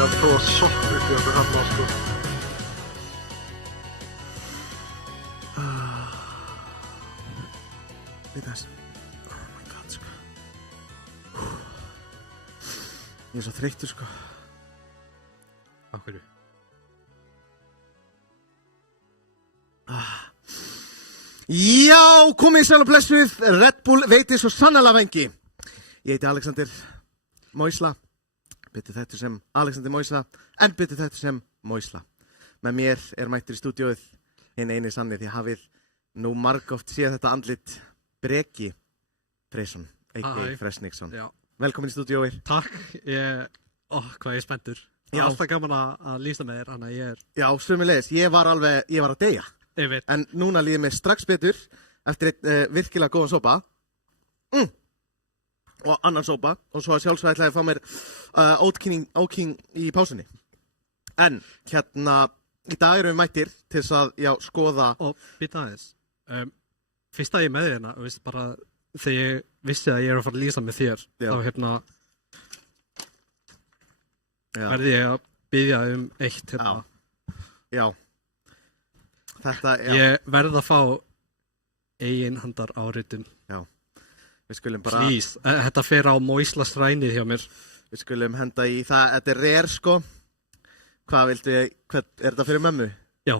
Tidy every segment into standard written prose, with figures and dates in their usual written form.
Jag får socker för jag behöver ha skor. Mitäs? Oh my god, sko. Ég er svo þreyttur, sko. Af hverju? Já, komið sæl og blessuð, Red Bull veitir svo sannarlega vengi. Ég heiti Alexander Moisla, byrju þetta sem Alexander Moisla, en byrju þetta sem Moisla. Með mér mættur í stúdíóið hinn eini sanni því hafið nú margoft séð þetta andlit Breki Freysson, a.k.a. Fresniksson. Velkomin í stúdíóið. Takk, hvað ég er spenntur. Það er alltaf gaman að lýsa með þér, þannig að ég er... Já, sömuleiðis, ég var að deyja. Ég veit. En núna líður mér strax betur eftir einn virkilega góðan sopa. Og annan sopa. Og svo sjálfsög ætlaði að fá mér Oat-King í pásunni. En hérna, í dag erum við mættir til þess að, skoða... Og býta aðeins. Fyrst að ég með hérna, bara þegar ég vissi að ég er að fara að lýsa með þér, þá verði ég að biðja eitt hérna. Já. Þetta er... Ég verði að fá eiginhandar áritun. Já. Við skulum bara... Please, þetta fer á Moisla srænið hjá mér. Við skulum henda í það, þetta er rare sko. Er þetta fyrir mömmu? Já.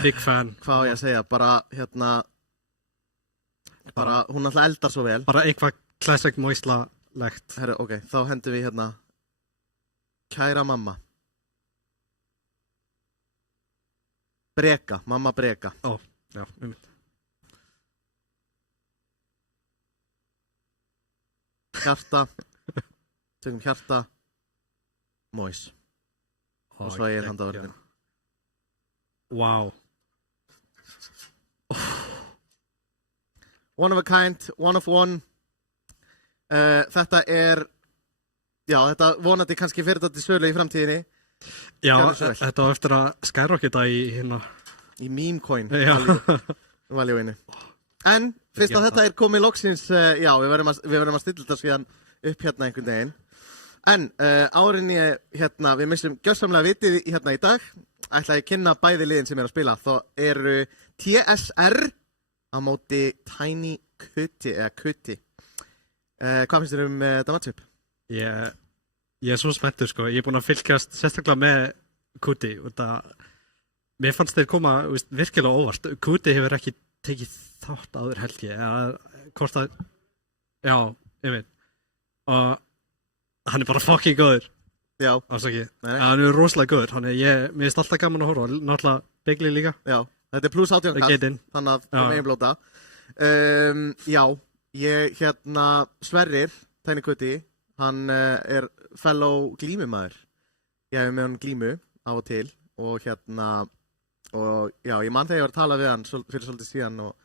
Big fan. Hvað á ég að segja, bara hérna... Bara, hún alltaf eldar svo vel. Bara eitthvað classic Moisla-legt. Herru, ok, þá hendum við hérna... Kæra mamma. Breka, mamma Breka. Já, Hjarta. Tökum hjarta. Mois. Og svo ég handa orðin. Wow. One of a kind, one of one. Þetta er... Já, þetta vonandi kannski fyrir þetta til sölu í framtíðinni. Já, þetta var eftir að skyrocketa í hérna... Í meme coin. Já. Valjúinu. En, fyrst að þetta er komið loksins, við verðum að stilla þetta síðan upp hérna einhvern veginn. En, árinni, hérna, við missum gjörsamlega vitið hérna í dag. Ætlaði að kynna bæði liðin sem að spila. Þá eru TSR á móti Tiny Cutie, eða Cutie. Hvað finnst þér þetta matchup? Ég er svo spenntur sko, ég er búinn að fylgjast sérstaklega með Kuti og mér fannst þeir koma virkilega óvart. Kuti hefur ekki tekið þátt áður held ég, eða hvort að, já, ég veit. Og hann er bara fucking góður. Já. Ásaki, hann er rosalega góður, mér finnst alltaf gaman að horfa, náttúrulega Bigli líka. Já, þetta er pluss 18 kall, þannig að það megin blóta. Já, ég Sverrir, Tiny Kuti, hann er fellow glímumæður. Ég hef með hann glímu á og til og og já, ég man þegar ég var að tala við hann fyrir svolítið síðan og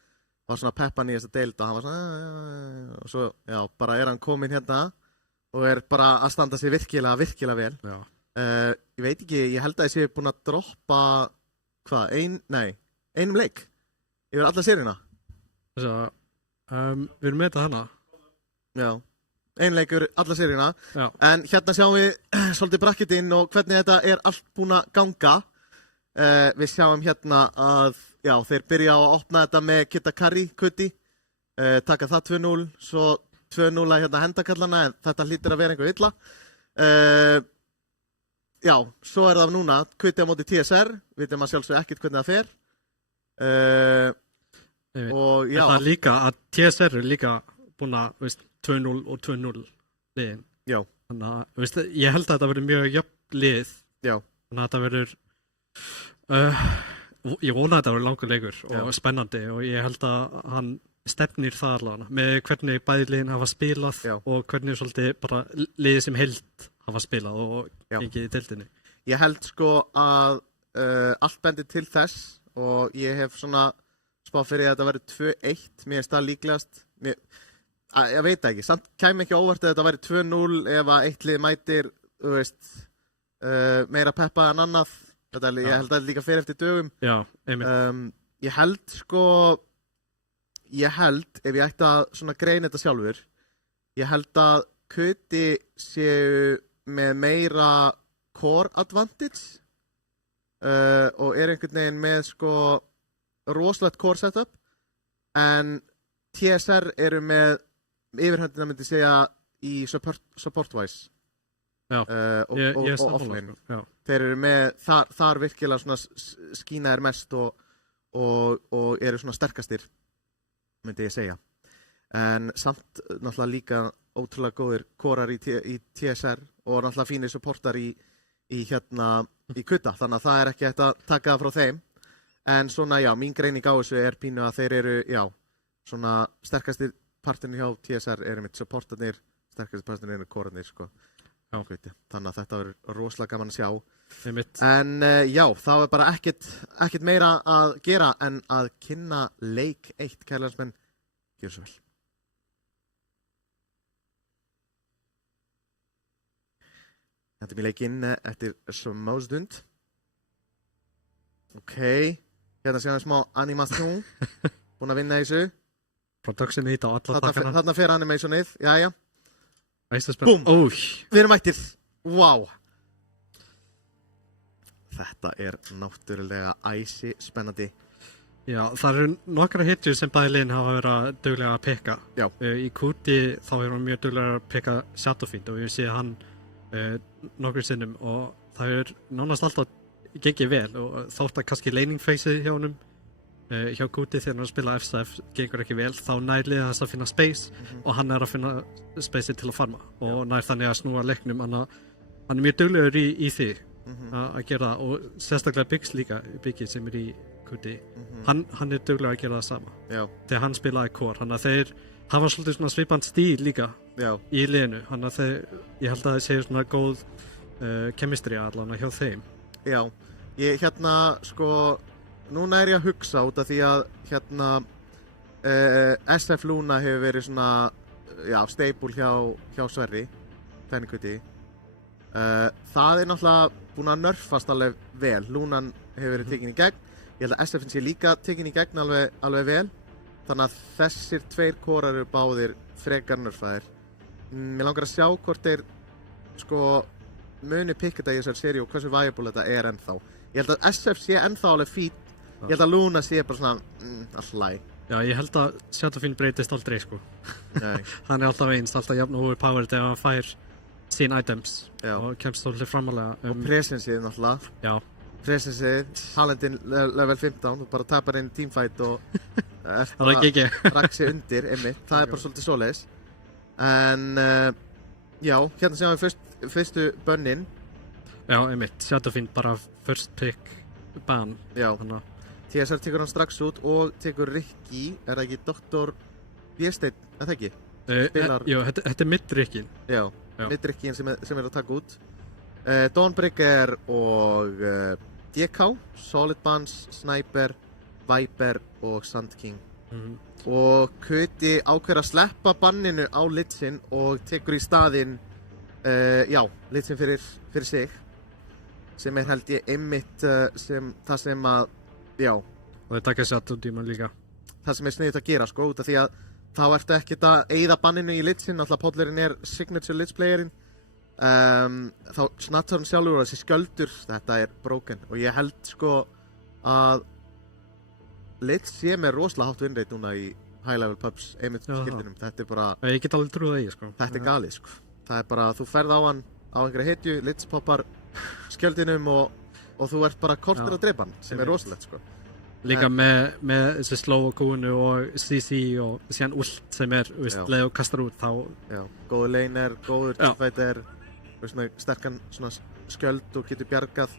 var svona peppan í þessa deild og hann var svona og svo, já, bara er hann kominn hérna og er bara að standa sig virkilega vel. Já. Ég veit ekki, ég held að ég sé búinn að droppa einum leik yfir alla seríuna. Þess að, við erum með þetta hana. Já. Einleikur alla seríuna, já. En hérna sjáum við svolítið bracketinn og hvernig þetta er allt búin að ganga. Við sjáum hérna að, já, þeir byrja á að opna þetta með Kitta Curry, Kuti, taka það 2-0, svo 2-0 að hérna hendakallana, en þetta hlýtur að vera einhver illa. Já, svo er það núna, Kuti á móti TSR, við veitum að sjálfsög ekkert hvernig það fer. Og já. Það er líka að TSR er líka búin að, 2-0 og 2-0 liðin. Já. Þannig að, ég held að þetta verður mjög jöfn lið. Já. Þannig að þetta verður, ég vona að þetta verður langur leikur og spennandi og ég held að hann stefnir það allavega með hvernig bæði liðin hafa spilað og hvernig svolítið bara liðið sem heild hafa spilað og gengið í deildinni. Ég held sko að allt bendir til þess og ég hef svona spáð fyrir að þetta verður 2-1, mér er það líklegast. Ég veit ekki, samt kæmi ekki óvart að þetta væri 2-0 ef að eitt lið mætir, þú veist, meira peppa en annað. Ég held að þetta líka fer eftir dögum. Já, einmitt. Ég held, ef ég ætti að svona greina þetta sjálfur, ég held að Kuti séu með meira core advantage og er einhvern veginn með sko rosalegt core setup, en TSR eru með yfirhöndina myndi segja í support-wise og offline. Þeir eru með þar virkilega svona skína er mest og og eru svona sterkastir, myndi ég segja. En samt náttúrulega líka ótrúlega góðir korar í TSR og náttúrulega fínir supportar í Kutta, þannig að það er ekki hægt að taka það frá þeim. En svona, já, mín greining á þessu er pínu að þeir eru, já, svona sterkastir partinu hjá TSR eru mitt supportarnir, sterkastir partinu eru korarnir, sko. Já, þannig að þetta verður rosalega gaman að sjá. En já, það var bara ekkert meira að gera en að kynna leik 1, kærleiksmenn, gjör svo vel. Þetta er leikinn eftir smástund. Ok, hérna séum við smá animation, búin að vinna þessu. Production hit á alla takkana. Þarna fer animationið, jæja. Búm, við erum mættir, wow. Þetta er náttúrulega æsi spennandi. Já, það eru nokkra hitjur sem bæði liðin hafa verið að duglega að pikka. Já. Í Kuti þá er hann mjög duglega að pikka Shadowfiend og ég sé hann nokkur sinnum og það er nánast alltaf gengið vel og þótt að kannski laning phase-ið hjá honum hjá Kuti þegar hann spila FSF gengur ekki vel, þá nær liðið hans að finna space og hann er að finna space til að farma og nær þannig að snúa leiknum, hann er mjög duglegur í því að gera það og sérstaklega Biggi sem er í Kuti, hann er duglegur að gera það sama. Já. Þegar hann spilaði core, hann að þeir hafa svolítið svona svipand stíl líka. Já. Í liðinu, hann að ég held að það séu svona góð chemistry allan hjá þeim. Já, ég sko, núna er ég að hugsa út af því að SF Luna hefur verið svona, já, staple hjá Sverri, Tiny Kuti. Það er náttúrulega búin að nerfast alveg vel, Lunan hefur verið tekin í gegn, ég held að SF sé líka tekin í gegn alveg vel, þannig að þessir 2 korar eru báðir frekar nerfaðir. Mér langar að sjá hvort þeir sko muni pikka þetta í þessari seríu og hversu viable þetta er ennþá. Ég held að SF sé ennþá alveg fít, ég held að Luna sé bara svona alltaf læg. Já, ég held að Shadowfiend breytist aldrei sko. Hann er alltaf eins, alltaf jafn overpowered ef hann fær sín items. Já. Og kemst svolítið framalega. Og presensið náttúrulega. Já. Presensið, talentinn level 15, þú bara tapar einn teamfight og raksi undir, einmitt. Það er bara svolítið svoleiðis. En já, hérna séum við fyrstu bönnin. Já, einmitt, Shadowfiend bara first pick ban. Já, TSR tekur hann strax út og tekur Rikki, er það ekki Dr. Bjersteinn, er það ekki? Já, þetta er mid-Rikkin. Já, mid-Rikkin sem er að taka út. Dawnbreaker og DK, Solid Bans, Sniper, Viper og Sand King. Og Kuti ákveður að sleppa banninu á Litzin og tekur í staðinn Litzin fyrir sig, sem er held ég einmitt það sem að, já. Og þeir taka Shadow Demon líka. Það sem er sniðugt að gera sko, út af því að þá ertu ekkert að eyða banninu í Litzin, alltaf Podlerinn er signature Litz playerinn. Þá snattar hann sjálfur og þessi sköldur, þetta er broken og ég held sko að Litz sé með rosalega hátt win rate núna í high level pubs einmitt skildinum, þetta er bara ég get alveg trúið það sko. Þetta er galið sko, það er bara þú ferð á hann á einhverja hetju, Litz poppar skjöldinum og þú ert bara kortir að drepa hann sem er rosalegt sko. Líka með þessi slow og kúnu og CC og síðan ult sem er leið og kastar út þá já, góður laner, góður teamfighter með sterkan svona skjöld og getur bjargað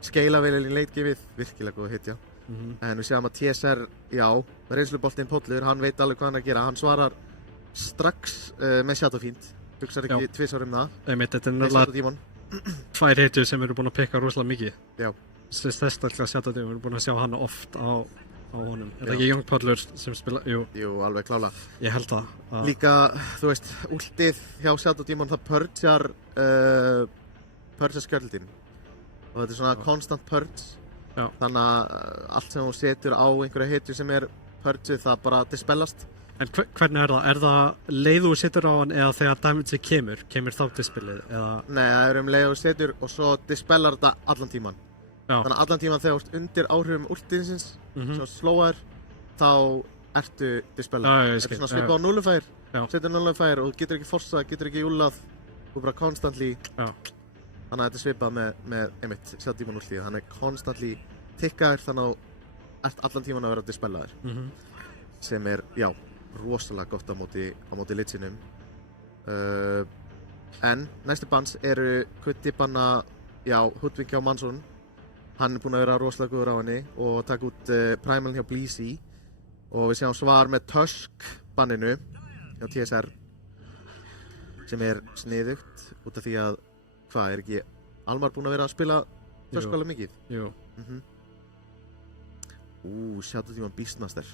skeila-vel í leitgefið, virkilega góð hitja. En við sjáum að TSR, já, reynsluboltinn Pollur, hann veit alveg hvað hann er að gera, hann svarar strax með Shadowfiend, hugsar ekki tvisvar það. Einmitt, þetta er náttúrulega 2 hitjur sem eru búin að pikka rosalega mikið. Já. Sérstaklega Shadowfiend, við erum búin að sjá hann oft á honum. Er það ekki Young Pollur sem spila? Jú, alveg klálega. Ég held það. Líka, þú veist, ultið hjá Shadowfiend, það purgear skjöldin. Og þetta er svona constant purge. Já. Þannig að allt sem þú setur á einhverja hitju sem er purgeið, það bara dispellast. En hvernig er það? Er það leið þú setur á hann eða þegar damage kemur þá dispellið? Nei, það er leið þú setur og svo dispellar þetta allan tíman. Já. Þannig að allan tíman þegar þú ert undir áhrifum ultinsins, svo slóar, þá ertu dispellar. Þetta er svona svipað á nullufær, setur nullufær og getur ekki forsað, getur ekki júlað, og bara constantly. Já. Þannig að þetta er svipað með einmitt Shadowdemon ultið, hann er constantly tikkaður þannig að ert allan tíman að vera dispelaður sem já, rosalega gott á móti litsinum en næstu bans eru Kuti banna Hoodwink hjá Manson hann búinn að vera rosalega góður á henni og taka út Primalin hjá Bleezy og við sjáum svar með Tusk banninu hjá TSR sem sniðugt út af því að ekki Almar búinn að vera að spila Tusk alveg mikið? Jú. Sjáttu tíma Beastmaster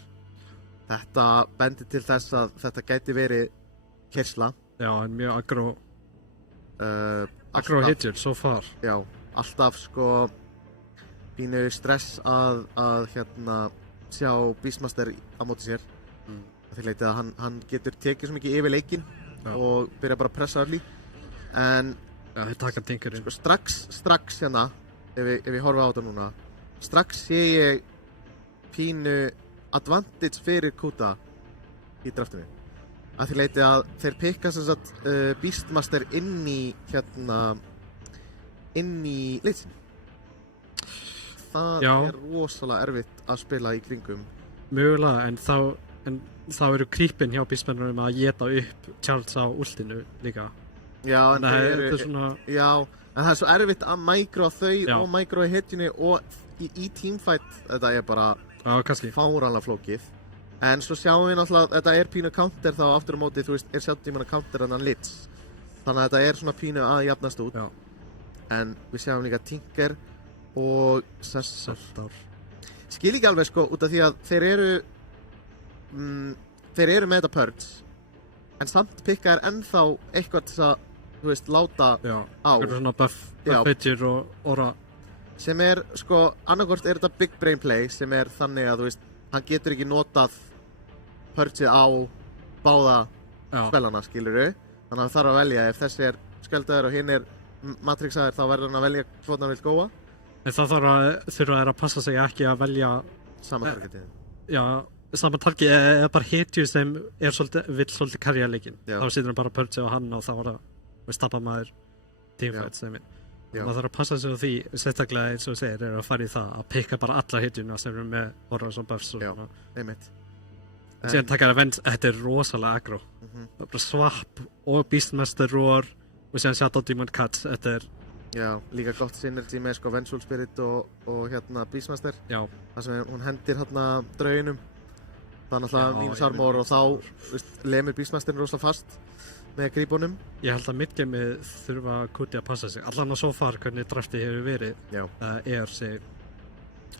þetta bendir til þess að þetta gæti verið keyrsla já, en mjög aggro hittur so far já, alltaf sko pínu stress að sjá Beastmaster á móti sér að því leiti að hann getur tekið svo mikið yfir leikinn og byrja bara að pressa öll í en þeir taka tinkurinn sko, strax hérna ef ég horfa á þetta núna strax sé ég pínu advantage fyrir Kuta í draftinu að því leiti að þeir pikka sem sagt Beastmaster inn í leitsinni það er rosalega erfitt að spila í kringum mögulega, en þá eru creepin hjá Beastmasterum að éta upp Charles á ultinu líka já, en það er svona já, en það er svo erfitt að micro þau og micro hitjunni og í teamfight þetta er bara fáránlega flókið en svo sjáum við náttúrulega þetta pínu counter þá aftur á móti þú veist sjálftíman að counter en hann lits þannig að þetta svona pínu að jafnast út en við sjáum líka Tinker og Sessor skil ekki alveg sko út af því að þeir eru með þetta purge en samt pikka ennþá eitthvað til að þú veist láta á svona buff hittur og orra sem sko annarkvort þetta big brain play sem þannig að þú veist hann getur ekki notað purgeið á báða spelana skilurðu þannig að hann þarf að velja ef þessi skjöldaður og hinn matrixaður þá verður hann að velja hvort hann vil góa en það þurfa að passa sig ekki að velja sama targetið sama targetið er bara hitju sem vill svolítið karja leikinn þá situr hann bara purgeið á hann og þá var það stappa maður teamfight sem maður þarf að passa sig á því sérstaklega eins og segir að fara í það að pikka bara alla hitjuna sem eru með horrors og buffs og einmitt en síðan taka event, þetta rosalega aggro bara swap og Beastmaster roar og síðan Shadow Demon Cuts þetta líka gott synergy með sko Vengeful Spirit og Beastmaster þar sem hún hendir drauginum það náttúrulega mínus armor og þá lemur Beastmasterin rosalega fast með grípunum. Ég held að midgamið þurfa Kuti að passa sig. Allan að so far hvernig draftið hefur verið sig.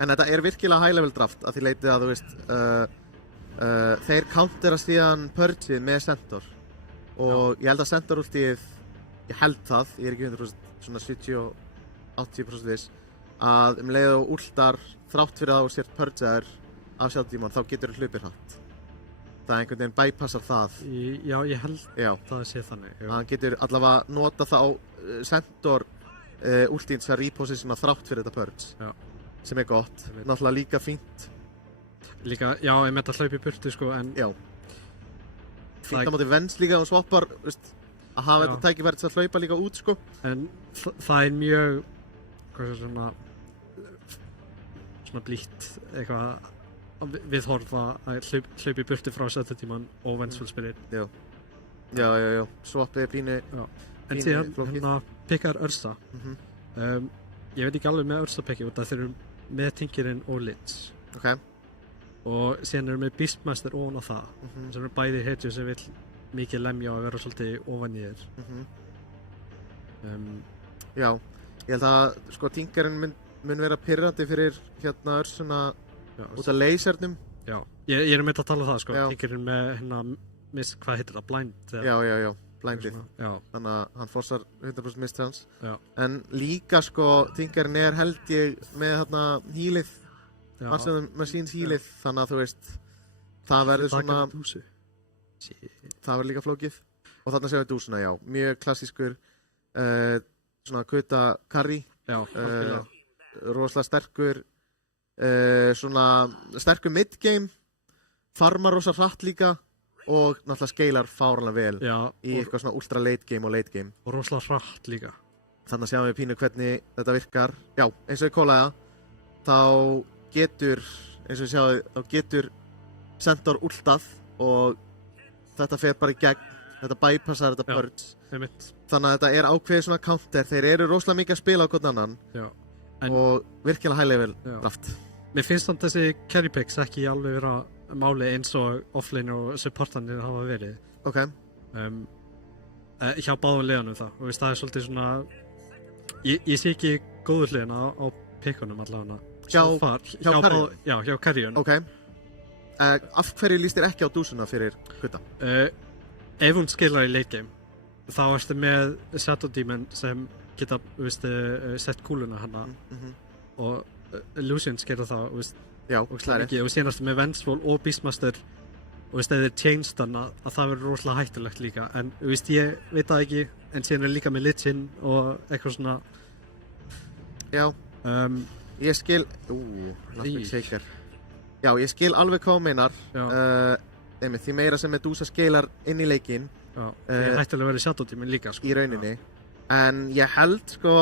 En þetta virkilega high level draft að því leiti að þú veist þeir countera síðan purgeið með Centaur og ég held að Centaur ultið ég held það, ég ekki 100% svona 70-80% viss að leið og ultar þrátt fyrir að þú sért purgeaður af sjálfdímon þá getur þú hlupið hratt. Það einhvern veginn bypassar það. Já, ég held það sé þannig. Hann getur allavega nota þá Centaur ultins að repositiona þrátt fyrir þetta purge sem gott. Náttúrulega líka fínt. Líka, ég með þetta hlaupi burtu sko en fínt á móti Vens líka og swappar að hafa þetta tækifæri til að hlaupa líka út sko. En það mjög svona blítt eitthvað viðhorfa að hlaupi burti frá settutíman og Vengeful Spirit. Já. Swappið pínu. En síðan pikkar Ursa. Ég veit ekki alveg með Ursa pikki út af þeir eru með Tinkerinn og Lich. Og síðan eru með Beastmaster ofan á það sem eru bæði hetju sem vil mikið lemja og vera svolítið ofan í þér. Já, ég held að sko Tinkerinn mun vera pirrandi fyrir Ursuna út af lasernum. Já, ég er með að tala það sko. Tinkerinn með hvað heitir það? Blind? Já, blindið. Þannig að hann forsar 100% mistrans. En líka sko Tinkerinn held ég með healið Machines healið, þannig að þú veist það verður svona það verður líka flókið og þarna séum við dúsuna, mjög klassískur svona Kuta carry rosalega sterkur svona sterkur mid-game farmar rosa hratt líka og náttúrulega scalar fáránlega vel í eitthvað svona ultra late game og late game og rosalega hratt líka þannig að sjáum við pínu hvernig þetta virkar eins og ég kólaði þá getur eins og við sjáum, þá getur Centaur ultað og þetta fer bara í gegn, þetta bypassar þetta purge. Þannig að þetta er ákveðið svona counter, þeir eru rosalega mikið að spila á hvern annan og virkilega high level draft. Mér finnst þannig þessi carry picks ekki alveg vera máli eins og offlane og supportanir hafa verið. Ok. Hjá báðum liðanum það, og það er svolítið svona, ég sé ekki góður hliðina á pickunum allavega. Hjá carryun. Ok. Af hverju líst þér ekki á dúsuna fyrir Kutta? Ef hún skilar í late game, þá ertu með Shadow Demon sem geta, sett kúluna hana og Lucian skilur það, og síðan ertu með Vengeful og Beastmaster og þeir changed hana að það verður rosalega hættulegt líka, en ég veit það ekki, en síðan er líka með Lich-in og eitthvað svona. Já, ég skil, Shaker. Já, ég skil alveg hvað þú meinar, því meira sem Medusa skilar inn í leikinn. Já, það er hættilega að vera Shadow Demon líka, sko. Í rauninni, en ég held, sko,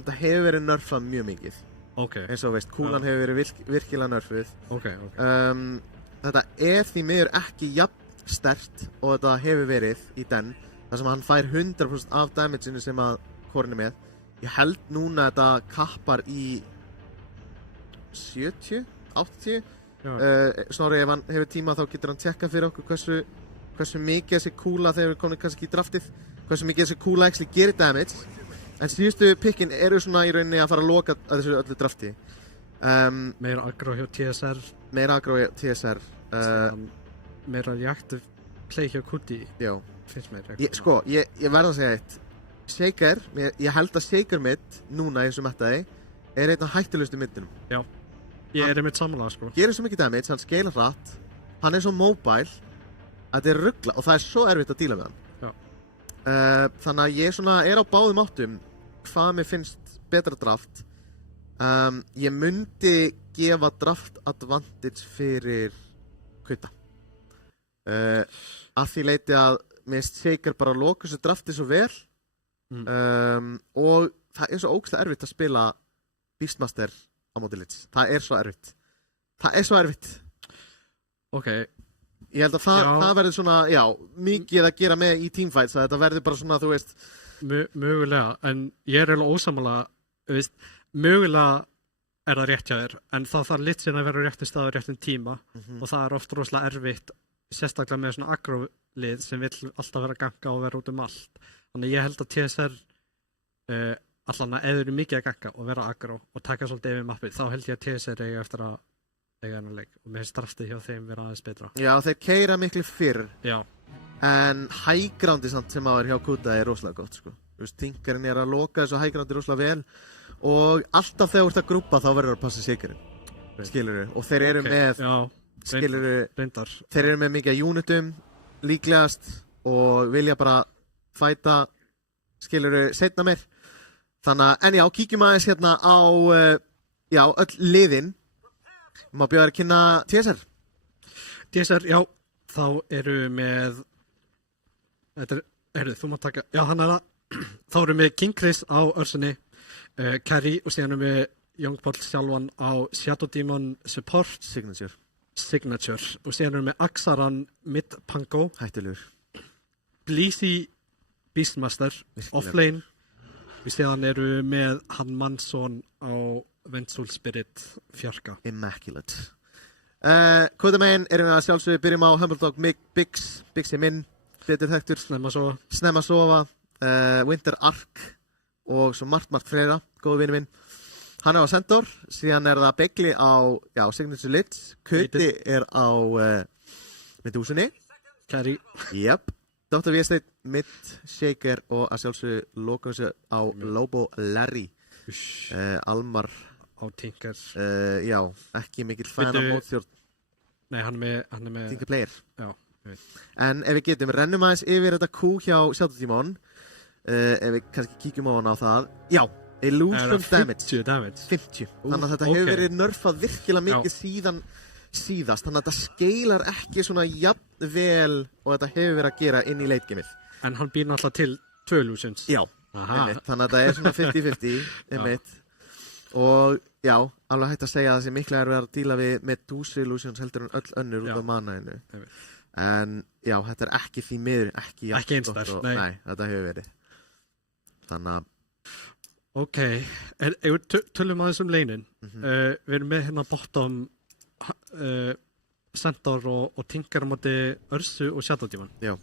þetta hefur verið nerfað mjög mikið. Ok. Eins og veist, kúlan hefur verið virkilega nerfuð. Ok. Þetta er því miður ekki jafn sterkt og þetta hefur verið í den, þar sem hann fær 100% af damageinu sem að Korn er með. Ég held núna að þetta kappar í 70, 80. Snorri, ef hann hefur tíma þá getur hann tjekka fyrir okkur hversu mikið þessi kúla, þegar við komum kannski í draftið, hversu mikið þessi kúla actually gerir damage. En síðustu pickin eru svona í rauninni að fara að loka að þessu öllu drafti. Meira aggro hjá TSR. Meira reactive play hjá Kuti. Já. Finnst mér. Ég verð að segja eitt. Shaker, ég held að Shaker mid núna eins og mettaði er einn af hættulegustu middinum. Já. Ég er einmitt samanlega, sko. Gerir svo mikið damage, hann scalar hratt, hann er svo mobile að þetta er ruggla og það er svo erfitt að díla með hann. Já. Þannig að ég svona er á báðum áttum hvað mér finnst betra draft. Ég myndi gefa draft advantage fyrir Kutta. Að því leiti að mér finnst Shaker bara að loka þessu drafti svo vel. Og það er svo ógeðslega erfitt að spila Beastmaster á móti Lich. Það er svo erfitt. Ok. Ég held að það verður svona, mikið að gera með í teamfights, að þetta verður bara svona, þú veist. Mögulega, en ég er eiginlega ósammála, mögulega er það rétt hjá þér, en þá þarf Lich-in að vera réttum stað á réttum tíma og það er oft rosalega erfitt, sérstaklega með svona aggro-lið sem vill alltaf vera að ganga og vera út um allt. Þannig ég held að TSR allan að eða eru mikið að ganga og vera aggro og taka svolítið yfir mappið, þá held ég að TSR eiga eftir að eiga hennar leik og mér finnst draftið hjá þeim vera aðeins betra. Já, þeir keyra miklu fyrr. Já. En high groundi samt sem að er hjá Kutta er rosalega gott, sko. Þú veist, Tinkerinn er að loka þessu high groundi rosalega vel og alltaf þegar þú ert að grúpa þá verður að passa Shakerinn. Skilurðu? Og þeir eru með, skilurðu, þeir eru með mikið unitum líklegast og vilja bara fæta, skilurðu, seinna meir. Þannig að, en já, kíkjum aðeins hérna á, öll liðin. Má bjóða að kynna TSR. TSR, já, þá eru við með, þú má taka, já, hann er það. Þá eru við með King Chris á Örsunni, Carry og síðan erum við Young Paul sjálfan á Shadow Demon Support. Signature. Og síðan erum við með Axaran Mid Pango. Hættilegur. Bleezy Beastmaster, Offlane. Og síðan erum við með hann Mansson á Vengeful Spirit Fjarka. Immaculate. Kvöldamegin erum við að sjálfsögðu byrjum á Humbledog Biggs er minn, betur þekktur. Snemma sofa. Winter Ark og svo margt fleira, góðu vinur minn. Hann er á Centaur, síðan er það Begli á Signature Lich. Kuti er á Medusunni. Carry. Jep. Dr. V-State, Mid, Shaker og að sjálfsögðu lokum sig á Lobo Larry. Almar á Tinker. Já, ekki mikill fan af mótþjórn. Nei, hann er með Tinker Player. Já. En ef við getum, rennum aðeins yfir þetta Q hjá Shadow Demon. Ef við kannski kíkjum á hann á það. Já, Illusion Damage. 50. Þannig að þetta hefur verið nerfað virkilega mikið síðast. Þannig að þetta skeilar ekki svona jafn vel og þetta hefur verið að gera inn í late gameið. En hann býr náttúrulega til 2 illusions. Já, einmitt. Þannig að þetta er svona 50-50, einmitt. Og já, alveg hægt að segja að það sé miklu erfiðara að díla við Medusa Illusions heldur en öll önnur út Já. af manaðinu. En já, þetta er ekki því miður, ekki Ekki eins gott sterkt, og- nei. Nei, þetta hefur verið. Þannig að, Ok, tölum aðeins lanein. Við erum með hérna bottom Centaur og Tinker á móti Ursu og Shadow Demon. já,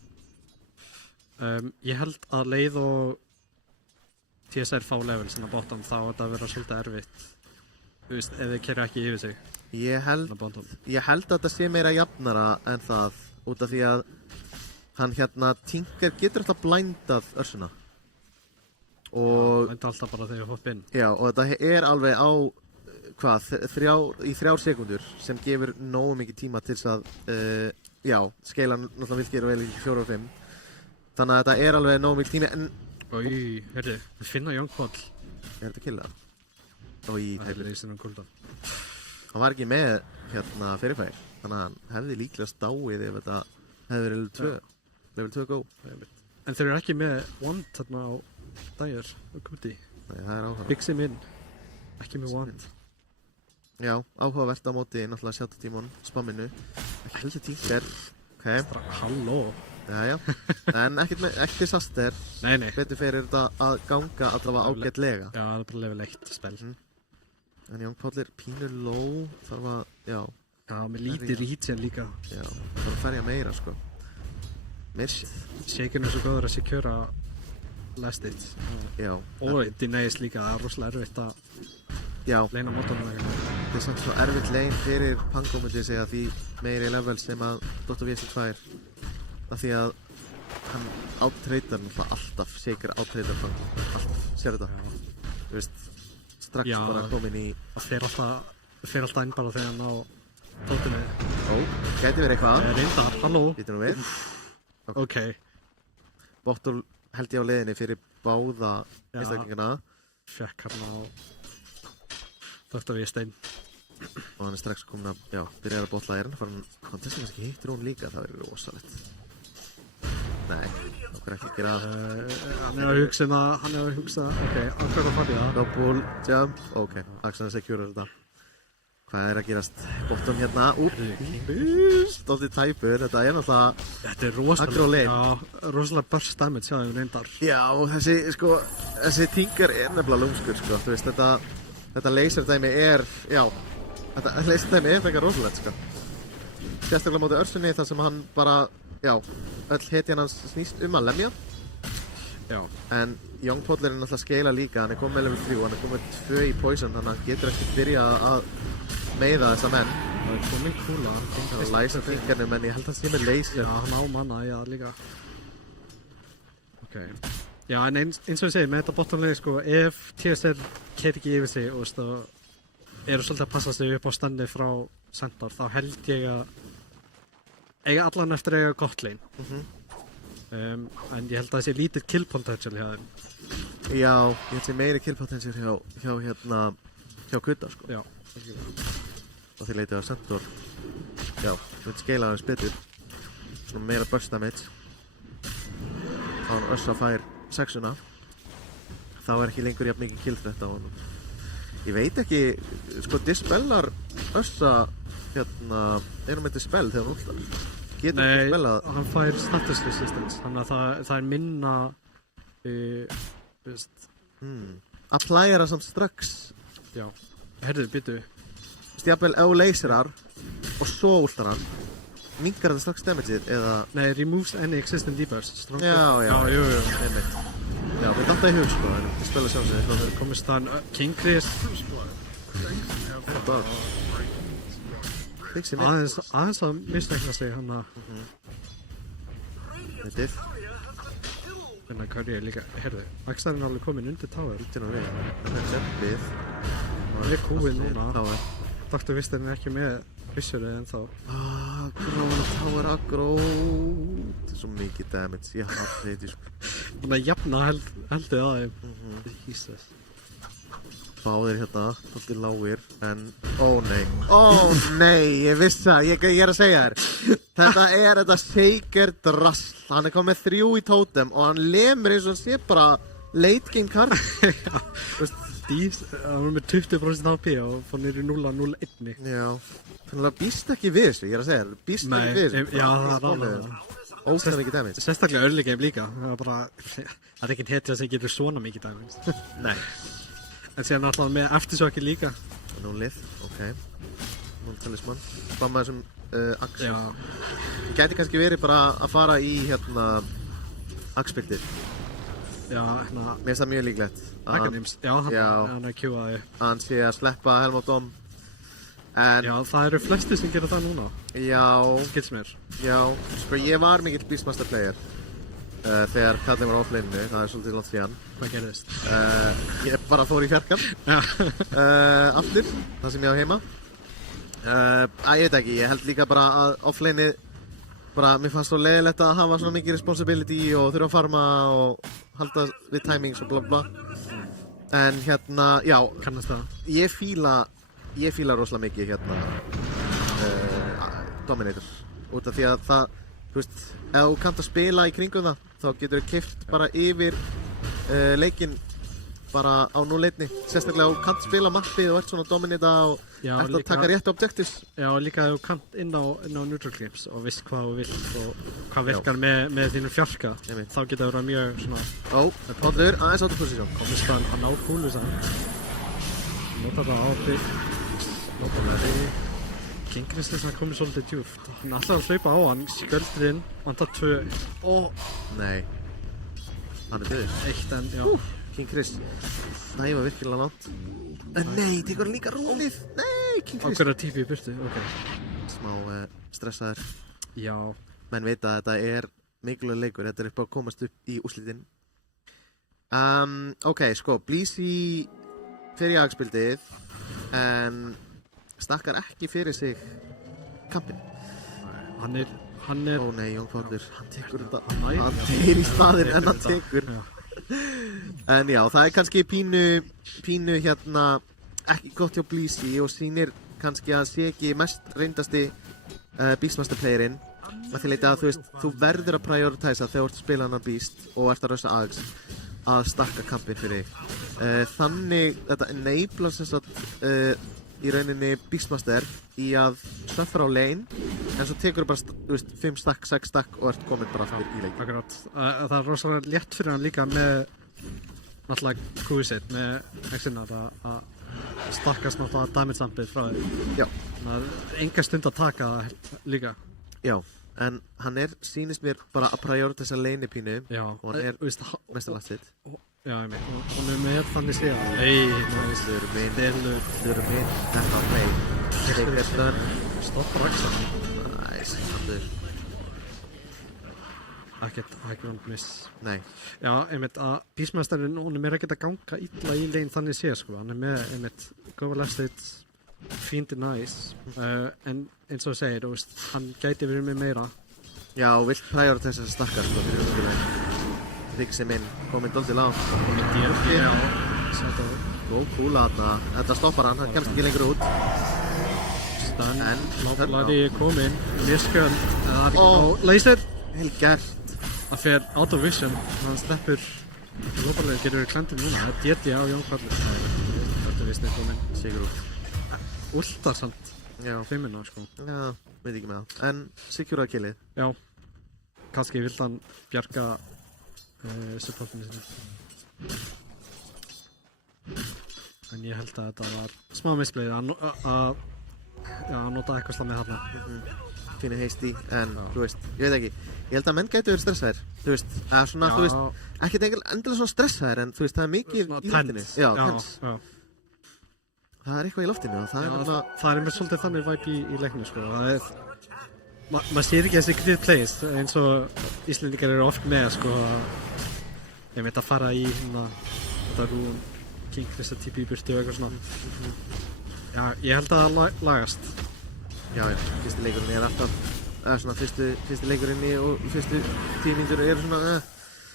Ég held að leið og TSR fá level sinna bottom þá er þetta að vera svolítið erfitt. Þú veist, ef þið kerja ekki yfir sig. ég held Svona bottom. Ég held að þetta sé meira jafnara en það út af því að hann hérna Tinker getur alltaf blændað Ursuna og Það er alltaf bara þegar ég hopp inn. já, og þetta er alveg á í 3 sekúndur sem gefur nógu mikið tíma til þess að já, skeilan náttúrulega vil gera vel í 4 og 5 þannig að þetta er alveg nógu mikið tími en Í, heyrðu, við finna Young Paul. er þetta killað? Í Það er leysinn um kuldan. hann var ekki með hérna fyrirfær þannig að hann hefði líklega stáið ef þetta hefði verið level 2 go. En þeir eru ekki með wand þarna á Dagger og Kuti. Nei, það er áhuga. Big Sim inn. Ekki með wand. Já, áhugavert á móti náttúrulega Shadow Demon spamminu. Ekki heldur Tinker. Ok, Halló. já, en ekki disaster. Nei. Betur fyrir þetta að ganga allavega ágætlega. Já, það er bara level 1 spil. En Young Paul er pínu low, þarf að, já, Já, með lítið regen líka. já, þarf að ferja meira, sko. Mirsið. Shaken er svo góður að secura last it. Já, Og Denies líka, það er rosalega erfitt að já, leina mótornum eitthvað. þetta er samt svo erfitt lein fyrir Pango myndi ég segja því meiri level sem að Dr. VS 2 af því að hann áttreitar náttúrulega alltaf, Shaker áttreitar Pango, alltaf, sér þetta, þú veist, strax Já. bara komin í, Það fer alltaf inn bara þegar hann á tóttunni. gæti verið eitthvað, Reyndar, halló. býtum nú við, Ok. Bottle held ég á leiðinni fyrir báða Já. einstaklingana Fekk hann á Dr. V-stein. og hann er strax komin að, já, byrjar að botla hann þess að kannski hittir hún líka, það verður rosalegt. Nei, okkur ekki að gera það. Hann er að hugsa ok, á hvernig að fara í það? Double jump, ok, Axel securear þetta. Hvað er að gerast? Bottom hérna, stoltið tæpur, þetta er náttúrulega, Þetta er Aggro lane. Já, rosalega burst damage, já, þeim reyndar. já, þessi Tinker er nefnilega lúmskur, sko, þú veist, þetta laserdæmi er, já, þetta laserdæmi er frekar rosalegt, sko. Sérstaklega móti Ursunni þar sem hann bara, já, öll hetjan hans snýst að lemja. Já. En Young Paul er náttúrulega að skeila líka, hann er komið með level 3, hann er komið með 2 í poison, þannig að hann getur ekki byrjað að meiða þessa menn. Það er komin kúla. Það er læsa Tinkernu, menn ég held að það sé með laser. Já, hann á manna, já, líka. Ok. Já, en eins og ég segi, með þetta bottomlegi, sko, ef TSR keir ekki yfir sig og, veist, eru svolítið að passa sig upp á standi frá Centaur, þá held ég að eiga allan eftir að eiga gott lane. En ég held að það sé lítið kill potential hjá þeim. Já, ég held sé meiri kill potential hjá Kutta, sko. Já. Og því leitið að Centaur, já, við skeila aðeins betur. Svona meira burst damage. Þá hann Össa fær 6-una. Þá er ekki lengur jafn mikið kill threat á honum. Ég veit ekki, sko, dispellar Össa, hérna, er hann með dispel þegar hann útlar? Getur hann Nei, dispellað? hann fær status resistance, þannig að það er minna, veist, Applyera samt strax, já. Herðu, byttu. stjafnvel ef þú laserar og svo últar hann, minnkar þetta strax damageið eða... Nei, removes any existing debuffs. Já, jú. einmitt. Já, þetta er alltaf í hug, sko, en dispella sjálfsögði. Það er komist þann King Chris, Fixi mitt. aðeins að misnækna sig hann að Þetta finna Curry líka. Herðu, Axel er alveg komin undir tower. er nú við. Þetta er jumpið. Hann er kúinn núna. Tower. Dr. Vistin er ekki með vissurið en þá. Tower aggro. Þetta er svo mikið damage. Ég hafði þetta, sko. Þannig að jafna heldið að þeim. Jesus. Báðir hérna, alltaf lágir, en... Ó nei, ég vissi það, ég er að segja þér. Þetta er þetta Shaker drasl. Hann er komið með 3 í totem og hann lemur eins og hann sé bara late game card. hann var með 20% HP og fór niður í 0-0-1. Já, þannig að býst ekki við þessu, ég er að segja þér, býst ekki við þessu. Já, það er ógeðslega mikið damage. Sérstaklega early game líka, það er ekkert hetja sem getur svona mikið damage. Nei. En síðan alltaf með aftershockið líka. Núlið, ok. Núltalismann, spamma þessum axl. Já. Ég gæti kannski verið bara að fara í axbyrtir. Já, Mér finnst það mjög líklegt. Agonims, já, hann er kjúaði. Hann sé að sleppa Helm of Dom. En, já, það eru flesti sem gera það núna. Já. Skils mér. Já, sko ég var mikill Beastmaster player þegar kallinn var offlaneinu, það er svolítið langt síðan. Hvað gerðist? Ég bara fór í fjarkam. Aftur, það sem ég á heima. Ég veit ekki, ég held líka bara að offlaneið mér fannst svo leiðilegt að hafa svona mikið responsibility og þurfa að farma og halda við timings og bla bla. En já, kannast það. Ég fíla rosalega mikið Dominator. Út af því að það, þú veist, ef þú kannt að spila í kringum það, þá getur þú keyrt bara yfir leikinn bara á 0-1. Sérstaklega ef þú kannt spila mappið og ert svona dominita og ert að taka réttu objectives. Já, líka ef þú kannt inn á neutral games og veist hvað þú vilt og hvað virkar með þínu fjarka, þá getur það verið mjög svona... Pollur, aðeins áttu posisjón. Komist hann að ná kúlu saman. Nota það á þig. Nota það þig. Kingrisli sem komið svolítið djúft. Hann ætlaði að hlaupa á hann, skjöldurinn, vantar 2. Nei. Hann er döður. 1 en, já. King Chris. Það var virkilega langt. Nei, tekur hann líka rólið. Nei, King Chris. Ákveður að típi í burtu, ok. Smá stressaður. Já. Menn veit að þetta er mikilvægur leikur. Þetta er upp að komast upp í úrslitin. Ok, sko, Blísi fer í agspildið en stakkar ekki fyrir sig kampinn. Hann er... Ó nei, Jón Þórður. Hann tekur þetta. Hann er í staðinn en hann tekur. En já, það er kannski pínu ekki gott hjá Blísi og sýnir kannski að sé ekki mest reyndasti Beastmaster playerinn að því leiti að þú veist, þú verður að prioritæsa þegar þú ert að spila annan Beast og ert að rausa Ags að stakka kampinn fyrir þig. Þannig þetta enablar sem sagt í rauninni Beastmaster í að söffra á lane en svo tekur þú bara, þú veist, 5 stakk, 6 stakk og ert komin bara aftur í leik. Akkurát. Það er rosalega létt fyrir hann líka með náttúrulega krúið með hexinnar að stakkast náttúrulega damage sampið frá þér. Já. Það er enga stund að taka það líka. Já, en hann sýnist mér bara að prioritæsa lane pínu og hann er mestalagt sitt. Já, ég veit, hún er með þannig síðan. Næs, þau eru minn, þetta play. Þeir er stopp raksa. Næs, handur. Ekkert miss. Nei. Já, einmitt að Beastmasterinn, hún er meira ekkert að ganga illa í lane þannig séð, sko. Hann er með, einmitt, góða leftitt, fínt næs. En eins og þú segir, hann gæti verið með meira. Já, og vilt prioritæsa þessa stakkar, sko, fyrir umfélagin. Riksi minn, kominn doldið lág. Kominn DRP, já. Góð kúla þarna. Þetta stoppar hann kemst ekki lengur út. En Láflari er kominn, mjöskjöld. Það er ekki á laser. Vel gert. Það fer out of vision. Hann sleppur. Lóparlega getur verið klendið núna. Það er DT á Jón Karlur. Þetta vist er kominn. Sigur út. Últa samt. Já. 5-ina, sko. Já, veit ekki með það. En secure að killið. Já. Kannski vill hann bjarga supportinu sinni. En ég held að þetta var smá misplay að nota eitthvað slag með þarna. Fínir heisti, en þú veist, ég veit ekki. Ég held að menn gætu verið stressaðir, þú veist, eða svona, þú veist, ekkert endilega svona stressaðir, en þú veist, það er mikið í loftinu. Já, tense. Það er eitthvað í loftinu og það er náttúrulega... Það er með svolítið þannig vibe í leikninu, sko. Það er... Maður sér ekki þessi grid plays eins og Íslendingar eru oft með, sko. Ég veit að fara í þetta rún, King Chris að típi í burtu og eitthvað svona. Já, ég held að það lagast. Já, fyrsti leikurinn er alltaf, svona fyrsti leikurinn og fyrstu 10 mínútur eru svona,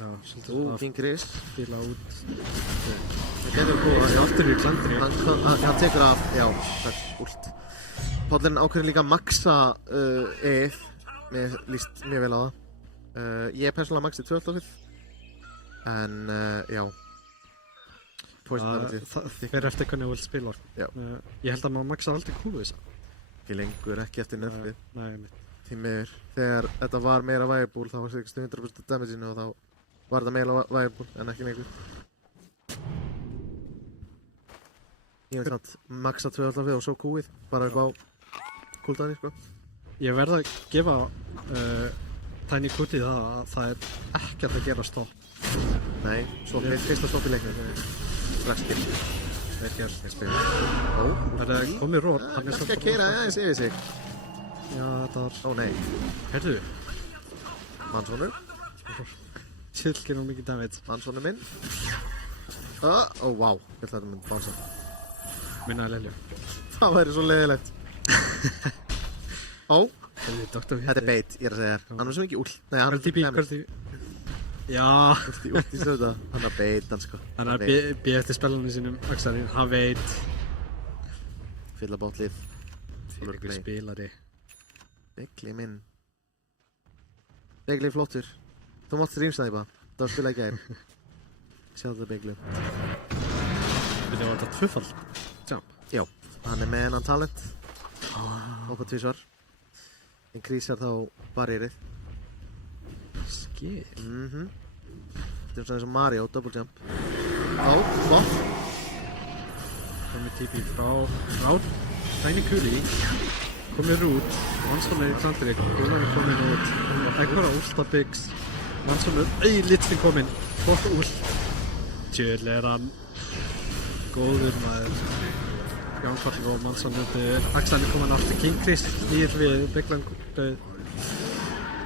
Já, svolítið King Chris. Fíla út. Það getur að koma, já, aftur í klandinu. Hann tekur af, já, það er últ. Pollurinn ákveður líka að maxa EF, mér líst mjög vel á það. Ég persónulega maxi 12 en já. poison damage. Það fer eftir hvernig þú vilt spila. Ég held að maður maxar aldrei kúðu þess. Ekki lengur, ekki eftir nerfið. Nei. Því miður, þegar þetta var meira viable þá var þetta 100% damageinu og þá var þetta meira viable en ekki lengur. Ég veit samt, maxa 2 alltaf við og svo kúið, bara eitthvað á cooldownni, sko. Ég verð að gefa Tiny Kuti það er ekkert að gera stopp. Nei, svo fyrsta stopp í leiknum, strax skill. Ekki alls, ég spila. Það er komið rót. Það er ekki að keira aðeins yfir sig. Já, þetta var... Ó, nei. Herðu. Mannsonur. Sjöldkir nú mikið damage. Mannsonur minn. Ó, vá. Ég ætla að þetta myndi bánsa. Minnaði Lelja. Það væri svo leiðilegt. Ó. Þetta er bait, ég er að segja þér. Hann er svo mikið úll. Nei, hann er Hverti. Já. Últi stöða. Hann er bait, hann sko. Hann er að býja eftir spelunni sínum. Axarinn, hann veit. Fylla bátlið. Fyrir ykkur spilari. Begli minn. Begli flottur. Þú mátt rýmsaði bara. Það var spila ekki aðeins. Sjáðu það Begli. Þetta var þetta tvöfald. Já, hann er með hennan talent. Hoppa 2 svar. Increasear þá barrierið. Skil. Þetta er svona eins og Mario, double jump. Flott. Komið típi frá Tiny Kuti. Komið út. Mannsonur í Tandrik. Gunnar er komin út. Ekkert á Últabyggs. Mannsonur, Litsin komin. Flott úl. Tjöl er hann. Góður maður. Gangfall og Mannsonur. Axel er komin aftur. King Chris nýr við Byggland.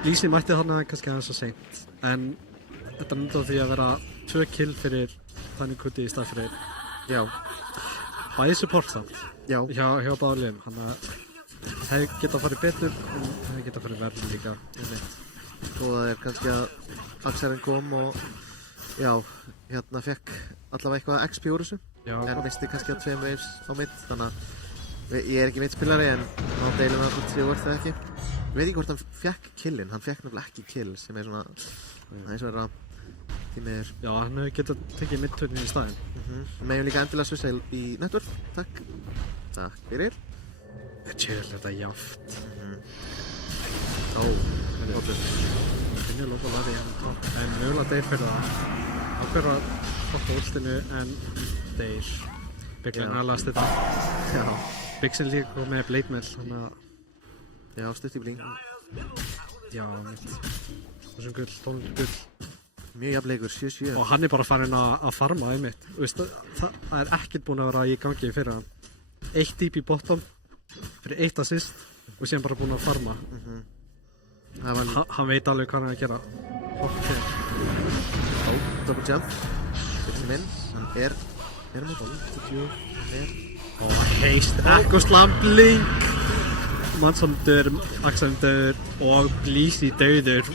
Lísi mætti þarna kannski aðeins svo seint. En þetta myndi á því að vera 2 kill fyrir Tiny Kuti í stað fyrir. Já. Bæði support samt. Já. Hjá báðum. Þannig að það hefði getað að fara betur en það hefði getað að fara verður líka. Og það er kannski að Axelinn kom og já, hérna fekk allavega eitthvað XP úr þessu. Já. En misti kannski á 2 waves á mitt, þannig að ég er ekki mittspilari en á deilum að það var það ekki. Ég veit ekki hvort hann fekk killinn, hann fekk nefnilega ekki kill sem er svona, það er svona tímiður. Já, hann hefði getað tekið midturnin í staðinn. Við meðum líka endilega svissa í network, takk. Takk fyrir. Tjöl, þetta er jáft. Óttur. Finnur lófa laði en mögulega deyr fyrir það. Ákveður að flokka últinu en deyr. Bygglan aðlast þetta. Já. Byggsin líka kom með Blade Mail, þannig að... Já, stutt í bling. Já, mitt. Þessum gull, 12 gull. Mjög jafnleikur, 7-7. Og hann er bara farin að farma einmitt. Það er ekkert búinn að vera í gangi fyrir hann. 1 deep í bottom, fyrir 1 assist og síðan bara búinn að farma. Hann veit alveg hvað hann er að gera. Double jump. Þetta minn, hann er með ball. Heist, Echo Slam, Blink. Mannsson döður, Axel döður og Blísi döður.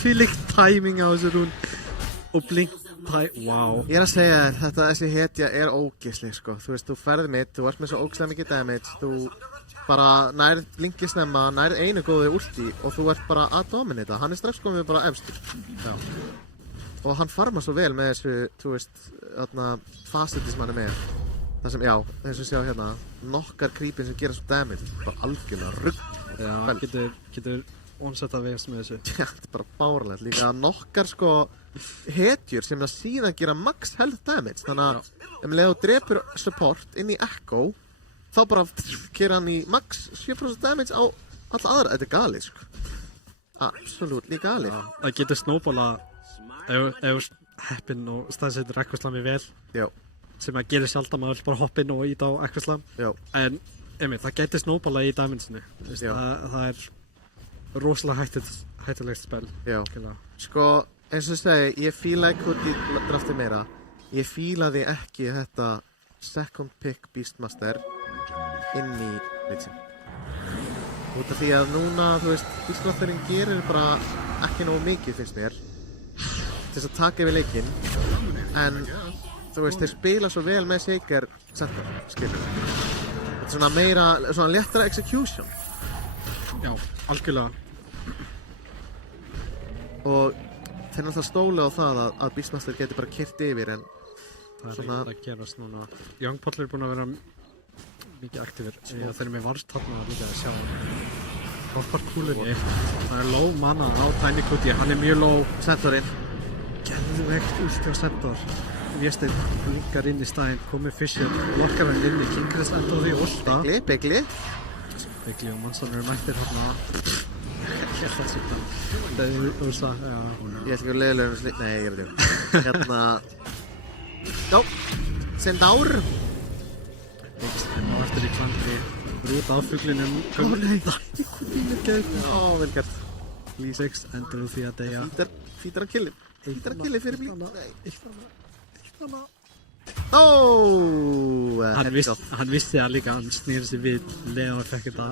Því líkt timing á þessu rún. Og Blink, wow. Ég er að segja þér, þessi hetja er ógeðsleg sko. Þú veist, þú ferði mitt, þú varst með svo ógeðslega mikið damage. Þú bara nærð Blinki snemma, nærð einu góðu ulti og þú ert bara að dominata. Hann er strax komið bara efstur. Já. Og hann farma svo vel með þessu, þú veist, faceti sem hann er með. Það sem, já, þess að sjá hérna, nokkar creepin sem gera svo damage, bara algjörlega rugg. Já, hann getur one-setta vegast með þessu. Já, þetta er bara báralegt líka. Nokkar sko hetjur sem að síðan gera max health damage. Þannig að ef þú drepur support inn í Echo, þá bara gera hann í max 7% damage á alla aðra. Þetta er galið, sko. Absolutely galið. Já, það getur snowballa ef heppinn og staðsettur Echo Slami vel. Já. Sem að gerir sjaldan maður bara hoppa inn og íta á Echo Slam. Já. En það getur snowballa í damage-inu. Það er rosalega hættulegt spil. Já. Sko, eins og þú segi, ég fílaði Kuti drafti meira. Ég fílaði ekki þetta second pick Beastmaster inn í Litsin. Út af því að núna, þú veist, Beastmasterinn gerir bara ekki nógu mikið, finnst mér, til þess að taka yfir leikinn. En þú veist, þeir spila svo vel með Shaker center, skilur. Þetta er svona meira, svona léttara execution. Já, algjörlega. Og þeir náttúrulega stóla á það að Beastmaster geti bara kyrt yfir, en Það ekkert að gerast núna. Young Paul búinn að vera mikið aktífur. Þeir eru með varst þarna líka að sjá hoppar kúlunni. Það er low mana á Tiny Kuti, hann er mjög low. Sentorinn. Geðveikt ulti á Sentor. Vésteinn blinkar inn í staðinn, komið Fisher, blokkar hann inn í Kingris enda á því ulta. Begli og Manson eru mættir hérna. Ég held að sýta. Það er úrsa, já. Ég ætla ekki að leiðilega nei, ég veit ekki. Hérna. Já. Centaur. Enn og eftir í klangri. Brút á fuglinum. Nei. Fínir gæt. Vel gert. Lee 6 endur úr því að deyja. Fítar að killi. Fítar að killi fyrir blík. Eitt hana. Hann vissi það líka, hann snýr sig við Leo fekk þetta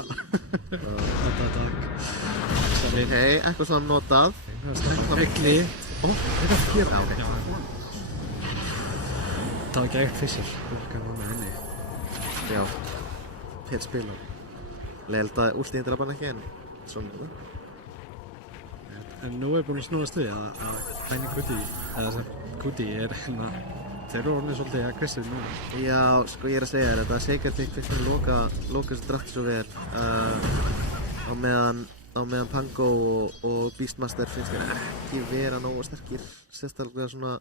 Ok, eitthvað svona notað Egli þetta er fyrir það var ekki eitt Fisher Já, fyrir spila Leilt að úrslíðin draf hann ekki en svona En nú er búin að snúast við að Tiny Kuti eða Kuti er hérna þeir eru orðinni svolítið aggressív núna. Já, sko ég er að segja þér, þetta Seigartík finnst mér loka þessu drafti svo vel á meðan Pango og Beastmaster finnst mér ekki vera nógu sterkir sérstaklega svona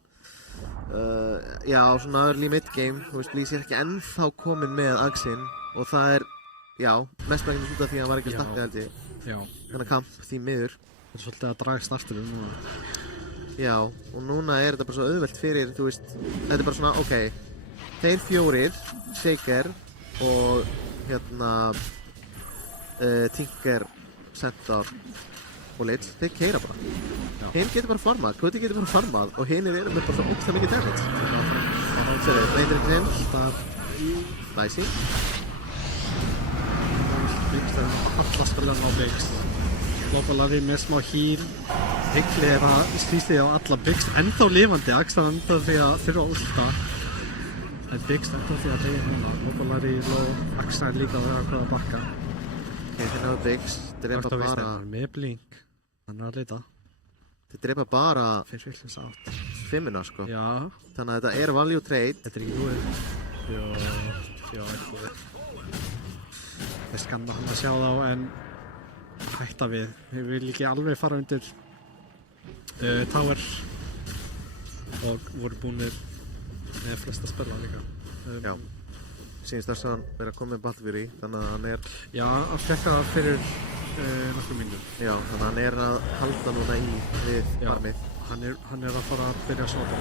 já, svona early mid-game þú veist, Lýs er ekki ennþá komin með Axin og það er, já, mest vegna út af því að hann var ekki að stakka held ég þannig kamp því miður Það er svolítið að draga startur núna Já, og núna er þetta bara svo auðvelt fyrir, þú veist, þetta er bara svona, ok, þeir fjórir, Shaker og hérna Tinker, Centaur og Lill, þeir keyra bara. Hinn getur bara farmað, Kuti getur bara farmað og hinnir eru með bara svo ógsta mikið damage. Sérðu, reyndir ekki þeim. Næsi. Alla spillan á Biggs. Lobalari með smá heal. Higli er að stýsti á alla Biggs ennþá lifandi, Axan ennþá því að þurfa að últa. En Biggs ennþá því að deyja núna. Lobalari low, Axan líka að vera að bakka. Ok, þeir náðu Biggs, drepa bara... Með blink, hann er að leita. Þeir drepa bara... Fyrir villins átt. 5-una sko. Já. Þannig að þetta er value trade. Þetta er ekki búið. Já, ekki búið. Ég skanna hann að sjá þá en hætta við. Við viljum ekki alveg fara undir Tower og voru búinir með flesta spila líka. Já. Sýnist þess að hann verið að koma með Battlefury, þannig að hann er... Já, hann fekk það fyrir nokkrum mínútum. Já, þannig að hann er að halda núna í við farmið. Hann er að fara að byrja að svota.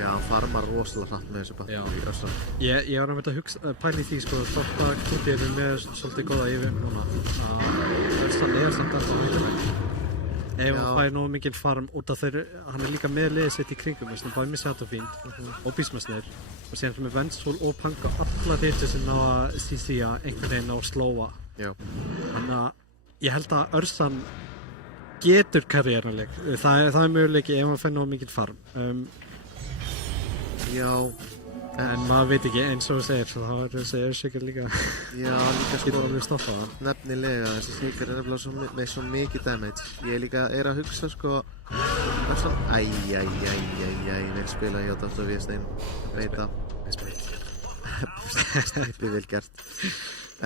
Já, hann farmar rosalega hratt með þessu Battlefury í össan. Ég var að mynda að pæla í því, sko, þótt að Kuti er með svolítið góða yfir núna. Össan er samt alltaf hættileg. Ef hann fæði nógu mikil farm út af þeir, hann er líka með liðið sitt í kringum, þess að bæði með Shadowfiend og Beastmaster og síðan með Vengeful og Pango alla hluti sem ná að CC-a einhvern veginn á að slóa. Já. Þannig að ég held að Örsan getur karriéranleg. Það er möguleiki ef hann fæði nógu mikil farm. Já. En maður veit ekki, eins og þú segir, þá er þessi Shaker líka getur alveg stoppað hann. Nefnilega, þessi Shaker er nefnilega með svo mikið damage. Ég líka er að hugsa sko vel spila hjá Dr. Viestein veita Snippi vel gert.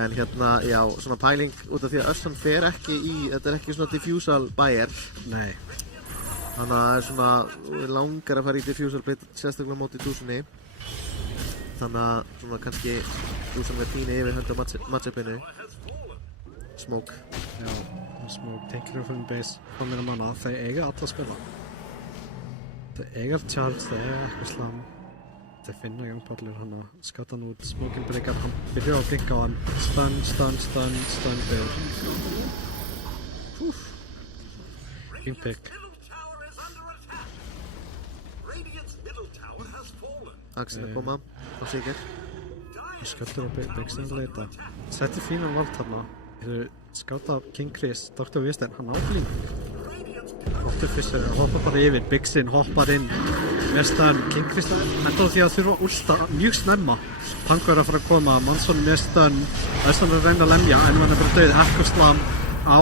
En hérna, já, svona pæling út af því að Örsan fer ekki í, þetta er ekki svona diffusal buyer. Nei. Þannig að það er svona langar að fara í diffusal bit, sérstaklega móti Dúsunni. Þannig að svona kannski Dúsan verður pínu yfir hönd á matchupinu. Smoke. Já, Smoke, Tinker from base, komir að manna, þeir eiga alla að spila. Þeir eiga charge, þeir eiga eitthvað slam. Þeir finna Young Paul hann að skata hann út, Smokin breykar, hann byrjar að blinka á hann. Stun byr. King pick. Axin að koma á Shaker. Sköldur á Biggsinn að leita. Setti fínan vald þarna. Skáta King Chris, Dr. Viestein, hann á blink. Dr. Fisher hoppar bara yfir, Biggsinn hoppar inn. Með stun, King Chris enda á því að þurfa að últa mjög snemma. Pango er að fara að koma, Manson með stun. Össan er að reyna að lemja, en hann er bara döið. Echo Slam á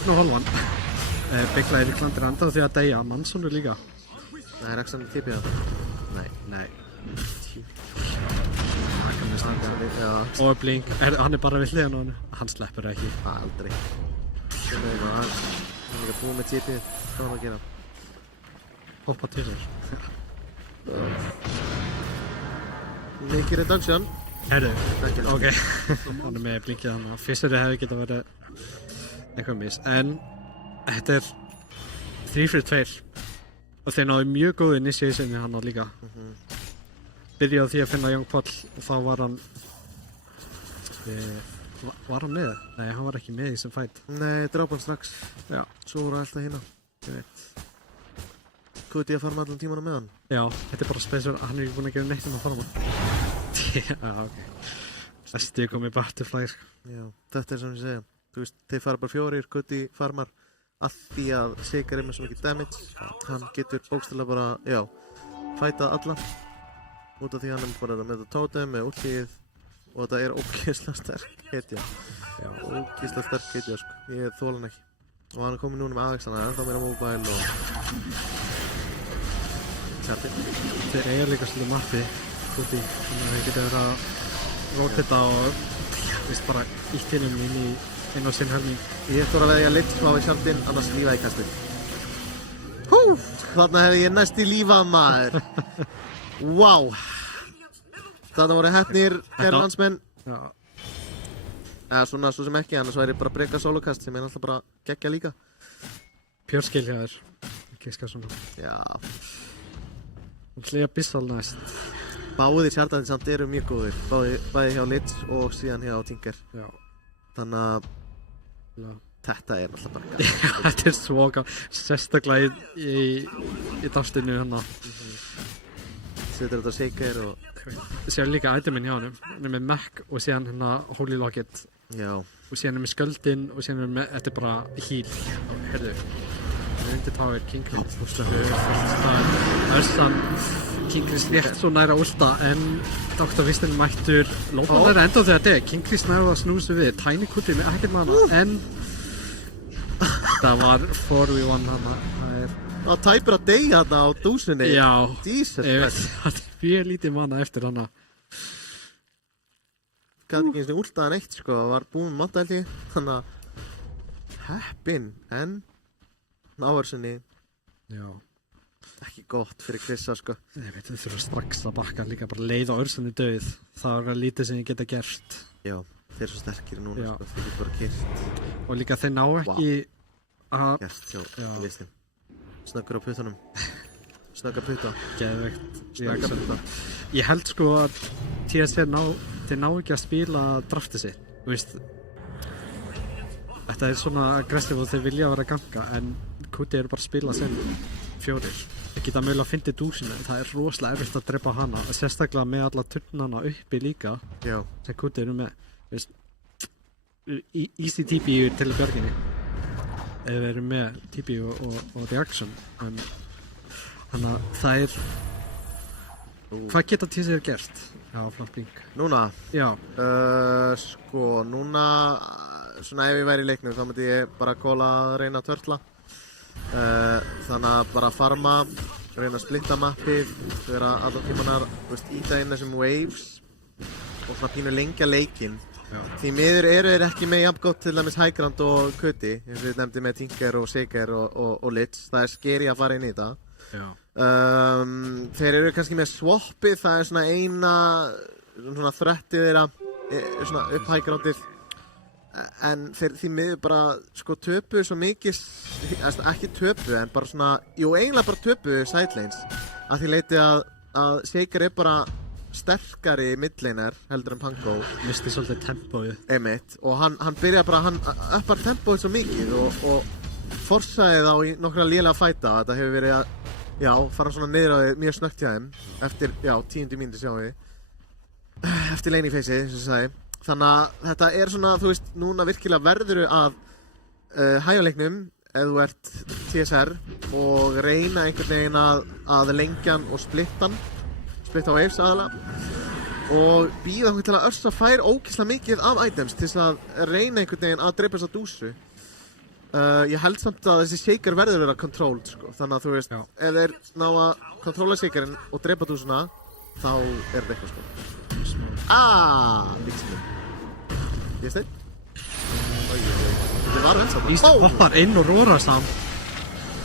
1,5. Byggla er í klandir enda á því að deyja, Manson er líka. Það er Axan tipið það. Nei. Og Blink, hann bara við hliðan á hann sleppur ekki. Aldrei. Hann er ekki búið með TP-ið, hvað hann að gera? Hoppa til þér. Mikið reduction. Herru, ok. Hann er með Blinkið hann. Fyrsturinn hefði getað verið eitthvað miss. En þetta er 3 fyrir 2. Og þeir náðu mjög góðu initiationi hann á líka. Byrjaði á því að finna Young Paul og þá var hann... Var hann með? Nei, hann var ekki með í þessum fight. Nei, drápa hann strax. Já. Svo voru alltaf hérna. Ég veit. Hvað að farma allan tímanum með hann? Já, þetta er bara spesur, hann er ekki búinn að gera neitt að farma. Já, ok. Þessi komið butterfly, sko. Já, þetta er sem ég segja. Þú veist, þeir fara bara 4, Kuti farmar að því að Seigar er með svo mikið damage. Hann getur bókstæðlega bara, já, fætað alla. Út af því hann er bara með þetta totem, með útlíð. Og þetta er ógeðslega sterk hetja. Já, ógeðslega sterk hetja, sko. Ég þóla hann ekki. Og hann er komið núna með Ajax, hann er ennþá meira mobile og... Tjartin. Þeir eiga líka svolítið mappi, Kuti. Þannig að þeir geta verið að rótita og... Vist bara ítt inn á sinn helming. Ég þóra að veðja litt smá í Tjartin, annars lífa í kastið. Hú! Þarna hefði ég næst í lífað, maður. Vá! Þarna voru heppnir landsmenn. Já. Eða svona svo sem ekki, annars væri bara breyka solokast sem er alltaf bara geggja líka. Pjörskil hjá þér. Giska svona. Já. Hlýja Bissal næst. Báðir Tjartanir samt eru mjög góðir. Bæði hjá Litz og síðan hjá Tinker. Já. Þannig að þetta er alltaf bara gæt. Já, þetta er svo gæt. Sérstaklega í dastinu hérna. Setur þetta á Seigar og... Sér líka iteminn hjá hann. Hann er með Mac og síðan hérna Holy Locket. Já. Og síðan er með skjöldin og síðan er með, þetta er bara heal. Herðu. Undirpower, Kingris. Össan, Kingris létt svo næra últa en Dr. Wistin mættur. Lópan er enda þegar þetta er. Kingris næra að snúsa við. Tiny Kuti með ekkert manna en... Það var 4v1 hana. Það tæpur að deyja hana á dúsinni. Já. Jesus Christ. Það er fyrir lítið manna eftir hana. Gæti ekki eins og últaðan eitt sko. Það var búinn matta held ég. Þannig að... Heppinn. En... Náversunni. Já. Ekki gott fyrir Krissa sko. Ég veit þau þurfa strax að bakka líka bara leið á Örsunni döið. Það var lítið sem ég geta gert. Já. Þeir eru svo sterkir núna sko. Þeir eru bara kyrt. Og líka þeir ná ekki að... Gert hjá Listin. Snöggur á puttunum. Snöggar putta. Geðveikt. Snöggar putta. Ég held sko að TSR þeir ná ekki að spila draftið sitt. Þú veist. Þetta er svona aggressiv og þeir vilja vera að ganga en Kuti eru bara að spila sem 4. Þeir geta mögulega að fyndi dúsinu en það er rosalega erfitt að drepa hana. Sérstaklega með alla tunnana uppi líka. Já. Sem Kuti eru með. Veist. Easy TP til björginni. Ef við erum með TP og reaction en þannig að það er hvað geta TSR gert? Já, flott blink. Núna? Já. Sko, núna svona ef ég væri í leiknum þá myndi ég bara að reyna að törtla þannig að bara farma reyna að splitta mappið vera allar tímanar, íta inn þessum waves og svona pínu lengja leikinn. Já. Því miður eru þeir ekki með jafn gott til dæmis High Ground og Kuti eins og við nefndi með Tinker og Seigar og Litz. Það er scary að fara inn í þetta. Þeir eru kannski með swappið, það er svona eina svona threatið þeirra svona upp High Groundið en þeir því miður bara sko töpuðu svo mikið ekki töpuðu en bara svona eiginlega bara töpuðu sidelanes að því leiti að Seigar er bara sterkari midlaner heldur en Pango. Misti svolítið tempóið. Einmitt. Og hann byrjaði bara, hann uppar tempóið svo mikið og forsaði þá í nokkra lélega fæta. Þetta hefur verið að, fara svona niður á því mjög snögt hjá þeim. Eftir, 10. mínútu sjáum við. Eftir lane í face-ið, eins og ég sagði. Þannig að þetta er svona, þú veist, núna virkilega verðuru að hægja leiknum ef þú ert TSR og reyna einhvern veginn að lengja hann og splitta á waves aðalega og býða okkur til að Örsa fær ógeðslega mikið af items til þess að reyna einhvern veginn að drepa þessa dúsu. Ég held samt að þessi Seigar verður vera controlled sko, þannig að þú veist, ef þeir ná að kontróla Seigarinn og drepa dúsuna þá er þetta eitthvað sko. Smá. Líksinu. Ég stein. Þetta var hensamt. Ísland hoppar inn og rórar saman.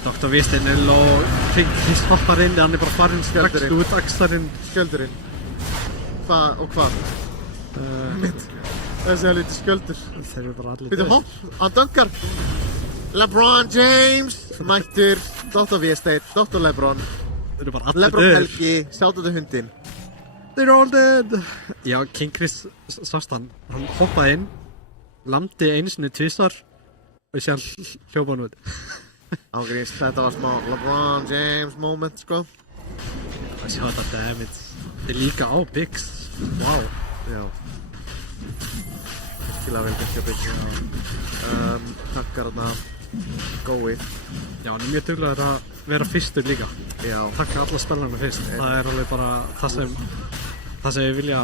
Dr. Vísteinil og Chris hoppar inn, hann er bara farinn strax út axlarinn. Skjöldurinn. Hvað? Þessi er lítið skjöldur. Þeir eru bara allir Býtu hopp, hann dunkar. LeBron James mættur, Dr. Vísteinn, Dr. LeBron. Þeir eru bara allir LeBron Helgi, sjáttu þetta hundinn. They're all dead. Já, King Chris sást hann hoppaði inn, lamdi einu sinni tvisvar og síðan hljópa hann út. Ágríns, þetta var smá LeBron James moment, sko. Að sjá þetta damage. Þeir líka á Biggs. Wow. Já. Virkilega vel gert hjá Biggs. Takkar þarna gói. Já, hann er mjög duglegur að vera fyrstur líka. Já. Takka alla spellarna fyrst. Það er alveg bara það sem við vilja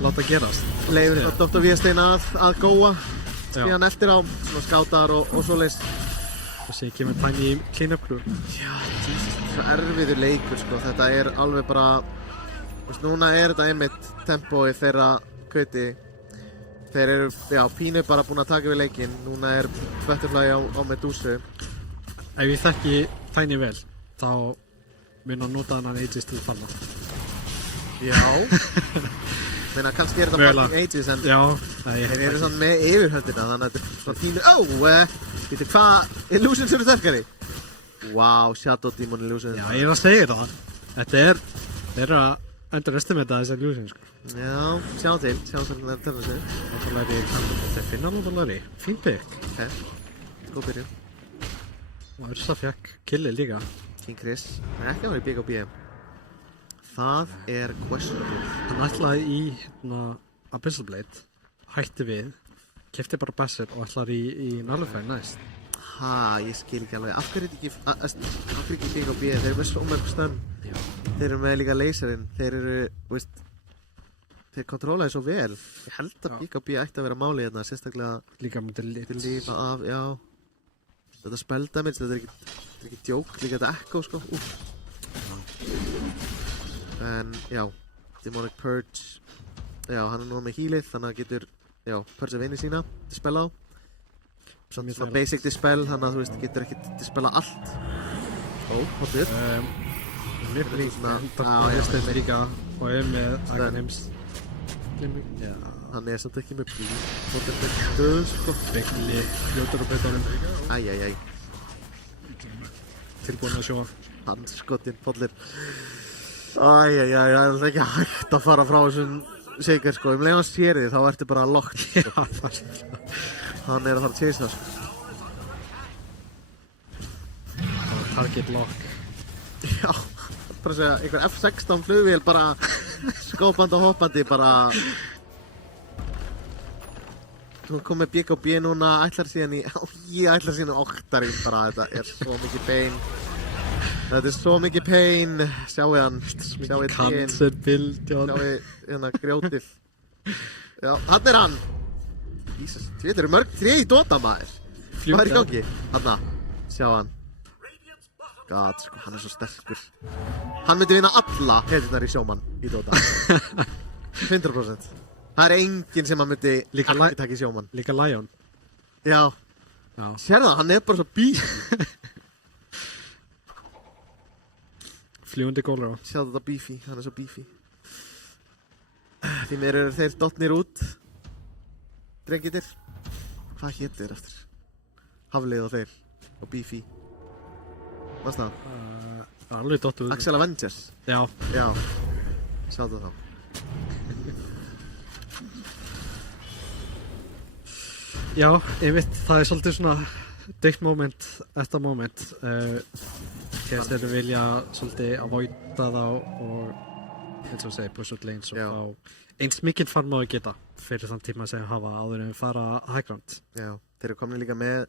láta gerast. Leiður Dr. Vísteinn að góa. Síðan eftir á, svona skátar og svoleiðis. Og sér kemur Tiny í clean-up crew. Já, svo erfiður leikur, sko. Þetta er alveg bara, núna er þetta einmitt tempóið þeirra Kauti. Þeir eru, já, pínu bara búin að taka við leikinn. Núna er Butterfly á Medusu. Ef ég þekki Tiny vel, þá mun að nota hann Aegis til að falla. Já. Meina, kannski er þetta fucking Aegis, en já, þeir eru svona með yfirhöndina, þannig að þetta er svona pínu. Veitu hvað, Illusions eru sterkari? Wow, Shadow Demon Illusions. Já, ég er að segja það. Þeir eru að underestimata þessar Illusions, sko. Já, sjá til hvernig það törna sig. Þeir finna náttúrulega fín pick. Ok, góð byrjun. Og Ursa fekk killi líka. King Chris, það er ekki að vera í BKB. Það er questionable. Hann ætlaði í Abyssal Blade, hætti við, keypti bara Bassett og ætlaði í Nullify næst. Ég skil ekki alveg. Af hverju ekki BKB? Þeir eru með svo mörg stönn. Þeir eru með líka laserinn. Þeir eru, veist, þeir kontrólaði svo vel. Ég held að BKB ætti að vera málið hérna, sérstaklega líka myndi lífa af, já. Þetta spell-damage, þetta er ekki djók, líka þetta echo, sko. En, já, Demonic Purge, já, hann er núna með healið, þannig að getur, já, purge af vinni sína, dispella á. Svona basic dispel, þannig að þú veist, getur ekki dispella allt. Hóttur. Mér líka, Dr. líka, og með Aghanims. Já. Hann er samt ekki með blíð. Hóttur með döð, sko. Byggli, fljótur á beitunum. Æjæjæj. Tilbúin að sjá. Handskotinn, pollir. Æjæjæj, það er ekki hægt að fara frá þessum Shaker, sko. Leið hann sér þig, þá ertu bara locked, sko. Já, það er hann er að fara að chase það, sko. Target lock. Já, bara að segja, einhver F-16 flugvél bara skópandi og hoppandi, bara. Þú kom með BKB núna, ætlar síðan í oktarinn, bara, þetta er svo mikið pain. Þetta er svo mikið pain, sjáu hann, sjáu cancer build, já. Sjáu hérna grjótið. Já, hann er hann. Jesus, þetta eru mörg 3 í Dota, maður. Hvað er í gangi? Hanna, sjá hann. God, sko, hann er svo sterkur. Hann myndi vinna alla heitirnar í sjómann í Dota. 100%. Það er enginn sem hann myndi ekki taka í sjómann. Líka Lion. Já. Sér það, hann er bara svo beefy. Fljúandi gólur á. Sjá þetta beefy, hann er svo beefy. Því mér eru þeir dottnir út. Drengitir. Hvað hétu þeir eftir? Haflið og þeir. Og beefy. Hvað það? Alveg dottu út. Axel Avengers. Já. Já. Sjá þetta þá. Já, ég veit, það er svolítið svona deikt moment eftir moment. Þeir vilja svolítið avoida þá og eins og segja push out lanes og fá eins mikið farm á að geta fyrir þann tíma sem hafa áður en fara high ground. Já, þeir eru komin líka með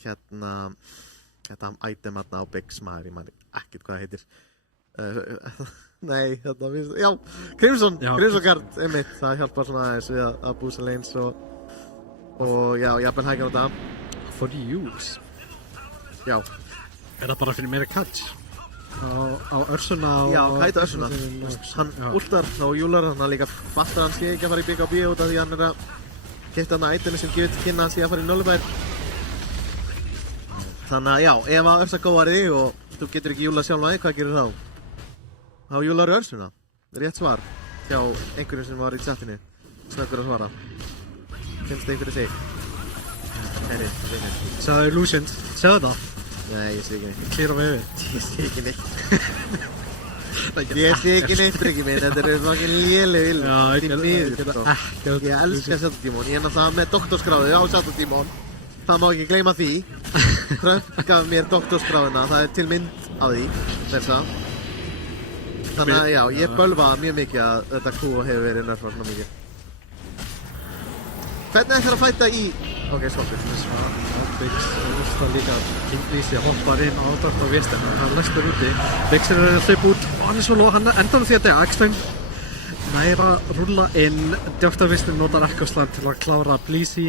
þetta item hérna á Biggs, maður, ég man ekkert hvað það heitir. Nei, þetta finnst, já, Crimson Guard, einmitt, það hjálpar svona aðeins við að búsa lanes og já, jafnvel high ground for use. Já. Er það bara fyrir meira catch? á Örsuna Já, Kaito Örsuna. Hann últar og júlar, hann líka fattar hann sé ekki að fara í BKB út af því hann að keypta hann ætinu sem gefur til kynna hann sé að fara í Nullifær. Þannig að já, ef að Örsa góðar þig og þú getur ekki júlað sjálf aðeins, hvað gerir þá? Þá júlar Örsuna. Rétt svar hjá einhverjum sem var í chatinu. Snöggur að svara. Finnst það einhverju sig? Nei, Sjáðu Illusions, sjáðu það? Nei, ég sé ekki neitt. Klíra með yfir. Ég sé ekki neitt. Ég sé ekki neitt, Breki minn. Þetta er fucking léleg vill. Já, ekki Ég elska Shadow Demon. Ég er náttúrulega með doktorskráðu á Shadow Demon. Það má ekki gleyma því. Trump gaf mér doktorskráðuna. Það er til mynd af því. Þessa. Þannig að já, ég bölva mjög mikið að þetta Q hefur verið nerfað svona mikið. Hvernig ætlar að fæta í... Ok, stoppið. Biggs úrst það líka Kingleesi hoppar inn á Dr. Wistin og hann lestur úti. Biggs er að hlaupa út og hann er svo low, hann endar því að þetta er Axling næra rúlla inn. Dr. Wistin notar Echo-slam til að klára Bleezy.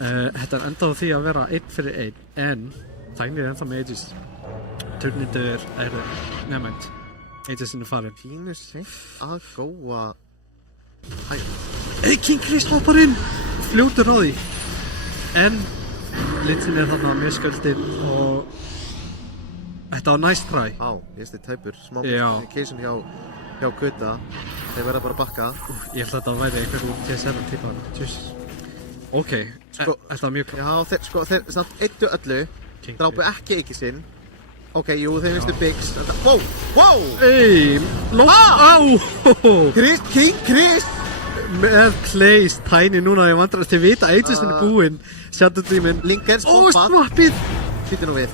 Þetta endar því að vera 1 fyrir 1 en Tiny er ennþá með Aegis. Turnindur er nefnt. Aegisin er farin. Pínu seint að góa... Kingleesi hoppar inn! Fljótur á því. En Litsin er þarna með skjöldin og þetta var nice try. Á, ég stið tæpur. Smá communication hjá Gutta. Þeir verða bara að bakka. Ég held að þetta væri einhver úr TSR típa. Ok, þetta var mjög... Já, þeir samt eittu öllu. Drápu ekki Aegisinn. Ok, jú, þeir vistu Biggs. Wow! Wow! Chris! Með place, Tiny núna, ég vandrast til að vita Aegisin er búinn. Shadow Demon. Linkens hoppað. Swappið! Sýttu nú við.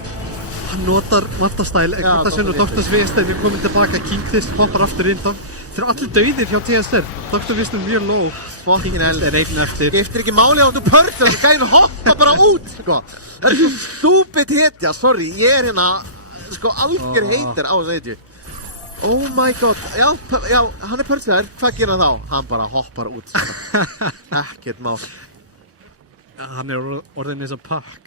Hann notar vantastæl, Dr. Wistin er komin tilbaka, Kingleesi hoppar aftur inn. Þeir eru allir dauðir hjá TSR. Dr. Wistin er mjög low. Fucking hell. Er einn eftir. Skiptir ekki máli á þú pörfur, þessi gæðin hoppa bara út, sko. Það er svo stúpid hetja, sorry. Ég er hérna, sko, algjör heitir á þessu hetju. Oh my god, já, hann er pörfur, hvað gerir hann þá? Hann bara hoppar út, sko. Ekkert mál. Hann er orðin eins og pakk.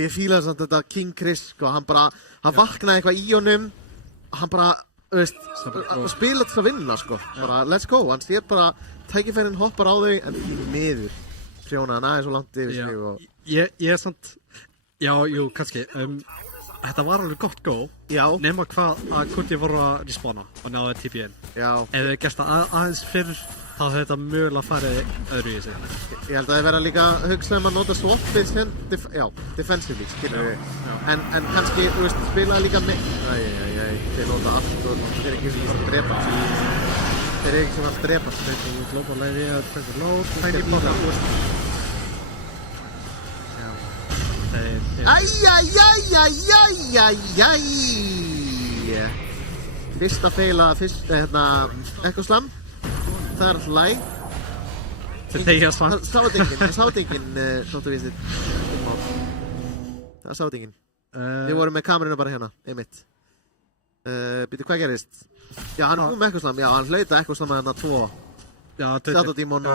Ég fíla þess að þetta King Chris, sko, hann vaknaði eitthvað í honum. Hann bara, veist, spila til að vinna, sko. Bara, let's go, hann sér bara, tækifærin hoppar á þau, en miður. Prjóna hann aðeins svo langt yfir sig og... Ég er samt, jú, kannski, þetta var alveg gott go. Já. Nema hvað að Kuti voru að respawna og náðu TPN. Já. Ef þau gerst það aðeins fyrr, þá hefði þetta mögulega farið öðru í sig. Ég held að það verða líka að hugsa að nota swappið sem, defensively, skilur við. En kannski, þú veist, spilaði líka með... Þeir nota allt og þeir eru ekki sem að drepa. Þeir eru ekki sem að drepa. Þeir eru glópalegði að taka lót, Tiny bóta. Fyrsta feila, Echo-slam. Það er alltaf læg. Þeir tegja svart. Það sátt enginn, Dr. Wistin. Það sátt enginn. Við vorum með kamerinu bara hérna, einmitt. Býtu, hvað gerist? Já, hann er búinn með Echo-slam, já, hann hlauta Echo-slam með hérna 2. Já, Shadow Demon og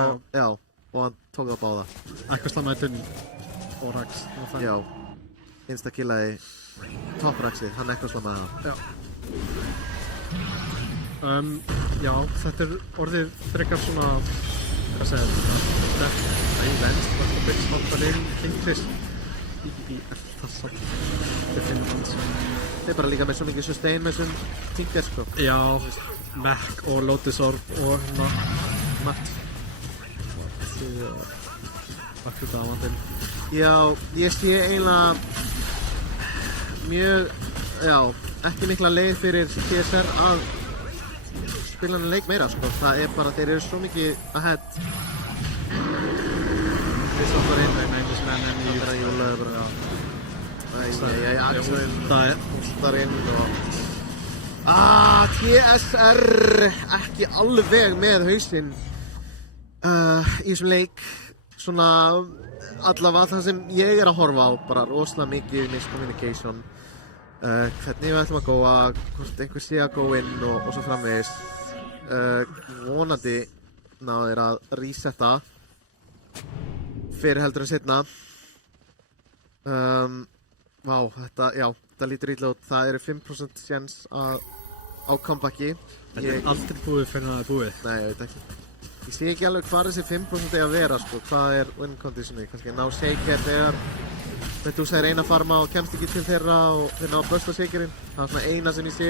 hann tók það báða. Echo-slam með tunni. Og Rax. Já, insta-killaði top-Raxið, hann Echo-slam með það. Já, þetta er orðið frekar svona, hvað segir þetta, Ævens, Biggs hoppar inn, Kingleesi, það samt, þeir finnum hann sem... Þeir bara líka með svo mikið sustain með þessum Tinker, sko. Já, Mac og Lotus Orb og hérna, Matt. Bakk út á vandinn. Já, ég sé eiginlega mjög, ekki mikla leið fyrir TSR að spila hann leik meira, sko. Það er bara, þeir eru svo mikið ahead. Þeir stoppar inn, það er að júlaði bara, Axel hústar inn og... TSR ekki alveg með hausinn í þessum leik. Svona, allavega það sem ég er að horfa á, bara rosalega mikið miscommunication. Hvernig við ætlum að góa, hvort einhver sé að góa inn og svo framvegis. Vonandi ná þeir að resetta fyrir heldur en seinna. Vá, þetta lítur illa út. Það eru 5% sjans á comebacki. Þetta er aldrei búið fyrir að það er búið. Nei, ég veit ekki. Ég sé ekki alveg hvað þessi 5% er að vera, sko. Hvað er win conditioni? Kannski ná shaker þegar Medusa er eina farma og kemst ekki til þeirra og þeir ná að busta shakerinn. Það er svona eina sem ég sé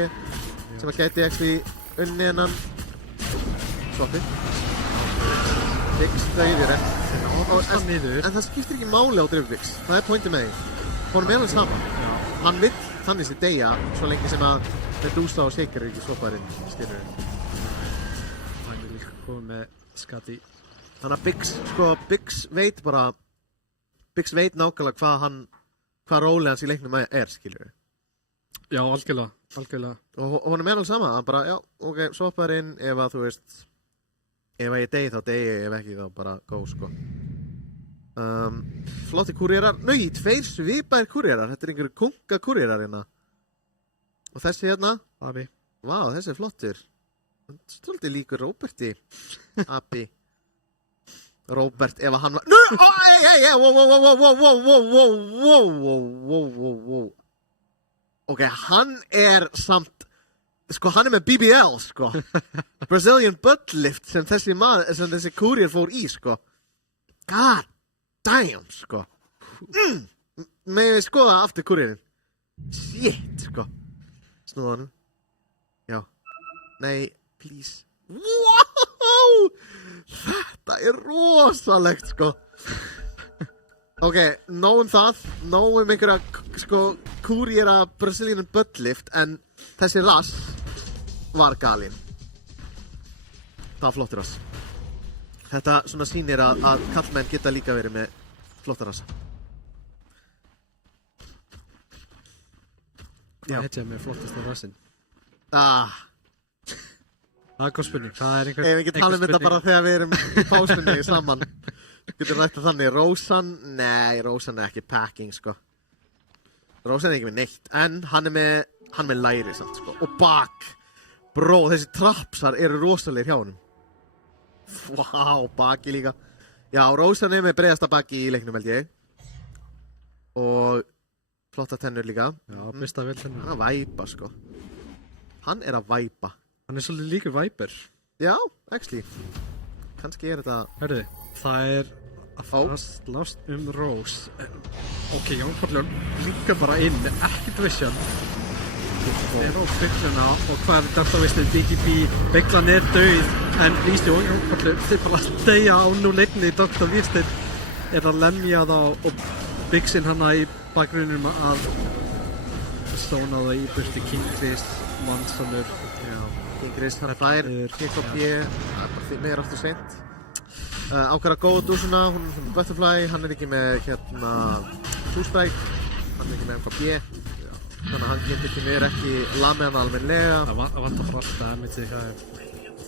sem að gæti actually unnið hennan. Svolítið. Biggs dauðir en það skiptir ekki máli á Drifur Biggs. Það er pointið með því. Honum er alveg sama. Hann vill þannig sér deyja svo lengi sem að Medusa og shaker er ekki svopaðurinn, skilur við. Hann er líka komið með skati. Þannig að Biggs veit nákvæmlega hvað rólið hans í leiknum er, skilur við. Já, algjörlega. Og honum er alveg sama, hann bara, já, ok, sopparinn, ef að þú veist, ef að ég degi þá degi ég, ef ekki þá bara go, sko. Flotti kúrierar, 2 svipaðir kúrierar, þetta er einhverju kunga kúrierar hérna. Og þessi hérna, Abi. Vá, þessi er flottur. Stoltið líkur Róberti, Abi. Róbert, ef að hann var... Wow. Ok, hann er samt... Sko, hann er með BBL, sko. Brazilian butt lift sem þessi kúrier fór í, sko. God damn, sko. Megum við skoða aftur kúrierinn? Shit, sko. Snúða hann. Já. Nei, please. Wow! Þetta er rosalegt, sko. Ok, nóg það. Nóg einhverja, sko, kúriera Brazilian butt lift, en þessi rass var galinn. Það var flottur rass. Þetta svona sýnir að kallmenn geta líka verið með flottar rassa. Það heit ég með flottasta rassin. Það er góð spurning. Það er einhver spurning. Ef við ekki tala um þetta bara þegar við erum í pásunni saman. Getur rætt þannig. Rósan er ekki packing, sko. Rósan er ekki með neitt. En hann er með læri samt, sko. Og bak. Bró, þessi trapsar eru rosalegir hjá honum. Vá, baki líka. Já, Rósan er með breiðasta baki í leiknum, held ég. Og flotta tennur líka. Já, besta vel tennur. Hann er að væpa, sko. Hann er að væpa. Hann er svolítið líka Viper. Já, actually. Kannski er þetta... Hörðu, það er að slást Rose. Ok, Jón Páll líka bara inn, ekkert vision. Það er á byggluna og hvað er þetta vissið? BGB, bygglan er dauð, en vísi og Jón Páll þið bara að deyja á núleikni. Dr. Vísteinn er að lemja það og Biggsinn hana í bakgrunum að stóna það í burti King Chris, Mannsonur. King Chris, hann fær KKP, meira aftur seint. Ákvæða góða dúsuna, hún er svona Butterfly, hann er ekki með hérna Two-Strike, hann er ekki með MKP. Þannig að hann getur ekki meira ekki lamið hann almennilega. Það vantar bara alltaf damage þegar.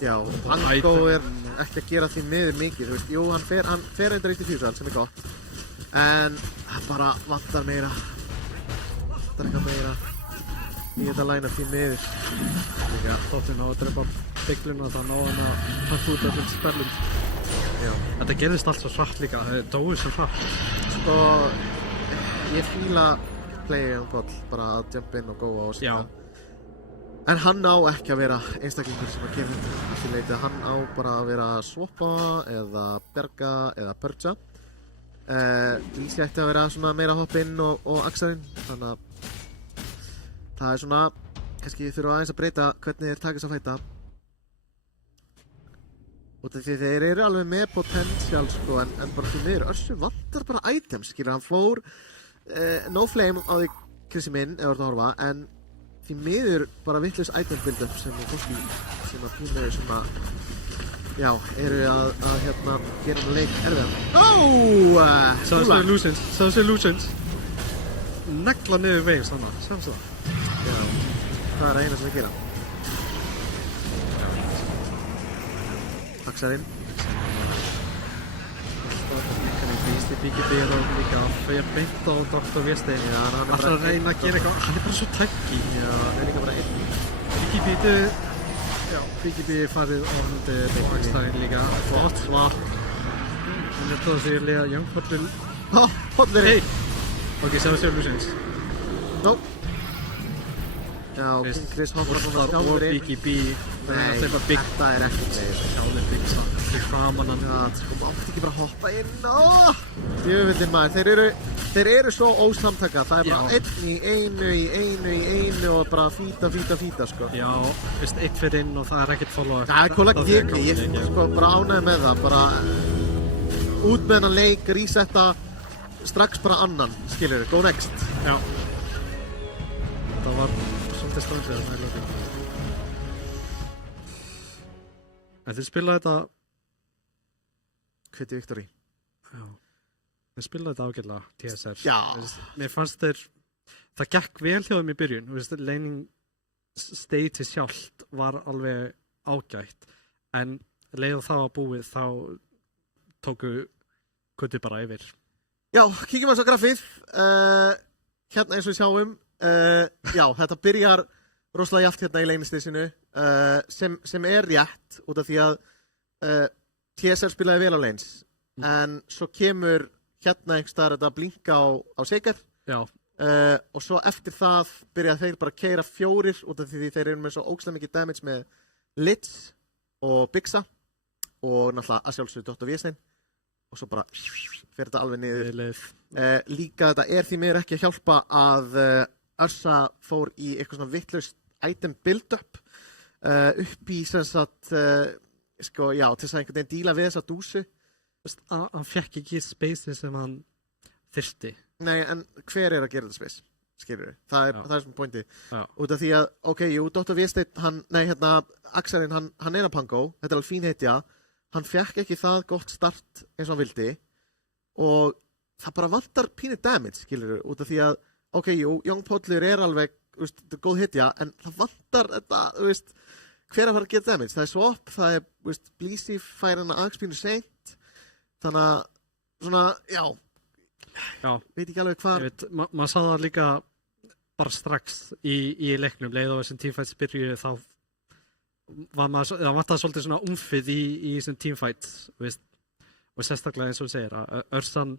Já, Anko er ekki að gera því miður mikið, þú veist. Jú, hann fer eitthvað í físal sem er gott. En hann bara vantar meira. Vantar eitthvað meira. Í þetta line-up því miður. Já, þóttinn á að drepa byggluna og það ná hann að taka út af þessum spellum. Já. Þetta gerðist allt svo hratt líka, það er dóið svo hratt. Sko, ég fíla play Jón Páll bara að jump in og góða og sína. En hann á ekki að vera einstaklingur sem að kemur til þessu leiti. Hann á bara að vera að swappa eða berga eða purja. Lísi ætti að vera svona meira hopp inn og axarinn. Þannig að það er svona, kannski þurfa aðeins að breyta hvernig þeir takast að fæta. Og því þeir eru alveg með potential, sko, en bara því miður Össur vantar bara items, skilur. Hann flór no flame á því Krissi minn, ef þú ert að horfa, en því miður bara vitlaus item build-up sem að pínur sem að, já, eru að hérna gera um leik erfiðan. Sáðu Illusions. Negla niður Waves þannig, sáðu það. Já, það er eina sem við gera. Axarinn. BGB er á líka að fæja beint á Dr. Vísteinn. Já, hann er að reyna að gera eitthvað, hann er bara svo taggy. Já, hann er líka bara einn. BGB farið orðandi Axarinn líka. Flott, svart. Hún er það að segja lega Jón Páll. Pállurinn! Ok, sáðu Illusions. No. Já, King Chris hoppar svona sjálfur inn. BKB. Nei, þetta ekkert leið. Sjálfur byggsa í framan hann. Já, sko, mátti ekki bara hoppa inn. Djöfullinn maður, þeir eru svo ósamtaka. Það bara einn í einu og bara fýta, sko. Já, eitt fyrir inn og það ekkert follow-up. Það kollektív, ég sko bara ánægði með það. Bara út með hennan leik, resetta, strax bara annan, skilur, go next. Já. Það var svolítið strandið þarna í lokin. En þið spilaði þetta... Kviti Victory. Já. Þið spilaði þetta ágætlega, TSR. Já. Mér fannst það gekk vel hjá þeim í byrjun. Laning stage sjálft var alveg ágætt. En leið og það var búið, þá tóku Kuti bara yfir. Já, kíkjum á svo grafið. Hérna eins og við sjáum. Já, þetta byrjar rosalega jafnt hérna í lane-staginu sem rétt út af því að TSR spilaði vel á lanes en svo kemur hérna einhvers staðar þetta að blinka á Shaker og svo eftir það byrja þeir bara að keyra 4 út af því þeir eru með svo ógeðslega mikið damage með Litz og Bixa og náttúrulega að sjálfsögðu Dr. Viestein og svo bara fer þetta alveg niður. Líka þetta því miður ekki að hjálpa að Ursa fór í eitthvað svona vitlaust item build-up upp í sem sagt, sko, já, til þess að einhvern veginn díla við þessa dúsu. Hann fekk ekki space sem hann þyrfti. Nei, en hver að gera þetta space? Skilur við? Það er svona pointið. Út af því að, Dr. Viestein, Axelinn, hann er að Pango, þetta er alveg fín hetja, hann fekk ekki það gott start eins og hann vildi og það bara vantar pínu damage, skilur við, út af því að Young Podlur er alveg, góð hitja, en það vantar þetta, hver að fara að gera damage. Það er swap, það er, Bleezy fær hann aðeins seint, þannig að, svona, já, veit ekki alveg hvað. Maður sá það líka bara strax í leiknum, leið og þessum teamfights byrjuðu, þá það vantar svolítið svona umfið í þessum teamfights, og sérstaklega eins og þú segir, að Ursan,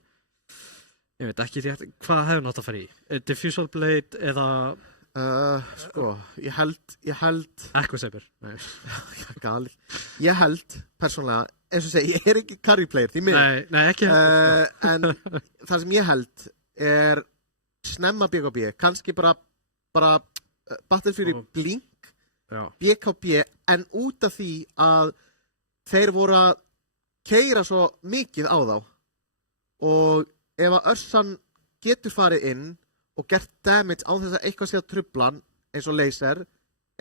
ég veit ekki rétt, hvað hefur nátt að fara í? Diffusal Blade eða... Sko, ég held... Echo Saber? Nei. Galið. Ég held, persónulega, eins og segi, ég er ekki carry player, því miður. Nei, ekki. En það sem ég held er snemma BKB, kannski bara Battlefield Blink, BKB, en út af því að þeir voru að keyra svo mikið á þá og ef að Ursan getur farið inn og gert damage á þess að eitthvað sé að trublan eins og laser,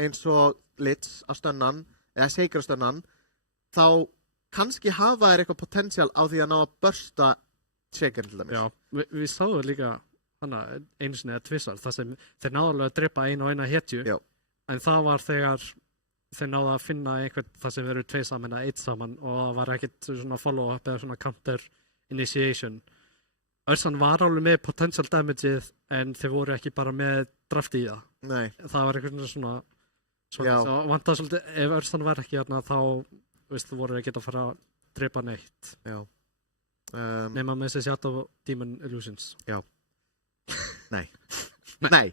eins og Litz að stönnan, eða Shaker að stönnan, þá kannski hafa þær eitthvað potential á því að ná að bursta Shaker til dæmis. Já, við sáum líka einu sinni eða tvissar, þar sem þeir náðu alveg að drepa eina hetju, en það var þegar þeir náðu að finna einhvern þar sem verður 2 saman eða 1 saman og það var ekkert svona follow-up eða svona counter initiation. Ursan var alveg með potential damageið en þeir voru ekki bara með drafti í það. Nei. Það var eitthvað svona það vantar svolítið, ef Ursan var ekki þarna þá, þú voru ekki að fara að drepa neitt. Já. Nema með þessi Shadow Demon Illusions. Já. Nei. Nei.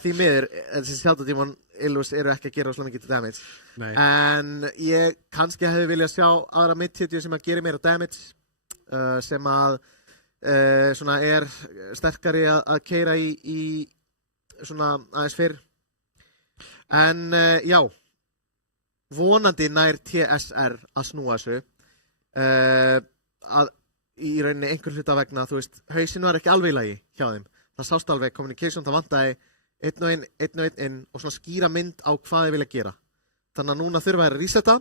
Því miður, þessi Shadow Demon Illusions eru ekki að gera svo mikið damage. Nei. En ég kannski hefði viljað sjá aðra mid-hitju sem að gera meira damage, sem að svona er sterkari að keyra í svona aðeins fyrr en já vonandi nær TSR að snúa þessu að í rauninni einhver hluta vegna hausinn var ekki alveg í lagi hjá þeim það sást alveg communication, það vantaði einn og einn og svona skýra mynd á hvað þeir vilja gera þannig að núna þurfa þeir að resetta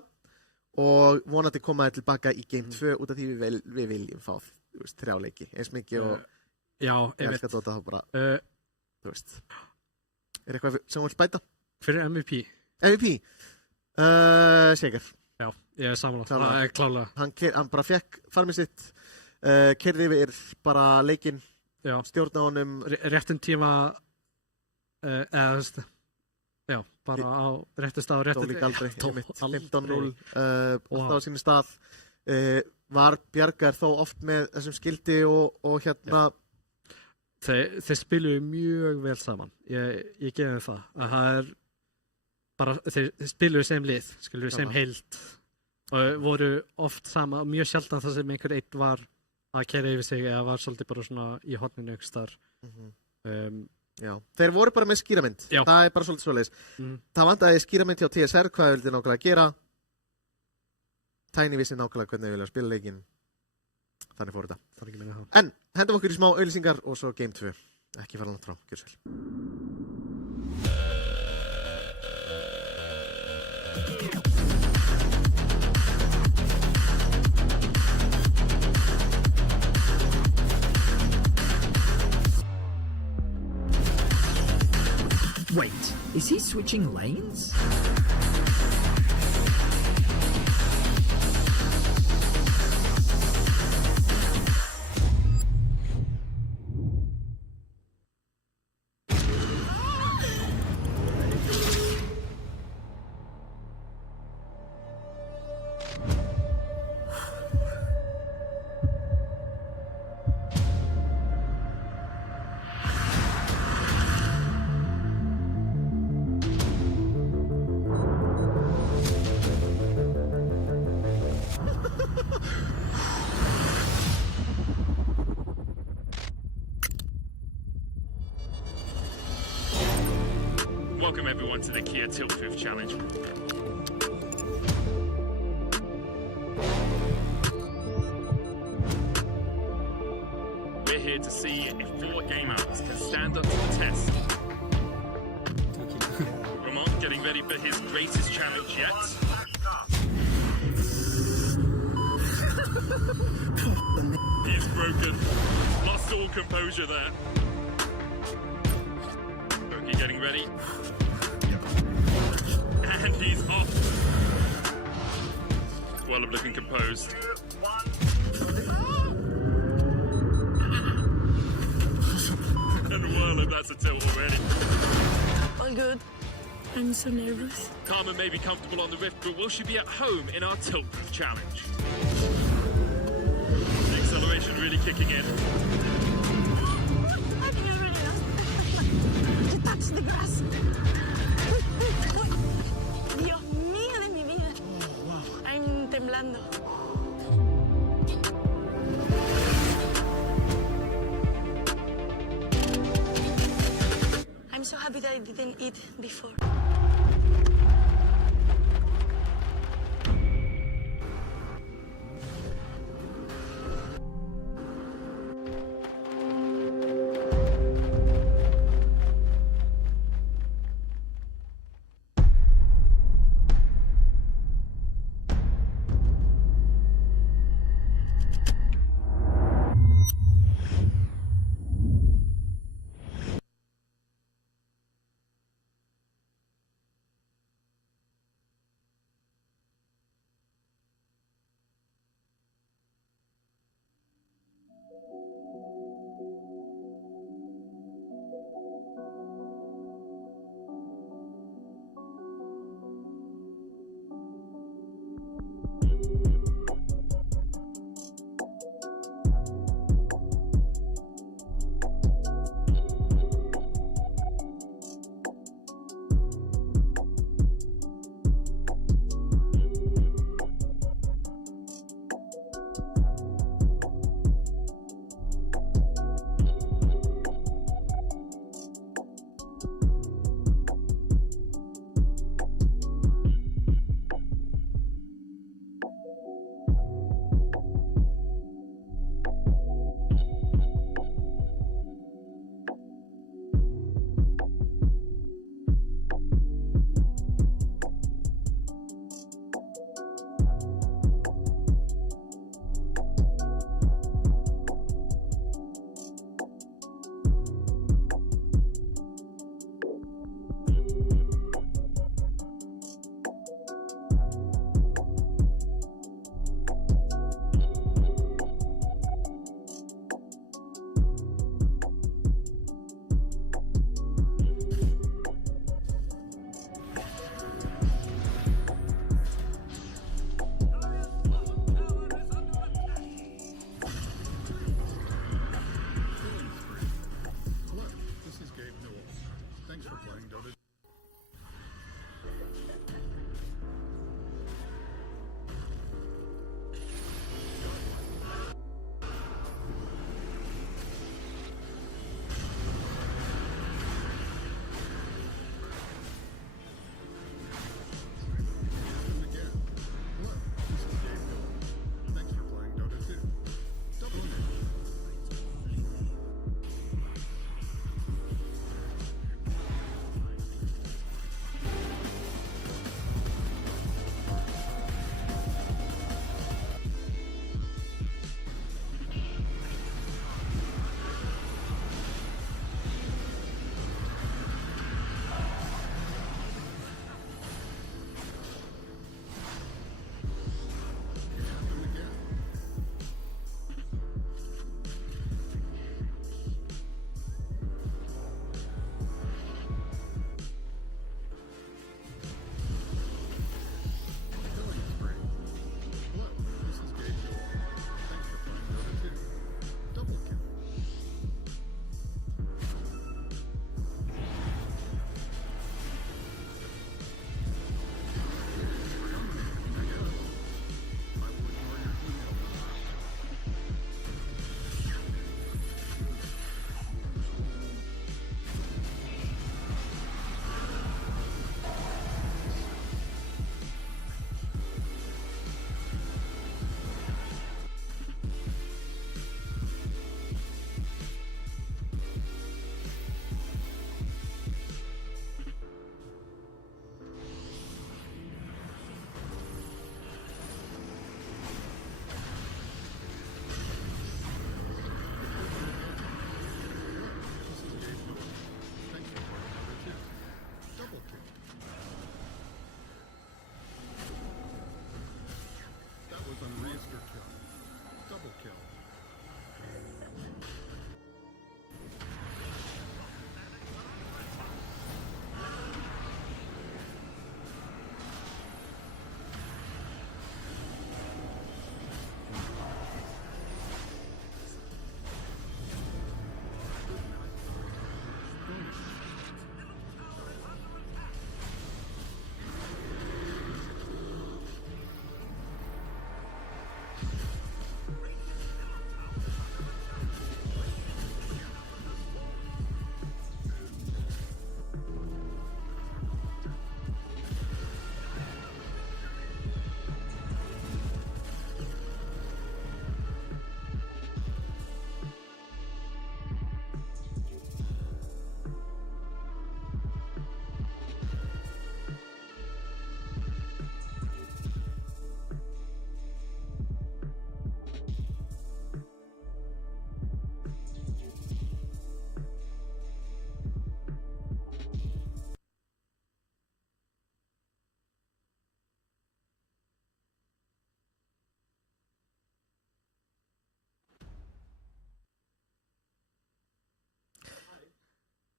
og vonandi koma þeir tilbaka í Game 2 út af því við viljum fá 3 leiki, eins mikið og já, ég elskar Dota þá bara þú veist er eitthvað sem þú vilt bæta? Fyrir MVP? MVP? Shaker já, ég er samanlátt, það er klálega hann bara fekk farmið sitt keyrði yfir bara leikinn stjórna honum réttum tíma eða já, bara á réttu stað og réttu aldrei 15-0 alltaf á sínu stað var Bjargar þó oft með þessum skildi og hérna þeir spiluðu mjög vel saman. Ég gefi það. Að það bara, þeir spiluðu sem lið, skiluðu sem heild og voru oft sama, mjög sjaldan það sem einhver einn var að kæra yfir sig eða var svolítið bara svona í horninu ykkur starf. Já, þeir voru bara með skýramynd. Það bara svolítið svoleiðis. Það vantaði skýramynd hjá TSR, hvað vildi nákvæmlega að gera. Tiny vissi nákvæmlega hvernig við vilja spila leikinn. Þannig fór þetta. En hendum okkur í smá auglýsingar og svo Game 2. Ekki fara langt frá, gjör svo vel. Wait, is he switching lanes? Welcome everyone to the Kia Tiltproof Challenge. We're here to see if 4 gamers can stand up to the test. Ramon getting ready for his greatest challenge yet. He's broken. Lost all composure there. Loki getting ready. And he's off. Twirler looking composed. And Whirler, that's a tilt already. All good. I'm so nervous. Karma may be comfortable on the Rift, but will she be at home in our Tiltproof Challenge? The acceleration really kicking in. I think I really lost. You touched the grass. Dios mío de mi vida. I'm temblando. I'm so happy that I didn't eat before.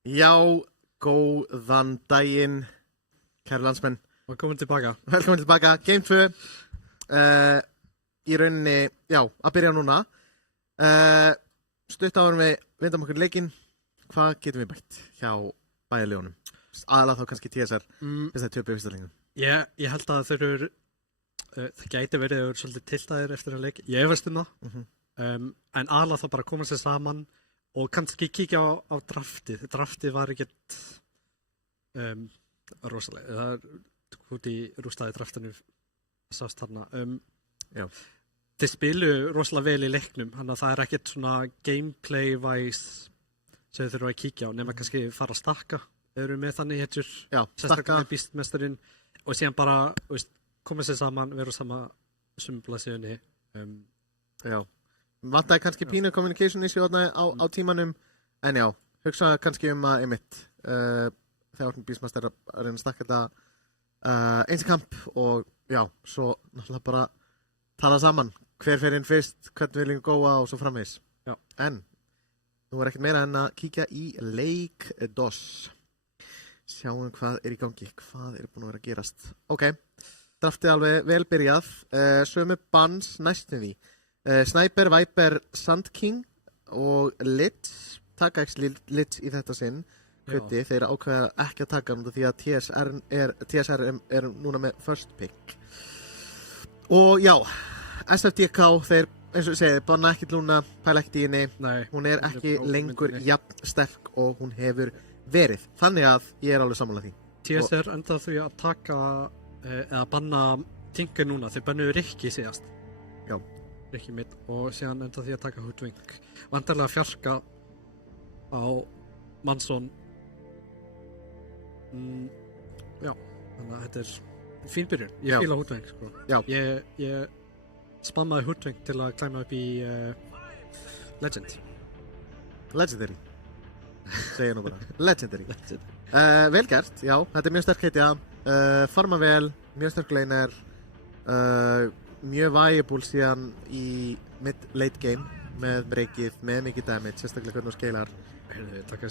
Já, góðan daginn, kæru landsmenn. Velkomin tilbaka. Velkomin tilbaka, Game 2. Í rauninni, já, að byrja núna. Stutt árum við vindum okkur leikinn. Hvað getum við bætt hjá bæjarlegunum? Aðalega þá kannski TSR, fyrst það töpu fyrsta leiknum. Ég held að þeir eru, það gæti verið að þeir eru svolítið tiltæðir eftir að leik. Ég efast það. En aðalega þá bara koma sér saman og kannski kíkja á draftið. Draftið var ekkert rosalega. Það er út í rústaði draftinu sást þarna. Þeir spilu rosalega vel í leiknum, þannig að það er ekkert svona gameplay-wise sem þeir þurfa að kíkja á, nema kannski fara að stakka. Þeir eru með þannig hetjur, sérstaklega með Beastmasterinn og síðan bara koma sér saman, vera sama blaðsíðunni. Já. Vantaði kannski pínu communication issue á tímanum, en já, hugsaði kannski að einmitt þegar Beastmaster að reyna að stakka þetta eins kamp og já, svo náttúrulega bara tala saman, hver fer inn fyrst, hvern viljum góa og svo framvegis. Já. En nú ekkert meira en að kíkja í leik DOS. Sjáum hvað í gangi, hvað búin að vera að gerast. Ok, draftið alveg vel byrjað, sömu bans næstum því. Sniper, Viper, Sand King og Litz, taka ekki Litz í þetta sinn, Kuti, þeir ákveða ekki að taka hann því að TSR er núna með first pick. Og já, SFDK, þeir, eins og ég segi, banna ekkert núna, pæla ekkert í henni, hún er ekki lengur jafn sterk og hún hefur verið, þannig að ég er alveg sammála því. TSR endaði því að taka, eða banna Tinker núna, þeir bannuðu Rikki síðast. Já. Rikki mitt og síðan enda því að taka Hoodwink. Vantarlega fjarka á Manson. Já, þannig að þetta er fín byrjun. Ég fíla Hoodwink, sko. Já. Ég spammaði Hoodwink til að klæma upp í Legend. Legendary. Segja nú bara. Legendary. Vel gert, já. Þetta er mjög sterk heitja. Farma vel, mjög sterk laner. Mjög viable síðan í mid-late game með breakið, með mikið damage, sérstaklega hvernig þú skeilar. Taka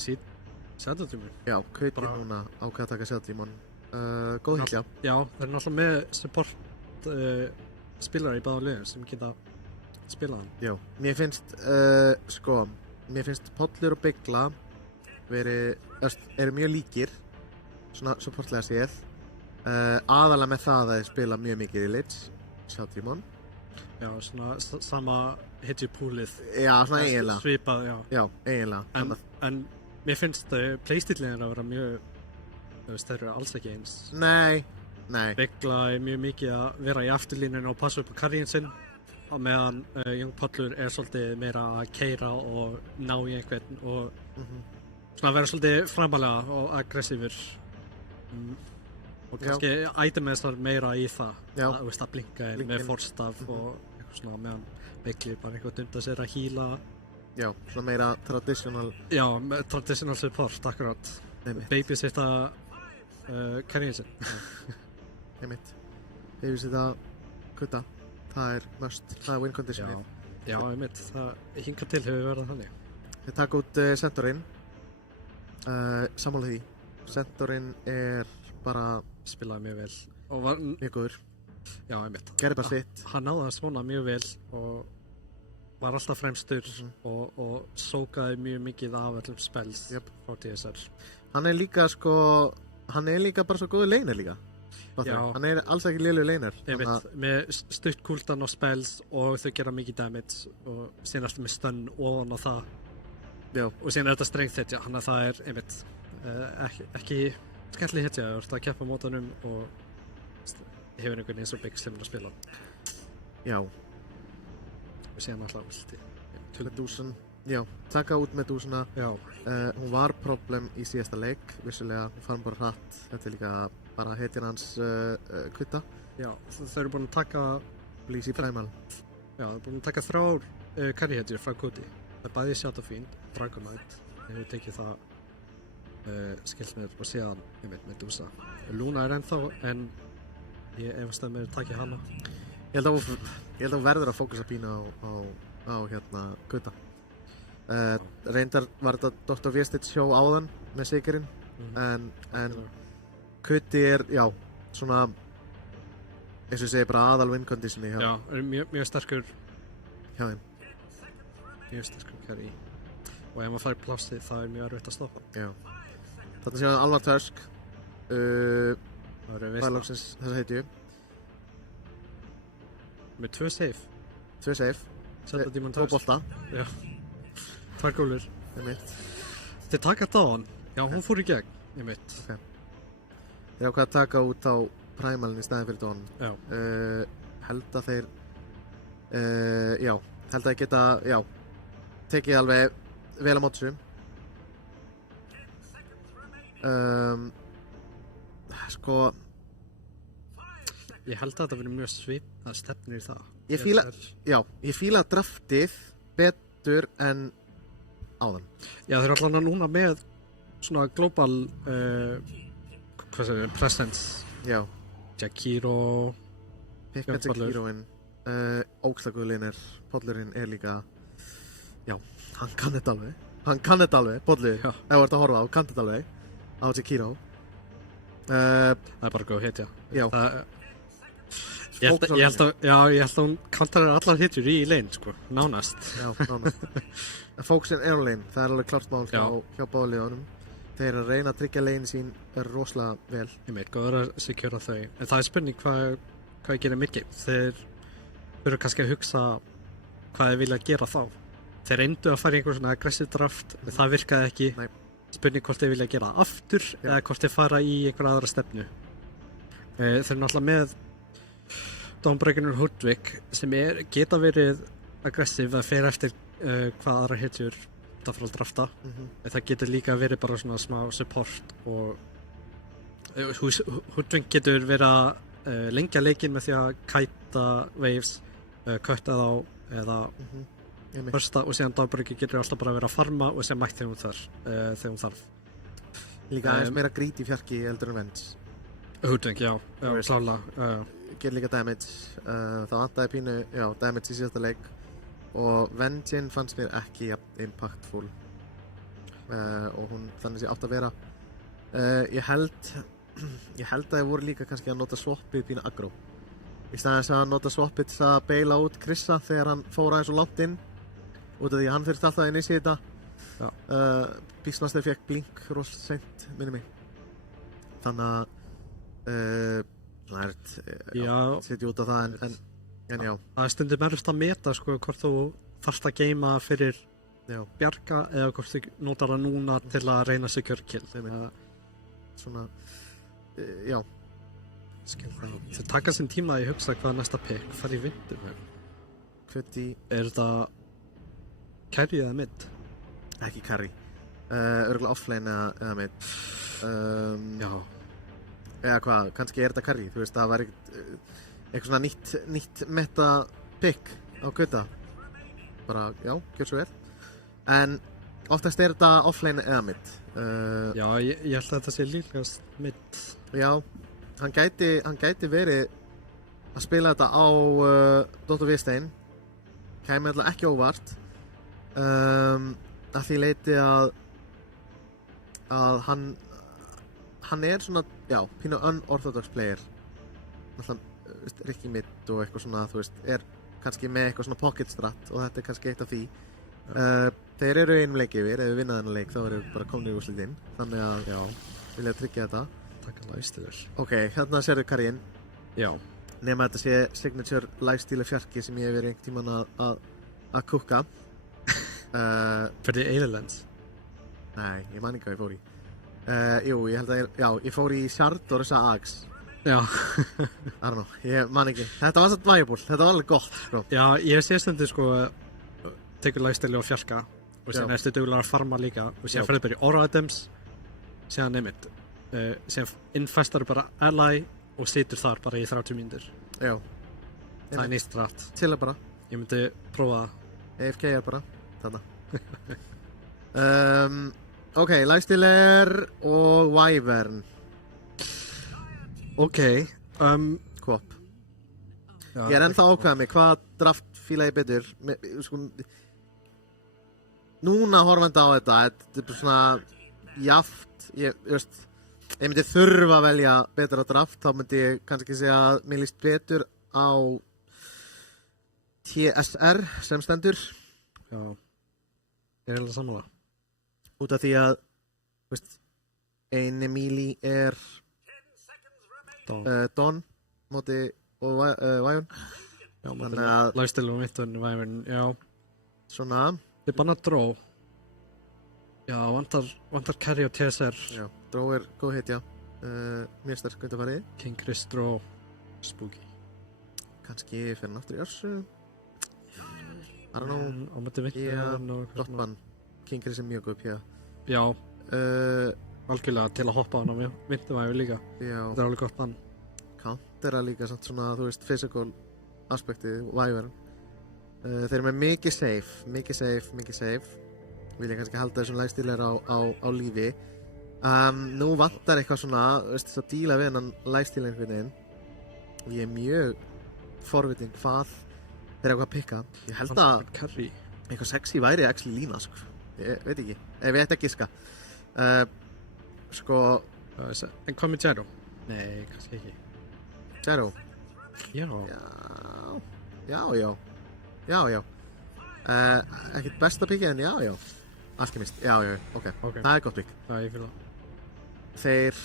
Shadow-Demon. Já, Kuti núna ákveða að taka Shadow-Demon. Góð hittja. Já, þeir eru náttúrulega með support spilara í báða liðum sem geta spilað hann. Já, mér finnst Pollur og Bigla eru mjög líkir, svona supportlega séð. Aðalega með það að þeir spila mjög mikið í Litz. Shadow-Demon. Já, svona sama hitjupúlið. Já, svona eiginlega. Svipað, já. Já, eiginlega. En mér finnst playstílinn að vera mjög, þeir eru alls ekki eins. Nei. Bigla er mjög mikið að vera í afturlínunni og passa upp á karriðin sinn á meðan Young Pollur er svolítið meira að keyra og ná í einhvern og svona vera svolítið framalega og aggressífur. Og kannski itemið þar meira í það, að blinka með forstaf og eitthvað svona meðan Bigli bara eitthvað dunda sér að híla. Já, svona meira traditional. Já, traditional support, akkurat. Babysitta karriðin sinn. Einmitt. Babysitta Kutta, það er must, það er win conditionið. Já, einmitt, það hingar til hefur verið þannig. Þeir taka út Centaurinn, sammála því. Centaurinn er bara spilaði mjög vel og var mjög góður. Já, einmitt. Gerði bara sitt. Hann náði að svona mjög vel og var alltaf fremstur og sókaði mjög mikið af öllum spells frá TSR. Hann er líka bara svo góður laner líka. Já. Hann er alls ekki lélegur laner. Einmitt, með stutt cooldown á spells og þau gera mikið damage og síðan eftir með stun ofan á það. Já. Og síðan er þetta strength hitja, hann að það er einmitt ekki skemmtileg hitja, þú ert að keppa á mótanum og hefur einhvern eins og Big Slim að spila. Já. Og síðan alltaf Medusan, já, taka út Medusana. Já. Hún var problem í síðasta leik, vissulega, hún fann bara hratt. Þetta er líka bara hitjan hans Kutta. Já, þau eru búin að taka Blísi Primal. Já, þau eru búin að taka þrjár karrihetjur frá Kuti. Það er bæði Shadowfiend, Dragonite, þau hefur tekið það skilsmið og síðan Medusa. Luna er ennþá, en ég efast að mér takja hana. Ég held að þú verður að fókusa pínu á hérna Kutta. Reyndar var þetta Dr. Viestit sjó áðan með Sigurinn, en Kuti já, svona, eins og ég segi, bara aðal win conditioni hjá. Já, mjög sterkur Hjá þeim. Mjög sterkur carry. Og ef maður fær plássið, það mjög erfitt að stoppa. Já. Þarna séum við Alvar Törsk. Það Það loksins þess heitju. Með 2 save. 2 save. Senda Demon 2 Törsk. bolta. Já. 2 gólur. Þeir taka þetta á hann. Já, hún fór í gegn. Ég mitt. Þeir ákvað að taka út á Primalin í staðin fyrir Dawn. Já. Held að þeir já, held að þeir geta, já, tekið alveg vel á móti þessu. Sko, Ég held að þetta verið mjög svipað stefnir í það. ég fíla draftið betur en áðan. Já, þeir eru allan núna með svona global hvað segir við, presence. Já, Jakiro, Pikka Jakiroinn, Ógslaguðlinn pollurinn líka, já, hann kann þetta alveg, pollið, Já. ef þú ert að horfa á, kann þetta alveg, á Jakiro. það er bara góð hitja. Já. Ég held að hún kantar allar hitjur í lane, sko, nánast. Já, nánast. Fókusin á lane, það er alveg klart mál hjá báðliðunum. Þeir eru að reyna að tryggja lane sín rosalega vel. Ég meit, góður að secura þau. En það er spurning hvað ég gerir mikið. Þeir eru kannski að hugsa hvað þeir vilja gera þá. Þeir reyndu að fara í einhver svona aggressive draft, en það virkaði ekki. Nei. Spurning hvort þeir vilja gera aftur, eða hvort þeir fara í einhver aðra stefnu. Þeir eru náttúrulega með Dawnbreaker Hoodwig sem geta verið aggressive að fer eftir hvað aðra hitjur það fyrir að drafta. En það getur líka verið bara svona smá support og Hoodwig getur verið að lengja leikinn með því að kæta waves, kötta þá eða bursta, og síðan Dawnbreaker getur alltaf bara verið að farma og sem mætt þegar hún þarf. Líka aðeins meira grít í fjarki eldur en Venge. Hoodwig, já, klálega. Gerir líka damage, það vantaði pínu, já, damage í síðasta leik og Vengeinn fannst mér ekki impactful og hún þannig sé átt að vera. Ég held að þeir voru líka kannski að nota swappið pínu aggro í staðins að nota swappið til að beila út Krissa þegar hann fór aðeins og langt inn út af því að hann þurfti alltaf inn í þetta. Beastmaster fekk blink rosalega seint, minni mig, þannig að setja út á það en já. Það er stundum erfitt að meta, sko, hvort þú þarft að geima fyrir bjarga eða hvort þú notar það núna til að reyna secure kill. Svona, já. Þeir taka sinn tíma að ég hugsa hvað næsta pick fara í vindur. Er þetta carry eða mid? Ekki carry. Örugglega offlane eða mid. Já. Eða hvað, kannski er þetta carry, þú veist, það var eitthvað svona nýtt meta pick á Gauta. Bara, já, gjör svo vel. En oftast er þetta offlane eða mid. Já, ég held að þetta sé líkast mid. Já, hann gæti verið að spila þetta á Dr. Vistein. Kæmi alltaf ekki óvart. Að því leiti að hann er svona, já, pínu unorthodox player. Alltaf, Rikki mid og eitthvað svona, þú veist, er kannski með eitthvað svona pocket strat og þetta er kannski eitt af því. Þeir eru einum leik yfir, ef við vinna þennan leik þá eru bara komnir í úrslitinn. Þannig að, já, vilja tryggja þetta. Takk að lifestealer. Ok, hérna sérðu karriinn. Já. Nema þetta sé signature lifestealer fjarki sem ég hef verið einhvern tímann að kúkka. Fyrir Eililens? Nei, ég man ekki hvað ég fór í. Jú, ég held að ég fór í Shard og þessa Ags. Já. I don't know, ég man ekki. Þetta var satt viable, þetta var alveg gott, sko. Já, ég sé stundu, sko, tekur lifestealer og fjarka og síðan erstu duglegar að farma líka og síðan ferðu bara í Aura Items, síðan neymitt. Síðan infestar bara ally og situr þar bara í 30 mínútur. Já. Það er nýtt rætt. Chilla bara. Ég myndi prófa það. AFK er bara þarna. Ok, lifestealer og Wyvern. Ok. Kvop. Ég er ennþá ákveðað mig, hvað draft fíla ég betur? Sko, núna horfandi á þetta er bara svona jaft, ég myndi þurfa að velja betra draft, þá myndi ég kannski segja að mér líst betur á TSR sem stendur. Já, ég er alveg sammála. Út af því að, ein Emíli er Don móti og Væjun. Já, lifestyle og mitturinn Væjun, já. Svona. Þið banna dró. Já, vantar carry og TSR. Já, dró er góð hitja. Mjög sterk undanfarið. King Chris dró, spooky. Kannski fyrir hann aftur í Örsu. I don't know. Á mætti vikna. Dottmann. King Chris er mjög góð pjá. Já. Algjörlega til að hoppa hann á myndum Væjun líka. Já. Þetta er alveg gott mann. Countera líka samt svona, physical aspektið, Væjun. Þeir eru með mikið safe. Vilja kannski halda þessum lifestyle á lífi. Nú vantar eitthvað svona, að díla við hennan lifestyle einhvern veginn. Og ég er mjög forvitin hvað þeir eru að pikka. Ég held að eitthvað sexy væri actually lína, sko. Ég veit ekki. Ef ég ætti að giska. En hvað með Jero? Nei, kannski ekki. Jero? Já. Ekkert besta pikkið en já. Alchemist, já, ok. Það er gott pikk. Já, ég fíla. Þeir,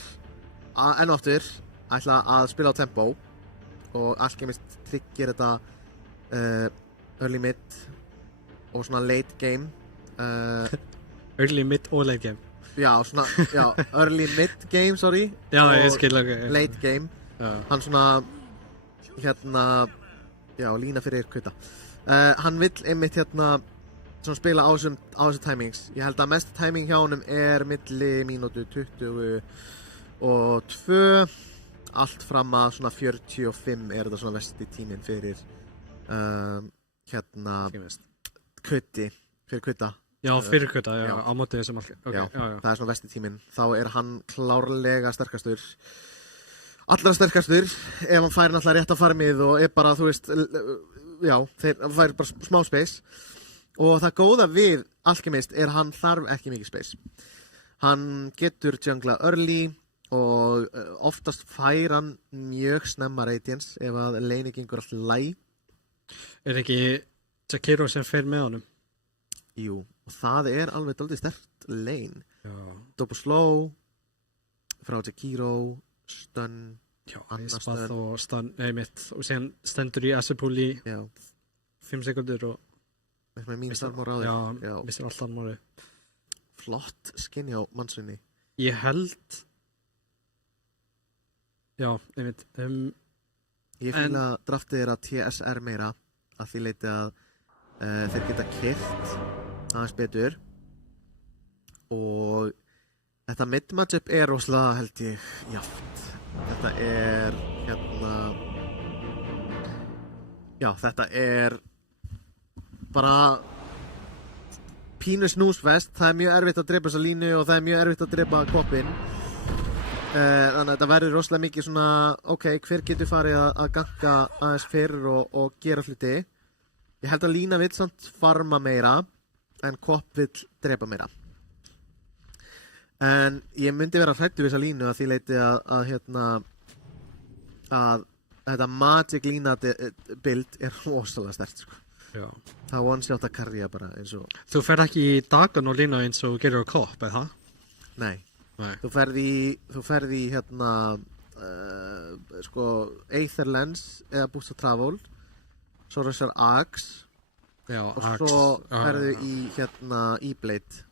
enn og aftur, ætla að spila á tempo og Alchemist tryggir þetta early mid og svona late game. Early mid og late game. Já, early mid game, sorry. Já, ég skil ekki. Late game. Hann svona, lína fyrir kvita. Hann vill einmitt svona spila á þessum timings. Ég held að mest timing hjá honum er milli mínútu 20 og 2 allt fram að svona 45 er þetta svona vesti tíminn fyrir kviti, fyrir kvita. Já, fyrir kvita, já, á móti þessum allir. Já, það er svona vesti tíminn. Þá er hann klárlega sterkastur. Allra sterkastur ef hann fær náttúrulega rétt að farmið og er bara, þeir fær bara smá space. Og það góða við Alchemist er hann þarf ekki mikið space. Hann getur jungla early og oftast fær hann mjög snemma radiance ef að lane gengur allt læg. Er ekki Jakiro sem fer með honum? Jú, og það er alveg dálítið sterkt lane. Já. Double slow frá Jakiro, stun, annars stun og stun, mitt, og síðan stendur í Asapul í 5 sekundur og með mín starmór á þig. Já, missir allt starmóri. Flott skinn hjá mannsunni. Ég held einmitt. Ég fíla draftið að TSR meira að því leiti að þeir geta keyrt aðeins betur og þetta mid-matchup er rosalega held ég jaft. Þetta er þetta er bara pínu snúsfest. Það er mjög erfitt að drepa þessa línu og það er mjög erfitt að drepa koppinn. Þannig að þetta verður rosalega mikið svona hver getur farið að ganga aðeins fyrr og gera hluti. Ég held að lína vill samt farma meira en kopp vill drepa meira. En ég myndi vera hræddur við þessa línu að því leiti að þetta magic lína build er rosalega sterkt, sko. Já. Það er one-shot að karja bara eins og... Þú ferð ekki í Dagon og lína eins og gerir á kopp, eða það? Nei. Þú ferð í Aether Lens eða Boost of Travel, svo þessar Axe og svo ferðu í E-Blade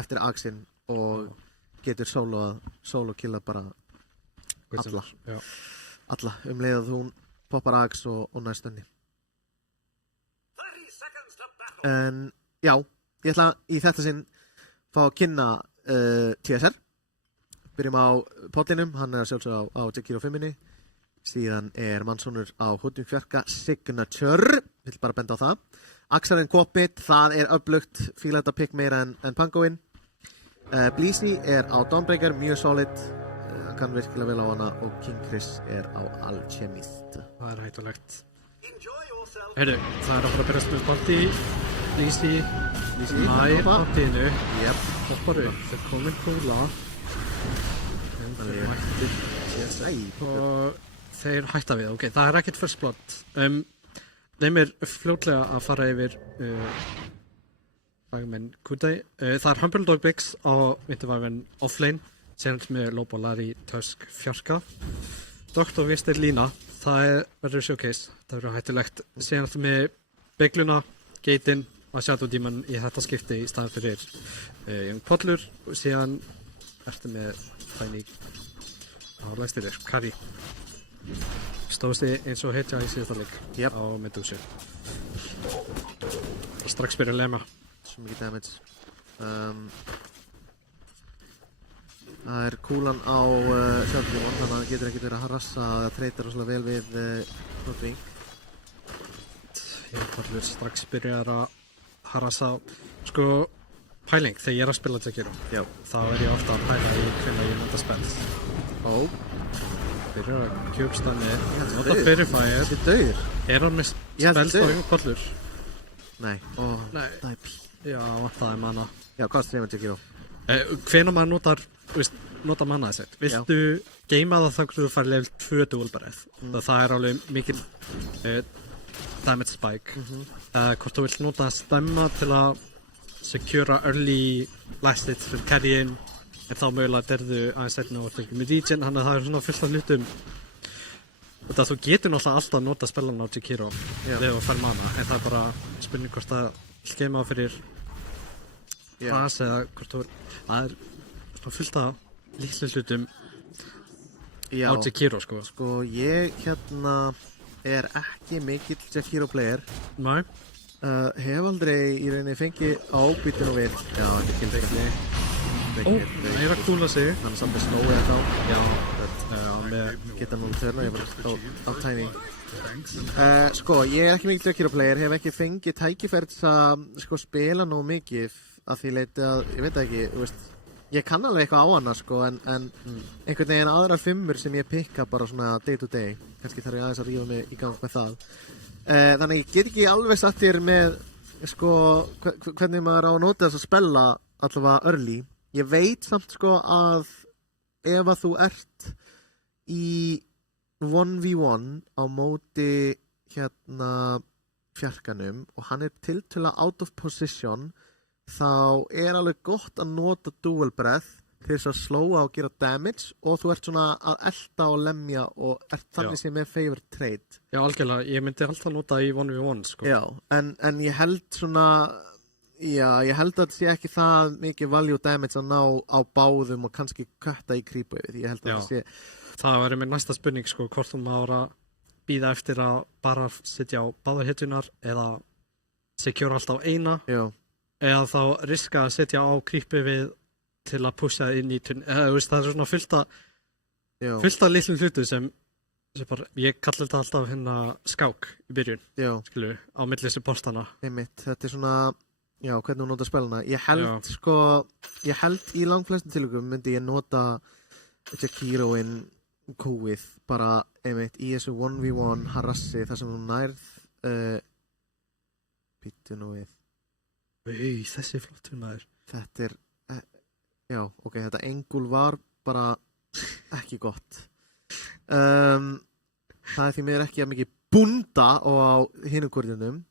eftir Axe-in og getur solo killa bara alla leið að hún poppar Axe og næstunni. En já, ég ætla í þetta sinn fá að kynna TSR. Byrjum á pollinum, hann er að sjálfsögða á Jakiro 5-inni. Síðan er mannsonur á Húddum Fjarka Signature, vill bara benda á það. Axarinn Kopit, það er upplugt, fíla þetta pick meira en Pangoinn. Bleezy er á Dawnbreaker, mjög solid, hann kann virkilega vel á hana og King Chris er á Alchemist. Það er hættulegt. Heyrðu, það er að fara að berast með party, Bleezy, nær hátíðinu. Jep. Hoppar upp, þeir komin kúla. Þeir mættir. Og þeir hætta við, ok, það ekkert first blood. Þeim fljótlega að fara yfir Vægmenn Kútei. Það Humble Dog Biggs á Vintervægmenn offlane. Síðan með Lobo, Larry, Tusk, Fjarka. Doktor Vistir Lína, það verður showcase, það verður hættulegt. Síðan með Beigluna, Gaten og Shadow Demon í þetta skipti í staðan fyrir Young Pollur. Og síðan ertu með Tiny á lægstýrir, Kari. Stóðst eins og hetja í síðasta leik á Medusa. Og strax byrja að lema. Svo mikið damage. Það kúlan á Sjálfdímon, þannig að það getur ekkert verið að harassa að treyta rosalega vel við Nordving. Pollur strax byrjar að harassa. Sko, pæling, þegar ég að spila Jakiro, þá ég ofta að pæla í hvernig ég nota spells. Byrjar að kjúbstanni, nota Purifier. Þetta dauður. Hann með spells á einhver Pollur? Nei. Það pí. Já, það mana. Já, hvað streymar Jakiro? Hvenær maður nota mannaði sett? Viltu geima það þannig að þú fær level 2 dual breath? Það alveg mikil damage spike. Hvort þú vilt nota stemma til að secura early last hit fyrir carry-in, en þá mögulega derðu aðeins setna og með regen, þannig að það svona fullt af hlutum. Þú getur náttúrulega alltaf nota spellan á Jakiro þegar þú fær mana, en það bara spurning hvort það geima fyrir fas eða hvort það svona fullt af litlu hlutum á Jakiro, sko. Sko, ég ekki mikill Jakiro player. Nei. Hef aldrei í rauninni fengið ábýtinu við. Já, þetta killfekli. Það að kúla sig. Hann samt með snói eða þá. Já, með geta nú þörna, ég var á Tiny. Sko, ég ekki mikill Jakiro player, hef ekki fengið tækifæri til að spila nóg mikið að því leiti að, ég veit ekki, þú veist, ég kann alveg eitthvað á hana, sko, en einhvern veginn aðrar fimmur sem ég pikka bara svona day to day, kannski þarf ég aðeins að rífa mig í gang með það. Þannig ég get ekki alveg satt þér með, sko, hvernig maður á að nota þess að spella allavega early. Ég veit samt, sko, að ef að þú ert í 1v1 á móti Fjarkanum og hann tiltölulega out of position, þá alveg gott að nota dual breath til þess að slóa og gera damage og þú ert svona að elta og lemja og ert þannig sem favorite trade. Já, algjörlega, ég myndi alltaf nota í 1v1, sko. Já, en ég held svona, ég held að það sé ekki það mikið value damage að ná á báðum og kannski kötta í creepu yfir því ég held að það sé. Það væri mér næsta spurning, sko, hvort þú maður að bíða eftir að bara sitja á báðar hetjunar eða secure alltaf eina. Já. Eða þá riska að setja á creepi við til að pusha inn í turn. Það svona fullt af litlum hlutu sem bara, ég kalli þetta alltaf skák í byrjun. Já. Skilu, á milli supportana. Einmitt, þetta svona, hvernig þú nota spelana. Ég held í langflestum tilvikum myndi ég nota Jakiroinn kóið bara einmitt í þessu 1v1 harassi þar sem hún nærð býttu nú við. Þessi flottur maður. Þetta þetta engul var bara ekki gott. Það því mér ekki að mikið bunda og á hinum hvörðunum.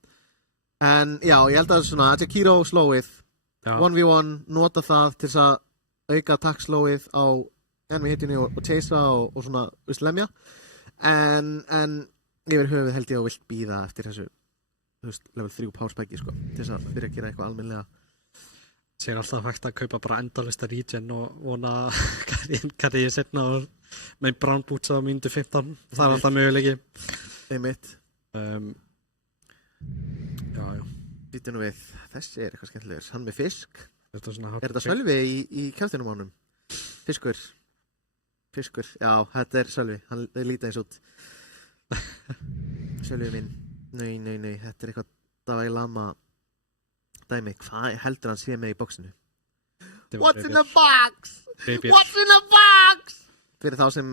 En ég held að svona Jakiro slowið 1v1, nota það til að auka attack slowið á enmi hitjunni og chasea og svona lemja. En yfir höfuð held ég að vilt bíða eftir þessu level 3 power spike, sko, til þess að byrja að gera eitthvað almennilega. Sér alltaf hægt að kaupa bara endalista regen og vona hvernig ég setna með brown boots á mínútu 15. Það alltaf möguleiki. Einmitt. Já. Býtum nú við, þessi eitthvað skemmtilegur. Hann með fisk. Þetta Sölvi í kjaftinum ánum? Fiskur, já, þetta Sölvi. Hann líta eins út. Sölvi minn. Nei, þetta eitthvað Dalai Lama dæmi. Hvað heldur hann sé með í boxinu? What's in the box? What's in the box? Fyrir þá sem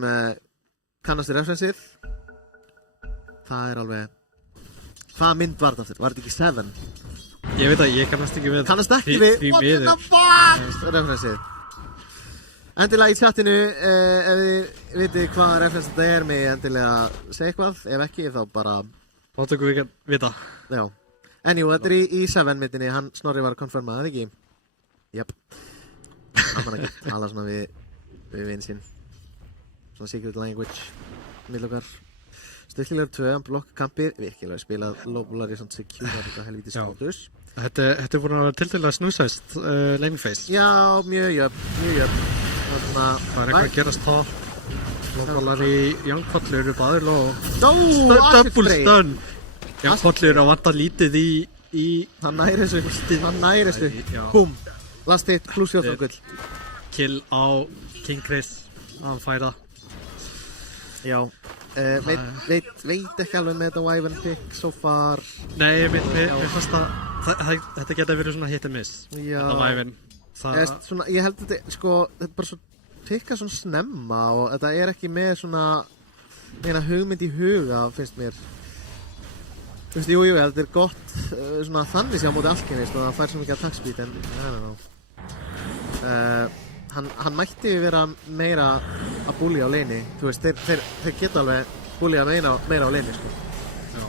kannastu referensið, það alveg, hvaða mynd var þetta aftur? Var þetta ekki 7? Ég veit að ég kannast ekki við Kannast ekki við því What miður. the fuck referensið Endilega í chatinu ef þið vitið hvað referens þetta er mig endilega segja eitthvað ef ekki þá bara Láttu okkur ekki vita. já þetta er í 7 myndinni hann Snorri var að konfirma það ekki Jep hann var ekki tala svona við vinn sinn svona secret language miðlokar Styrkilegur 2 blokkkampið virkilega spilað Lobulari svona secure þetta helvítið skótus Þetta er búin að vera tiltölulega snúsæst laning phase. Já, mjög jöfn Það er eitthvað að gerast þá Lobulari Youngpollur eru báður og double stun Youngpollur að vanta lítið í hann næri þessu Búm, last hit pluss 14 gull kill á King Chris að hann færa Já veit ekki alveg með þetta Wyvern pick so far Nei, mér fannst að þetta geta verið svona hit and miss Já þetta Wyvern ég held að þetta er bara svo pikka svona snemma og þetta er ekki með svona meina hugmynd í huga finnst mér Þú veist, jú, þetta er gott svona þannig sé á móti Alchemist og það fær svo mikið attack speed en I don't know hann mætti vera meira að búlja á leini þú veist, þeir geta alveg búlja meira á leini sko já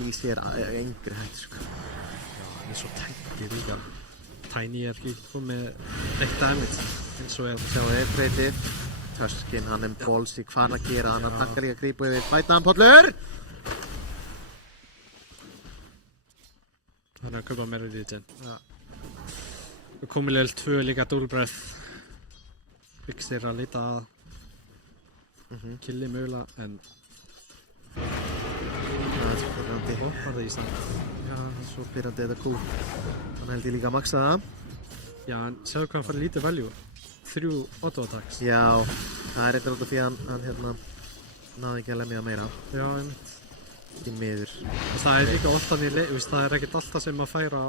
Lýs er engri hægt sko já, hann er svo tækið líka Tiny er ekki komið eitt damage eins og sjáu breyti Tuskin, hann ballsy hvað hann að gera hann takkar líka grípu yfir fætaðan Pollur hann er að kaupa meira regen komið level 2 líka dual breath Fixir að leita að killi mögulega en það er svo pyrrandi hoppar það í stand já, svo pyrrandi þetta kú hann held ég líka að maxa það já, en sjáðu hvað hann fær lítið value 3 auto attacks já, það er eitthvað út af því að hann náði ekki að lemja meira já, einmitt í miður það er líka alltaf það er ekkert alltaf sem að færa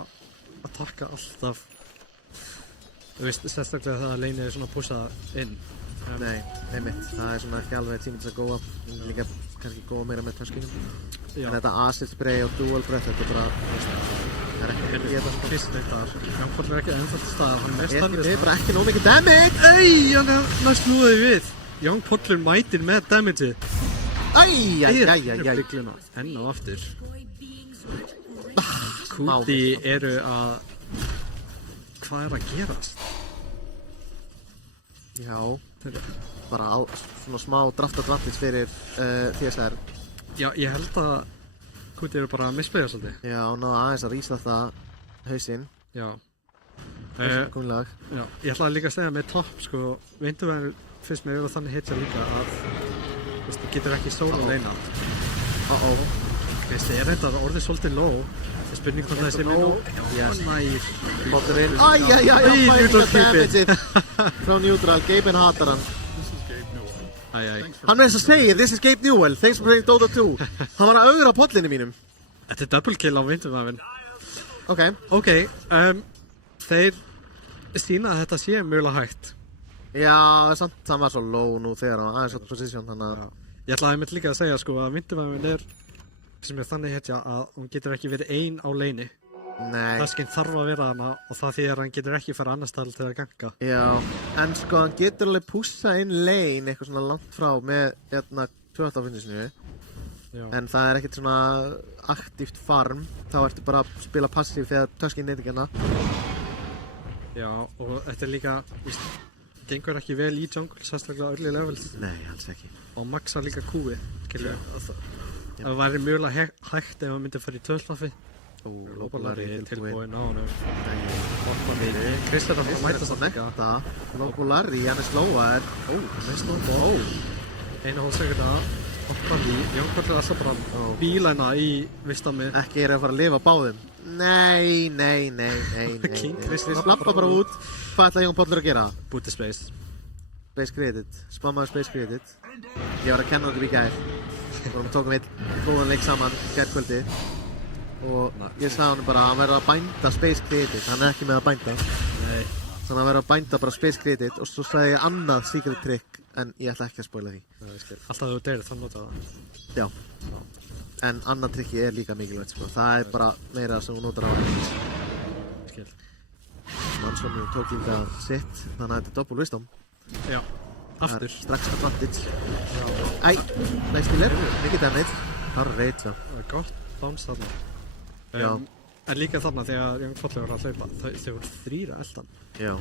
að takka alltaf þú veist, sérstaklega það að leinið er svona að pusha inn nei, einmitt, það er svona ekki alveg tímið til að góa líka kannski góa meira með Tuskinum en þetta acid spray og dual breath þetta er bara það er ekki að geta Kristneitt þar Youngpollur er ekki ennþátt stað hann það er bara ekki nóg mikið damage hann er slúðið við Youngpollur mætir með damage enn og aftur Kuti eru að hvað er að gerast? Já, bara svona smá draft advantage fyrir TSR Já, ég held að Kuti eru bara að misplaya svolítið Já, náðu aðeins að rísa þetta hausinn Já komið lag Já, ég ætlaði líka að segja með topp sko, Vindurvæður finnst mér yfir þannig hitja líka að þú getur ekki solo reyna Kristi er þetta orðið svolítið low Það er spurning hvort það sé minn og nær Pollurinn Neutral damage frá neutral, Gaben hatar hann Hann er þess að segja, this is Gabe Newell, thanks for playing Dota 2 Hann var að augra pollinu mínum Þetta er double kill á Vindurvæðin Ok Þeir sína að þetta sé mjögulega hægt Já, samt hann var svo low nú þegar hann var aðeins átt position þannig að Ég ætlaði einmitt líka að segja sko að Vindurvæðin er sem er þannig hetja að hún getur ekki verið ein á leini Nei Tuskin þarf að vera hana og það því að hann getur ekki fara annars stað til að ganga Já, en sko hann getur alveg pússa inn lane eitthvað svona langt frá með hérna 12-finnisinu en það er ekkert svona aktíft farm þá ertu bara að spila passív þegar Tuskin neytir ekki hana Já, og þetta er líka gengur ekki vel í jungle, sérstaklega early levels Nei, alls ekki og maxa líka kúi það væri mjögulega hægt ef hann myndi að fara í 12-lafi Lobulari tilbúin á hann Chris er að mæta svo nekta Lobulari, hann er slóaður hann er slóaður einu hálfsegur að Lobulari, Youngpollur alltaf bara bílæna í vistami ekki er að fara að lifa báðum Nei Chris lappa bara út hvað ætla Youngpollur að gera? Booty space Space created, spammaður space created ég var að kenna okkur í gær og við tókum einn góðan leik saman gærkvöldi og ég sagði hann bara að hann verður að bænda space created hann er ekki með að bænda Nei. þannig að hann verður að bænda bara space created og svo sagði ég annað secret trick en ég ætla ekki að spoila því alltaf þú deyrir þannig að Já En annað trikki líka mikilvægt, sko. Það bara meira sem hún notar á henni. Skil. Mannsson tók líka sitt, þannig að þetta double wisdom. Já, aftur. Strax advantage. Æ, næstilir, mikið damage. Það var reit, svo. Það gott bounce þarna. Já. En líka þarna þegar Young Potler var að hlaupa, þau voru 3 eldan. Já.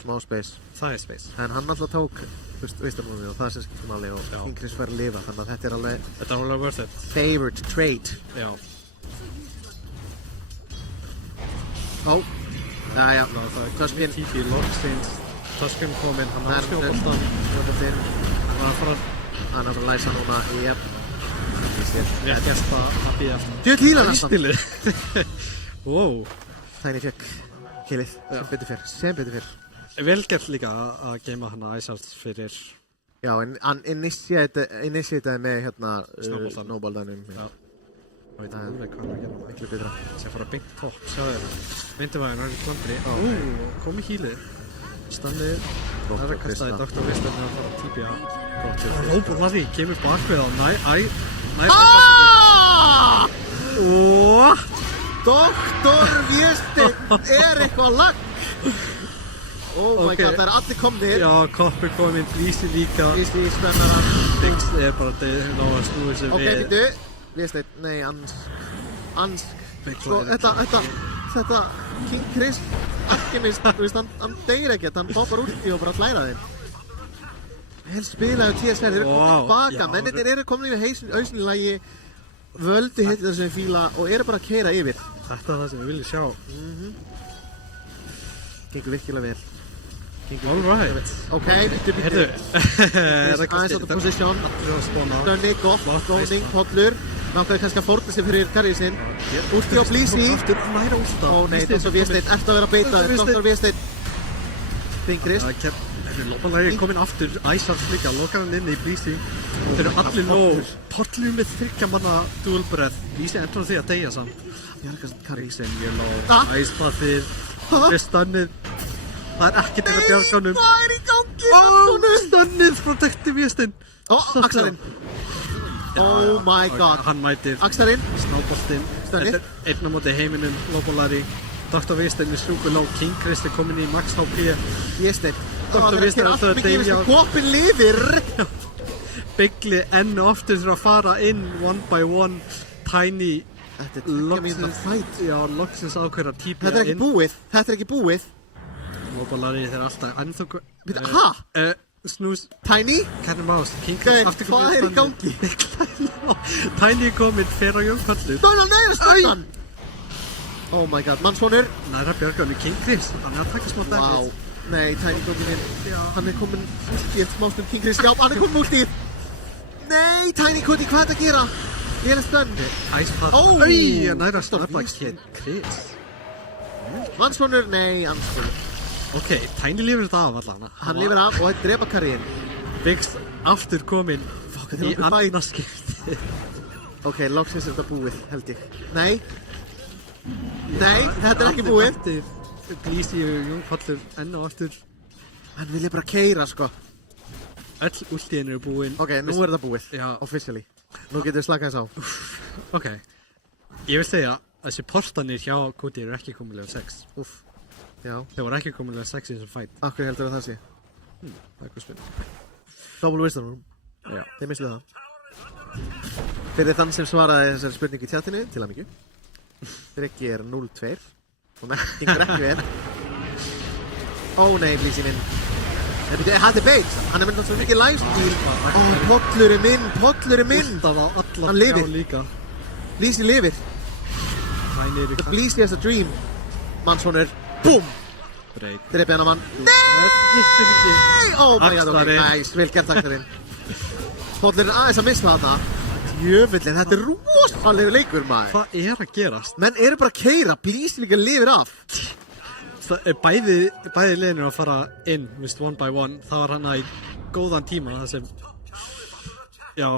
Smá space. Það space. En hann alltaf tók, veistarmómi og það sem skiptum alveg og King Chris fær að lifa, þannig að þetta er alveg... Þetta var alveg worth it. Favorite trade. Já. Ó. Jæja. Tuskun. TP loksins. Tuskun kominn, hann har skjóðbóltan. Hann var að fara að læsa núna í Ég gæst að býja aftur. Djöld híla næstan. Ístilið. Wow. Tiny fekk killið, sem betur fyrr. Vel gert líka að geima hann að Ice Hearts fyrir... Já, en hann initiataði með hérna... Snowball-dænum. Já. Það veit alveg hvað hann að gera. Miklu betra. Sér fara beint topp, sjáðu. Vinduvæðin var í klambri. Kom í hílið. Stannið. Það er að kastaði Dr. Wisdom að fara að típja. Róbur Larry kemur bakvið á Dr. Wisdom eitthvað lag. Oh my god, það allir komnir. Já, Koppi kominn, Blísi líka. Blísi spennarar. Dings bara þeir ná að snúi sig við. Ok, býttu. Viðsteinn, nei, Ansk. Sko, þetta King Chris Alchemist, þú veist, hann deyr ekkert, hann poppar úti og bara hlæra þeim. Vel spilaðu TSR, þeir eru komið tilbaka, mennir eru komin í hausnilagi, völdu hittir það sem við fíla og eru bara að keyra yfir. Þetta er það sem við viljum sjá. Gengur virkilega vel. Alright. Ok, býttu. Aðeins átta position. Stunni, gott, góðning, Pollur. Náttúrulega kannski að fórna sig fyrir karrið sinn. Últi á Blísi. Ó nei, Dr. Viðsteinn, ert að vera að beita þér. Dr. Viðsteinn. Þingrist. Lópalæri kominn aftur, Ice Hearts líka, lokar hann inn í Blísi. Þeir eru allir nóg. Pollur með 3 manna dual breath. Blísi endur á því að deyja samt. Bjargast karrið. Blísi mjög nóg. Ice Pathið. Stunnið. Það er ekkert að bjarga honum. Hvað er í gangi? Stunnið frá Dr. Viðsteinn. Axarinn. Oh my god. Hann mætir. Axarinn. Snowballtinn. Stunnið. Einn á móti heiminum, Lópalæri. Dr. Viðsteinn er sjúkur nóg. King Chris er kominn í max HP. Viðsteinn. Dr. Viðsteinn er alltaf að deyja. Kopin lifir. Bigli enn og aftur þurfa að fara inn one by one. Tiny. Þetta er ekki mínúta fight. Já, loksins ákveður að típa inn. Þetta er ekki búið. Lópalæri þeir alltaf ennþá... Hæ? Snús. Tiny? Kærni Más. King Chris aftur kominn. Hvað er í gangi? Tiny kominn fyrir á Young Potler. Neira stunnan! Oh my god, mannsvonur. Næra björganu King Chris. Hann er að taka smá damage. Nei, Tiny kominn inn. Hann er kominn úti eftir smástum King Chris. Já, hann er kominn úti. Nei, Tiny Cody, hvað er þetta að gera? Ég er að stönni. Ice Path. Næra snabba King Chris. Mannsvonur, nei, ansvonur. Ok, Tiny lifir þetta af allan. Hann lifir af og þetta drepa karriðin. Biggs aftur kominn í annarskipti. Ok, loksins er þetta búið, held ég. Nei, þetta er ekki búið. Blísi og Young Potler enn og aftur. Hann vilja bara keyra, sko. Öll últíðin eru búin. Ok, nú er þetta búið, officially. Nú getum við slakað þess á. Ok, ég vil segja að supportanir hjá Cody eru ekki komin level 6. Já. Þeir voru ekki komin level 6 í þessum fight. Akkur heldur að það sé? Það er eitthvað spil. Double wisdom. Já. Þeir misluðu það. Fyrir þann sem svaraði þessari spurningu í tjatinu, til að mikið. Dreki er 0-2. Og gengur ekki vel. Ó nei, Blísi minn. Þetta er beit. Hann er myndið svo mikið livestream. Ó, Pollur er minn. Hann lifir. Blísi lifir. Blísi has a dream. Mannsvonur. Búm! Dreipið hann að mann. Nei! Oh my god, ok, nice, vel gert taktarinn. Pollur er aðeins að missa þetta. Jöfullin, þetta er rosalega leikur, maður. Hvað er að gerast? Menn eru bara að keyra, Blísi líka lifir af. Bæði liðin eru að fara inn, one by one. Það var hann í góðan tíma, það sem... Já,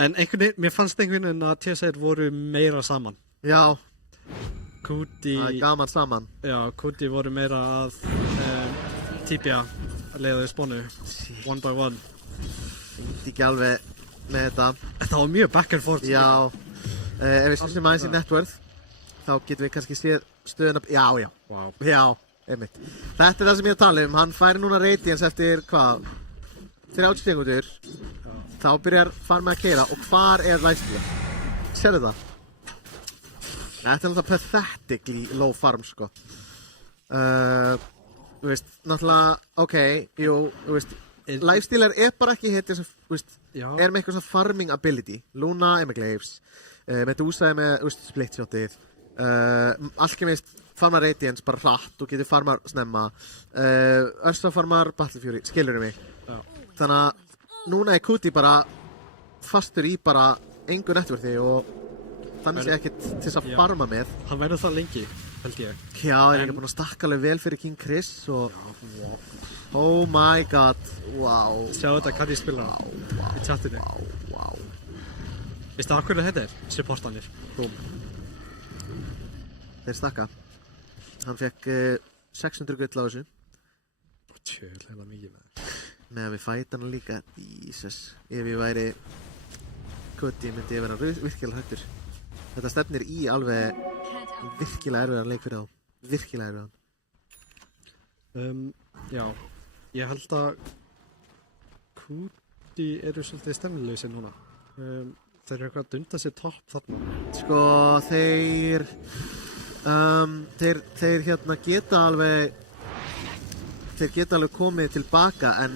en mér fannst einhvern veginn að TSR voru meira saman. Já. Cody... Það er gaman saman. Já, Cody voru meira að típja að leiða þau spónu. One by one. Ég veit ekki alveg með þetta. Þetta var mjög back and forth. Já. Ef við snýstum aðeins í net worth, þá getum við kannski séð stöðuna... Já. Wow. Já, einmitt. Þetta er það sem ég er að tala um. Hann færi núna Radiance eftir, 30 sekundur. Þá byrjar farmið að keyra og hvar er lifestealer? Sérðu það? Þetta er náttúrulega pathetically low farm, sko. Þú veist, náttúrulega, þú veist, lifestealer er bara ekki hitt sem, þú veist, er með eitthvað svona farming ability. Luna er með glaives, Medusa er með, split shotið, Alchemist farmar Radiance bara hratt og getur farmar snemma, Ursa farmar Battle Fury, skilurðu mig? Þannig að núna er Kuti bara fastur í bara engu networthi og þannig sé ekkert til þess að farma með. Hann verður það lengi, held ég. Já, er ekki búinn að stakka alveg vel fyrir King Chris og... Oh my god, wow. Sjá þetta, kann ég spila í chatinu. Wow. Veistu það hvernig þetta er? Supportanir. Búm. Þeir stakka. Hann fekk 600 gull á þessu. Tjöðlega mikið með það. Með að við fæta hann líka. Jesus. Ef ég væri Kuti myndi ég vera virkilega hættur. Þetta stefnir í alveg virkilega erfiðan leik fyrir þá. Virkilega erfiðan. Já. Ég held að Kuti eru svolítið stemnilegir núna. Þeir eru eitthvað að dunda sér topp þarna. Sko, þeir geta alveg komið tilbaka en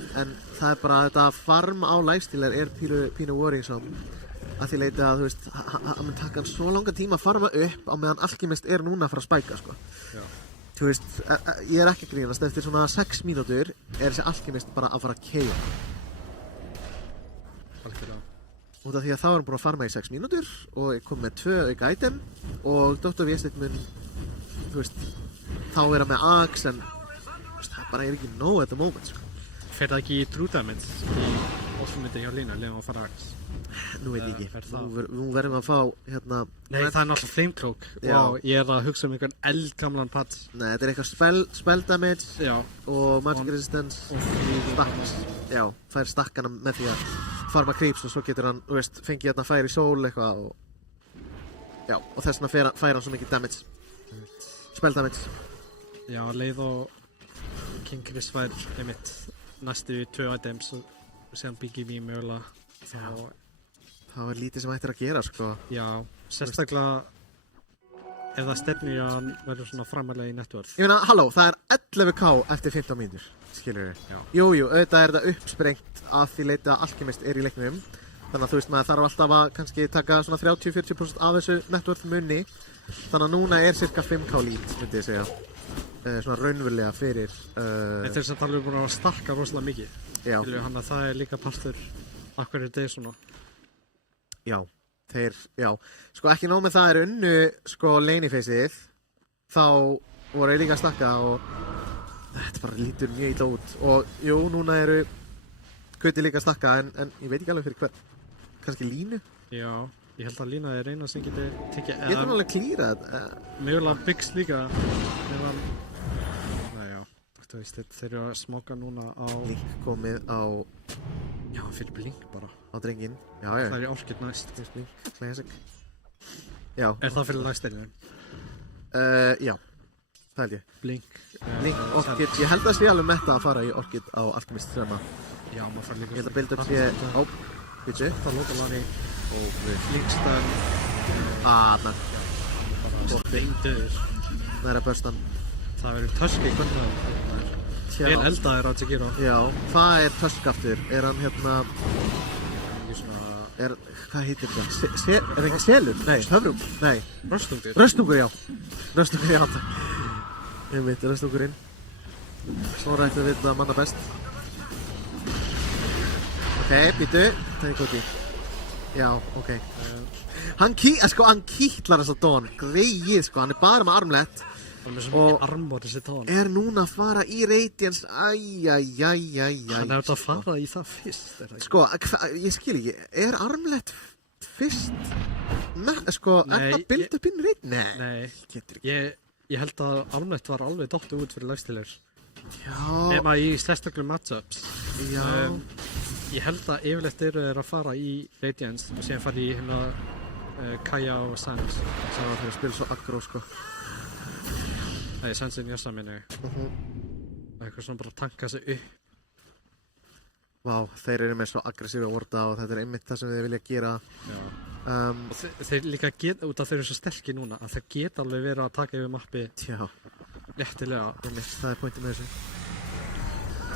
það er bara þetta farm á lifestealer er pínu worrisome að því leiti að, þú veist, hann mun taka hann svo langan tíma að farma upp á meðan Alchemist er núna að fara að spæka, sko. Já. Þú veist, ég er ekki að grínast, eftir svona 6 mínútur er þessi Alchemist bara að fara að keyra. Algjörlega. Út af því að þá er hann búin að farma í 6 mínútur og ég kom með 2 auka item og Dr. Viestedt mun, þú veist, þá vera með Axe en það bara er ekki nóg at the moment, sko. Fer það ekki í true damage í Ultimate hjá Línu, leðum að fara Axe? Nú veit ég ekki, nú verðum við að fá, hérna... Nei, það er náttúrulega Flamecloak. Wow, ég er að hugsa einhvern eldgamlan patch. Nei, þetta er eitthvað spell damage og magic resistance og stacks. Já, fær stakkana með því að farma creeps og svo getur hann, þú veist, fengið hérna fire í soul eitthvað og... Já, og þess vegna fær hann svo mikið damage. Spell damage. Já, leið og King Chris fær einmitt næstu 2 items og séðan Biggie Me mögulega. Það var lítið sem ættir að gera, sko. Já, sérstaklega ef það stefnir að hann verður svona framalega í networth. Ég meina, halló, það er 11k eftir 15 mínútur, skilur við. Jú, auðvitað er þetta uppsprengt að því leiti að Alchemist er í leiknum. Þannig að þú veist, maður þarf alltaf að kannski taka svona 30-40% af þessu networth munni. Þannig að núna er cirka 5k lít, myndi ég segja. Svona raunverulega fyrir... Þetta er samt alveg búin að stakka rosalega mikið. Já. Þannig að það er líka partur af hverju þetta er svona. Já, sko ekki nóg með það er unnu sko lanefaceið þá voru þeir líka að stakka og þetta bara lítur mjög illa út og jú, núna eru Kuti líka að stakka en ég veit ekki alveg fyrir hvern, kannski Línu? Já, ég held að Lína er eina sem getur tekið... Getur hann alveg klírað þetta? Mögulega Biggs líka þeir eru að smoka núna á... Blink komið á... Já, fyrir Blink bara. Á drenginn, já. Það er orkid næst. Blink, classic. Já. Er það fyrir næstelinu? Já, það held ég. Blink, orkid, ég held að sé alveg metta að fara í orkid á Alchemist þrema. Já, maður fara líka... Ég held að build up sé... Ó, bitchu. Það lóta lani. Og við... Blinkstæn. Þarna. Og beindur. Það er að börstan. Það verður Tusk í kvöldræðum. Vel eldaðir á Tsekiro. Já, hvað er Tusk aftur? Er hann hérna... Hvað heitir það? Er það ekki selur? Nei, höfrung? Nei. Röstungur? Röstungur, já. Röstungur, já. Ég veit, röstungurinn. Svo rættum við það manna best. Ok, býtu. Það er Kuti. Já, ok. Hann kýtlar þess að Dawn. Greið, sko. Hann er bara með armlett. Og er núna að fara í Radiance. Hann er að fara í það fyrst. Sko, ég skil ekki. Er armlett fyrst? Sko, er það build up in Radiance? Nei, ég held að armlett var alveg dottu út fyrir lifestealer. Já. Nema í sérstaklega matchups. Já. Ég held að yfirleitt eru þeir að fara í Radiance og síðan fara í hérna Kaja og Sans. Það var þeir spila svo aggró, sko. Nei, Sans Njössa minni. Eitthvað svona bara tanka sig upp. Vá, þeir eru með svo aggressífa orda og þetta einmitt það sem þeir vilja gera. Já. Og þeir líka geta, út af þeir eru svo sterkir núna, að þeir geta alveg verið að taka yfir mappi léttilega. Einmitt, það pointið með þessu.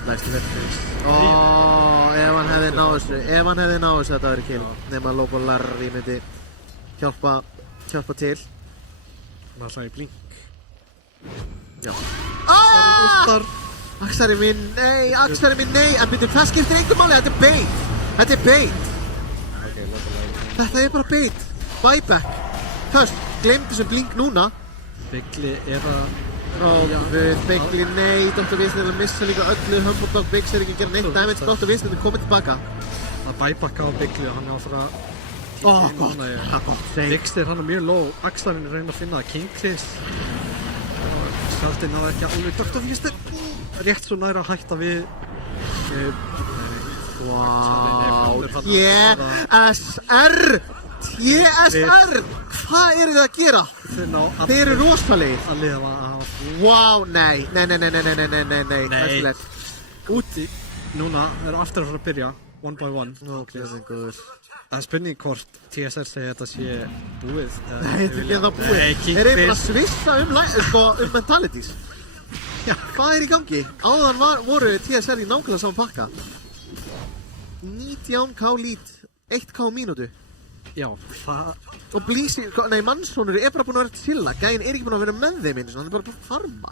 Lægstu verðfins. Ef hann hefði náð þessu, þetta verið kill. Nefn að Lobo Larry myndi hjálpa til. Hann alltaf í blink. Já. Axari minn, nei, en byrju, hvað skiptir einhver máli? Þetta er bait. Þetta er bara bait. Buyback. Höst, gleymd þessu blink núna. Bigli er að... Bigli, nei, Dr. Wisner er að missa líka öllu. Humble Dog Biggs er ekki að gera neitt damage. Dr. Wisner er komið tilbaka. Að buybacka á Bigli og hann er að fara... Gott. Biggs er hann mjög low. Axarinn er að reyna að finna það. King Chris. Skjaldinn náði ekki alveg Dr. Wisner. Rétt svo næra að hætta við... Wow, TSR! Hvað eru þið að gera? Þeir eru rosalegir. Wow, nei. Úti, núna eru aftur að fara að byrja, one by one. Ok, það er góður. Það er spurning hvort TSR segja þetta sé búið. Nei, þetta er ekki það búið. Þeir eru bara að svissa um mentalities. Hvað er í gangi? Áðan voru TSR í nákvæmlega saman pakka. 19k lít, 1k mínútu. Já, það... Og Blísi, nei, Mannsonur er bara búinn að vera til chilla. Gæinn er ekki búinn að vera með þeim einu, hann er bara búinn að farma.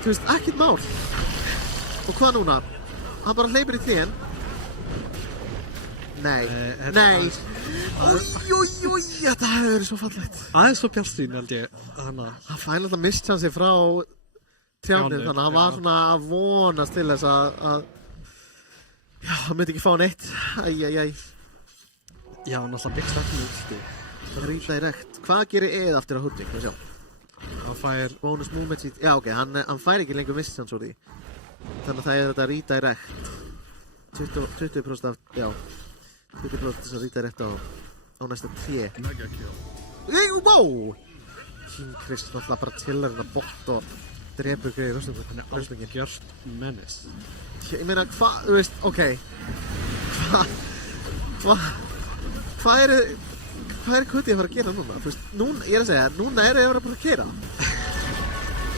Þú veist, ekkert mál. Og hvað núna? Hann bara hleypir í trén. Nei. Új, þetta hefur verið svo fallegt. Aðeins svo bjartsýn, held ég, Hann fæði alltaf mistchansi frá trjánum, þannig að hann var svona að vonast til þess að já, hann myndi ekki fá neitt. Já, hann alltaf byggst ekki úti. Rýta í rekt. Hvað gerir Eð aftur á Hudding? Hann fær... Bonus movement seat. Já, ok, hann fær ekki lengur mistchans úr því. Þannig að það er þetta að rýta í rekt. 20% af, já. 20% þess að rýta í rekt á næsta 10. Wow! King Chris náttúrulega bara tillar hérna bort og drepur greið röstungum. Hann er alveg gjört menace. Ég meina, hvað, þú veist, ok. Hvað er Kuti að fara að gera núna? Þú veist, núna, ég er að segja, núna eru þið að vera að keyra.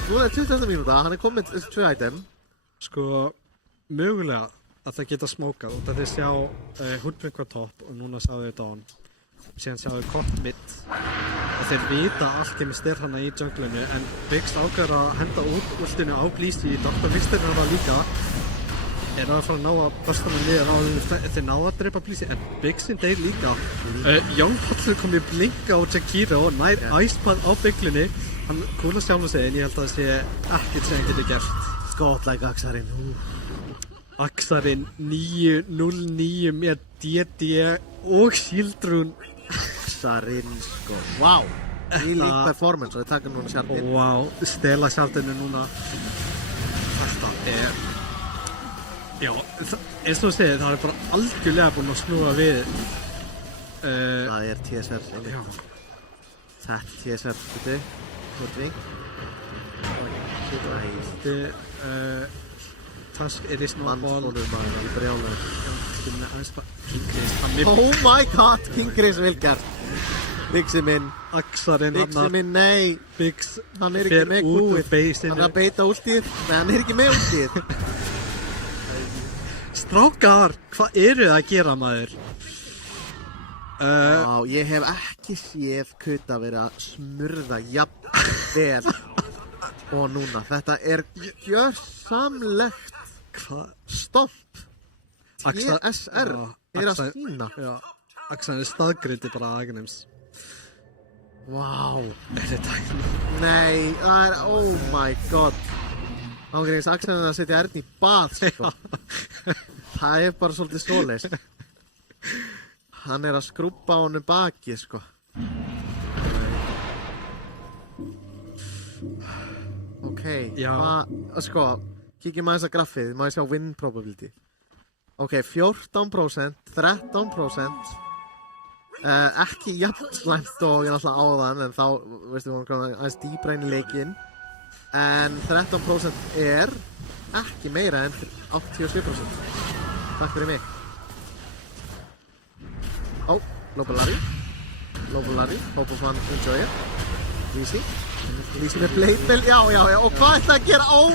Núna er 20. mínúta, hann er komið 2 item. Sko, mögulega að það geta smókað út að þeir sjá Hoodwink á topp og núna sjá þau down. Síðan sjá þau kort mitt. Og þeir vita að Alchemist er hana í junglinu en Biggs ákveður að henda út últinu á Blísi. Dr. Wisner hana líka. Er að fara að ná að börsta með liðan á þeir náða að drepa Blísi en Biggsinn deyr líka. Young Potler kom í blinka á Jakiro og nær Icepad á Bigglinu. Hann kúla sjálf og segja en ég held að það sé ekkert sem hann getur gert. Godlike Axarinn. Axarinn 909 með DD og Shieldrún. Axarinn sko, wow. Lík performance og þið taka núna sjaldin. Wow, stela sjaldinu núna. Þetta er... Já, eins og segið, það er bara algjörlega búinn að snúa við. Það er TSR. Já. Þetta er TSR, veitu. Hoodwink. Task er í snowball. Mannsbólur maður, það er brjálæður. King Chris. Oh my god, King Chris vel gert. Biggsinn minn. Axarinn hann. Biggsinn minn, nei. Biggs hann er ekki með kúið. Hann er að beita últið. Nei, hann er ekki með últið. Strákar, hvað eru það að gera maður? Ég hef ekki séð Kuta verið að smurða jafn vel og núna. Þetta er gjörsamlegt stomp. TSR er að sína. Já, Axarinn er staðgreindi bara að Agnems. Wow. Er þetta ekki? Nei, það er, oh my god. Ángríns, Axarinn er að setja Erni í bað, sko. Það er bara svolítið svoleiðis. Hann er að skrúbba á honum baki, sko. Ok, sko, kíkjum aðeins að graffið, má ég sjá win probability. Ok, 14%, 13%, Ekki jafn slæmt og ég náttúrulega áðan, en þá, veistu, við vorum komin aðeins dýpra inn í leikinn. En 13% er ekki meira en 87%. Takk fyrir mig. Global Larry, hope of one enjoy it. Lýsi með Blade Mail, já, og hvað ætla að gera? Oh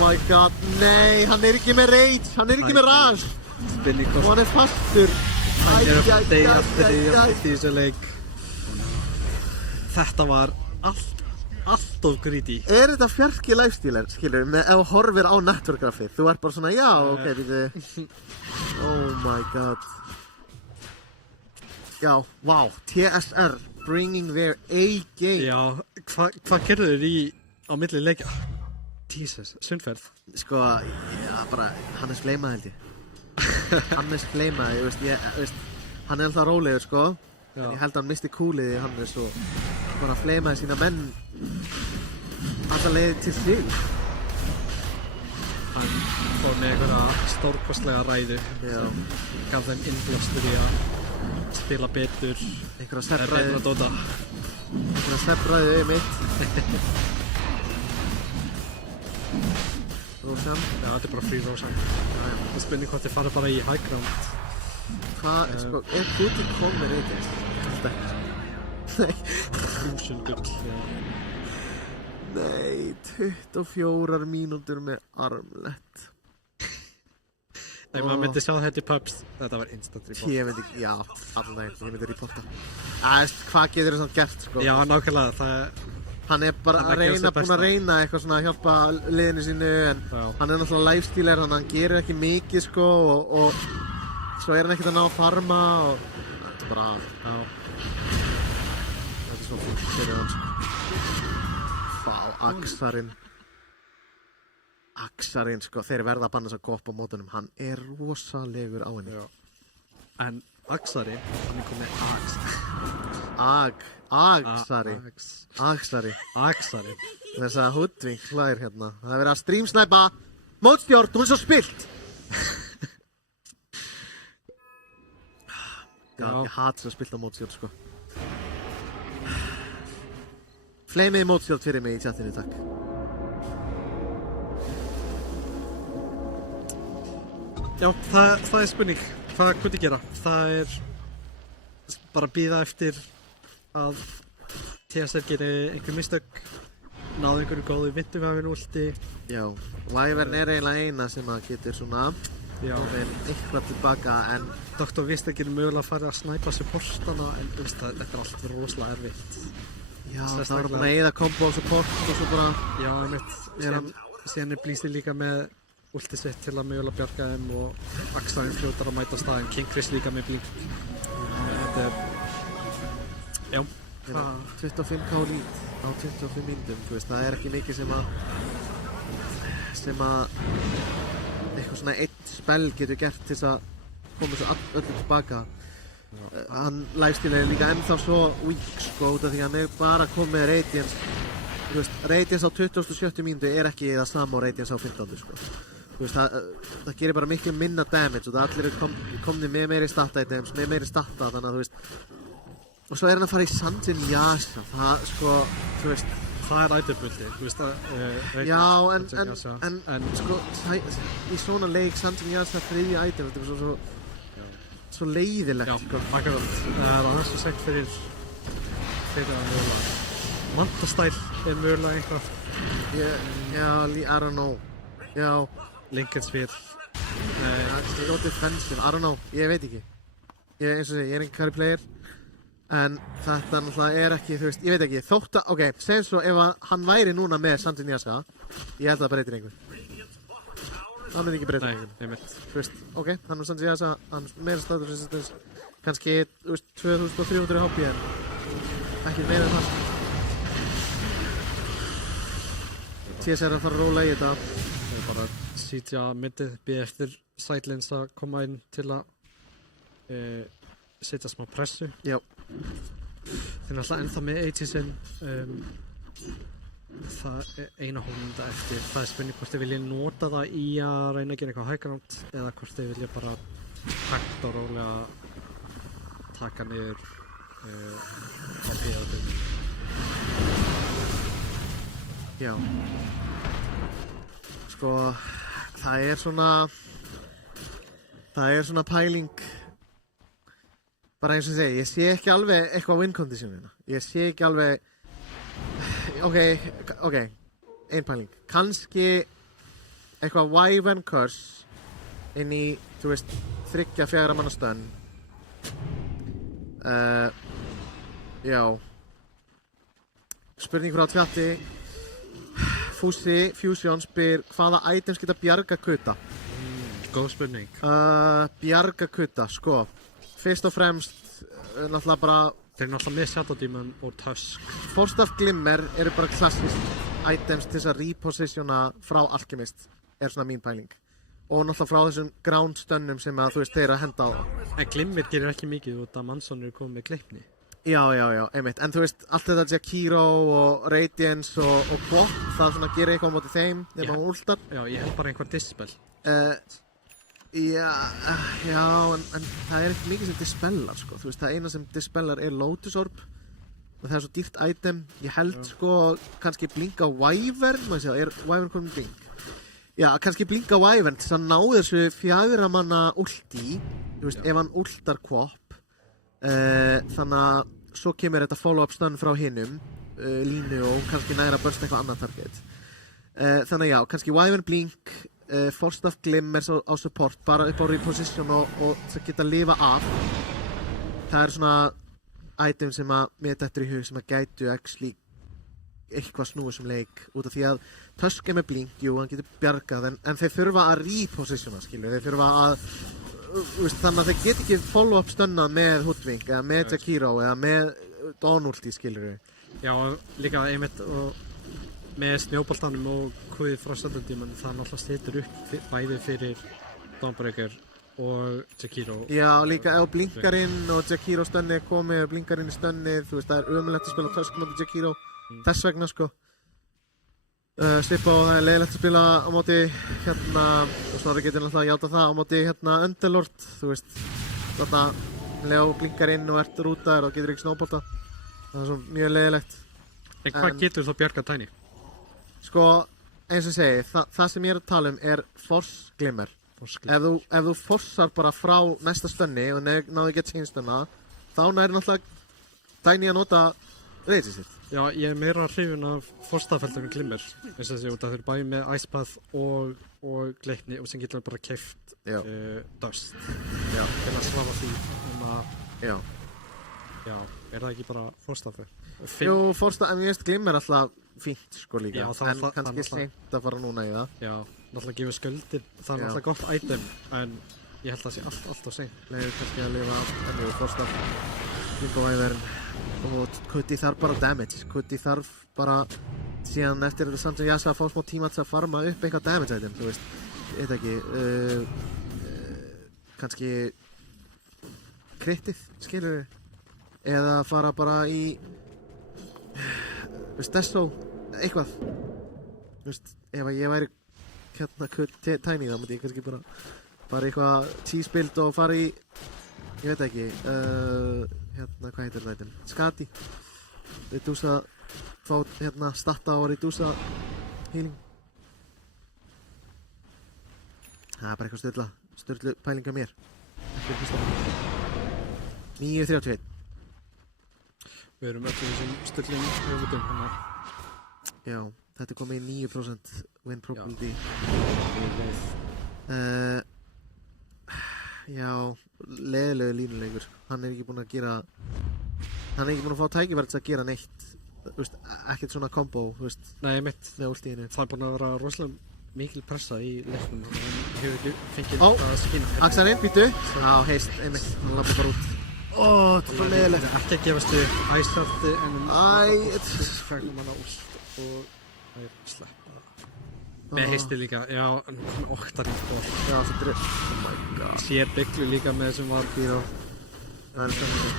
my god, nei, hann er ekki með rage, hann er ekki með rage. Og hann er fastur. Hann er að deyja eftir í þessu leik. Þetta var allt of greedy. Er þetta fjarki lifestyle, skilur, ef þú horfir á network-grafið? Þú ert bara svona, já, ok, býtu. Oh my god. Já, wow, TSR, bringing their A-game. Já, hvað gerðu þeir á milli leikja? Jesus, sundferð. Sko, já, bara, Hannes fleimaði held ég. Hannes fleimaði, ég veist, hann er alltaf rólegur, sko. En ég held að hann misti kúlið í Hannes og bara fleimaði sína menn alltaf leiði til þig. Hann fór með einhverja stórkostlega ræðu sem gaf þeim innblástur í að spila betur, einhverja sveppræðu mitt. Rósan? Já, þetta er bara free Rósan. Það er spurning hvort þið fara bara í high ground. Hvað, sko, er Kuti komið reykjast? Alltaf ekki. Nei. Crimson gull, já. Nei, 24 mínútur með armlett. Nei, maður myndi sjá þetta í pubs, þetta var instant report. Ég myndi, já, allan ég myndi reporta. Hvað getur þú samt gert, sko? Já, nákvæmlega, það er... Hann er bara búinn að reyna eitthvað svona að hjálpa liðinu sínu, en hann er náttúrulega lifestealer, þannig að hann gerir ekki mikið, sko, og svo er hann ekkert að ná að farma, og þetta er bara, já. Þetta er svo fínt fyrir hann, sko. Axarinn, sko, þeir verða að banna þess að koppa á mótunum, hann er rosalegur á henni. Já. En Axari, hann er komið Axari. Þess að Húdving hlær hérna. Það er verið að streamsnæpa mótstjórn, hún er svo spilt. Ég hat svo spilt á mótstjórn, sko. Fleimiði mótstjórn fyrir mig í chatinu, takk. Já, það er spurning. Hvað Kuti gera? Það er bara að bíða eftir að TSR gerir einhver mistök, náðu einhverju góðu vinduvæfin últi. Já, Wyvern er eiginlega eina sem að getur svona komið eitthvað tilbaka, en Dr. Vist ekki mögulega að fara að snæpa supportana, en þetta er allt rosalega erfitt. Já, það er bara að eyða kombo og support og svo bara... Já, einmitt. Síðan er Blísið líka með últi sitt til að mögulega bjarga þeim og Axarinn fljótar að mæta staðinn, King Chris líka með blink. Þetta er... Já. 25k lít á 25 mínútum, þú veist, það er ekki mikið sem að eitthvað svona eitt spell getur gert til þess að koma svo öllu tilbaka. Hann lifestealer líka ennþá svo weak, sko, út af því að hann er bara komið með Radiance. Þú veist, Radiance á 27 mínútu er ekki það sama á Radiance á 15, sko. Þú veist, það gerir bara miklu minna damage og það allir er komnið með meiri stat items, með meiri stata, þannig að þú veist. Og svo er hann að fara í Sanjin Yasha, það, sko, þú veist. Það er item-bulti, þú veist að... Já, en sko, í svona leik Sanjin Yasha þriðja item, þetta er svo leiðilegt, sko. Já, akkurat. Það er aðeins svo segt fyrir að mögulega. Mantastæl er mögulega einhvað. Já, I don't know. Já. Lincoln Sphere. Go defensive, I don't know, ég veit ekki. Eins og sé, ég er ekki carry player. En þetta náttúrulega er ekki, þú veist, ég veit ekki, þótt að, ok, segjum svo ef hann væri núna með Sanjin Yasha, ég held að það breytir einhver. Það myndi ekki breyta einhver. Nei, einmitt. Þú veist, ok, hann er Sanjin Yasha, hann er meira status resistance, kannski, þú veist, 2300 HP en ekki meira en það. TSR er að fara að róla í þetta. Það er bara að sitja myndið, býða eftir sidelines að koma inn til að setja smá pressu. Já. Þeir náttúrulega ennþá með Aegis-in. það eina hólunda eftir. Það spurning hvort þið vilja nota það í að reyna að gera eitthvað high ground eða hvort þið vilja bara hægt og rólega taka niður á bíðaðum. Já. Sko, það er svona pæling, bara eins og ég sé ekki alveg eitthvað win conditionina. Ég sé ekki alveg, ok, ein pæling. Kannski eitthvað Wyvern Curse inn í, þú veist, 3-4 manna stönn. Já. Spurning frá chatti. Fúsi Fusion spyr hvaða items geta bjarga kuta? Góð spurning. Bjarga kuta, sko. Fyrst og fremst, náttúrulega bara... Þeir eru náttúrulega með Shadow Demon og Tusk. Force of Glimmer eru bara klassist items til þess að repositiona frá Alchemist, er svona mín pæling. Og náttúrulega frá þessum ground stönnum sem að þú veist þeir að henda á það. En Glimmer gerir ekki mikið út að Manson eru komið með Gleipni. Já, einmitt. En þú veist, allt þetta Jakiro og Radiance og Quop, það svona gerir eitthvað á móti þeim, nema hún últar. Já, ég held bara einhver dispel. Já, en það er ekki mikið sem dispellar, sko. Þú veist, það eina sem dispellar er Lotus Orb og það er svo dýrt item. Ég held, sko, kannski blinka Wyvern, maður sé það, er Wyvern komin blink? Já, kannski blinka Wyvern til að ná þessu 4 manna ulti, þú veist, ef hann ultar Quop. Þannig að svo kemur þetta follow-up stun frá hinum, línu og kannski næra burst eitthvað annað target. Þannig að já, kannski Wyvern blink, Force of Glimmer á support, bara upp á reposition og það geta lifa af. Það er svona item sem að mér dettur í hug sem að gætu actually eitthvað snúið sem leik út af því að Tusk er með blink, jú, hann getur bjargað en þeir þurfa að repositiona, skilur, þeir þurfa að þannig að þeir get ekki follow-up stönnað með Hoodwink eða með Jakiro eða með Dawn-ulti, skilur við. Já, líka einmitt og með snjóboltanum og Kvið frá Shadow Demon það náttúrulega setur upp bæði fyrir Dawnbreaker og Jakiro. Já, líka ef blinkarinn og Jakiro stönnið er komið og blinkarinn í stönnið, þú veist, það er ömulegt að spila Tusk móti Jakiro, þess vegna, sko. Svipa og það er leiðilegt að spila á móti og Snorri getur náttúrulega játa það á móti Underlord, þú veist þarna lega blinkar inn og ert rútaður og getur ekki snóbolta, það er svo mjög leiðilegt. En hvað getur þá bjargað Tiny? Sko, eins og segi, það sem ég er að tala um er Force Glimmer. Ef þú forsar bara frá næsta stönni og náðu ekki að chain stunna, þá næri náttúrulega Tiny að nota reyðið sitt. Já, ég er meira hrifinn af forstafeldum Glimmer, eins og þessi út að þeir bæði með Ice-Path og Gleipni og sem getur bara keypt Dust. Já. Til að slafa því Já. Já, er það ekki bara forstafel? Jú, forstafel, en ég veist Glimmer alltaf fínt, sko, líka. Já, en kannski seint að fara núna í það. Já, náttúrulega gefur sköldir, það er náttúrulega gott item, en ég held að það sé allt á seint. Leiður kannski að lifa enn og forstafel, líka Wyvern. Og Kuti þarf bara damage, Kuti þarf bara síðan eftir þetta samt sem Yasuo að fá smá tíma til að farma upp eitthvað damage item, þú veist, ég veit ekki, kannski kritið, skilur við, eða fara bara í, Desso, eitthvað, þú veist, ef ég væri Tiny þá myndi ég kannski bara fara eitthvað cheese build og fara í, ég veit ekki, hvað heitir þetta item? Skadi. Redusa, fá statta og redusa healing. Það er bara eitthvað styrlu pæling af mér. 9.31. Við erum öll í þessum styrlum höfundum hérna. Já, þetta er komið í 9% win probability. Já, leiðilegu línuleikur. Hann er ekki búinn að fá tækifæri til að gera neitt, þú veist, ekkert svona combo, þú veist. Nei, mitt. Með últíðinu. Það er búinn að vera rosalega mikil pressa í leiknum og hann hefur ekki fengið að skýna. Axarinn, býttu. Já, heist, einmitt, hann lappa bara út. Það er leiðilegt. Ekki að gefast þig æsarti en fræknum hann á ult og það er sleppa. Með heisti líka, já, hann kom oktar í sport. Já, þetta er, oh my god. Sér bygglu líka með þessum Valkyro. Það er spennandi.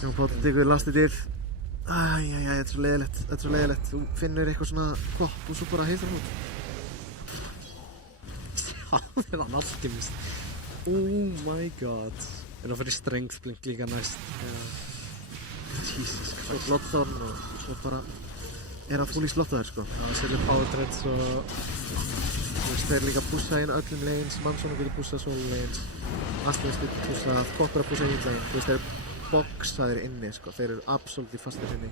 Jón Páll tekur lastið til. þetta er svo leiðilegt. Þú finnur eitthvað svona klopp og svo bara heitir hann út. Já, það er hann alkemist. Oh my god. Er það fyrir strength blink líka næst? Jesus Christ. Svo Bloodthorn og svo bara er hann full í slottaður, sko. Já, Silly Power Treads og... Þú veist, þeir líka pússa inn öllum lanes, Mannsson getur pússað solo lanes, Astlins getur pússað, Koppar að pússa inn lane. Þú veist, þeir eru boxaðir inni, sko. Þeir eru absolutt fastir inni.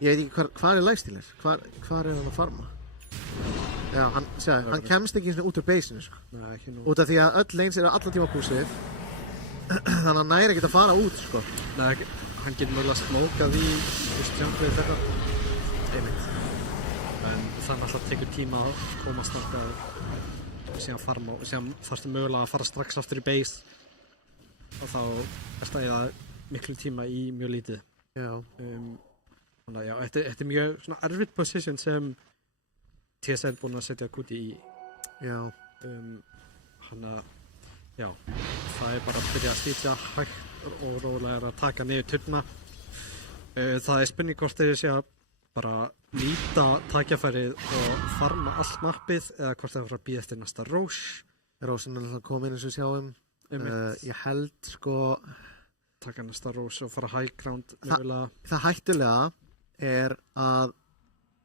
Ég veit ekki hvar er lifestealer? Hvar er hann að farma? Já, hann kemst ekki út úr baseinu, sko. Nei, ekki nú. Út af því að öll lanes eru allan tíma pússið. Þannig að hann næri ekkert að fara út, sko. Nei, hann getur mögulega smókað í jumpið þetta. Einmitt. En þannig að það tekur tíma að komast náttúrulega og síðan farma og síðan þarfstu mögulega að fara strax aftur í base og þá er það miklu tíma í mjög lítið. Já. Þannig að já, þetta er mjög svona erfitt position sem TSL er búinn að setja Kuti í. Já. Þannig að já, það er bara að byrja að stýtja hægt og rólega að taka niður turna. Það er spurning hvort þeir sé að bara nýta tækjafærið og farma allt mappið eða hvort það fara að bíða eftir næsta Roche. Rosen er alltaf komin eins og sjáum. Ég held sko... Taka næsta Roche og fara high ground mögulega. Það hættulega er að,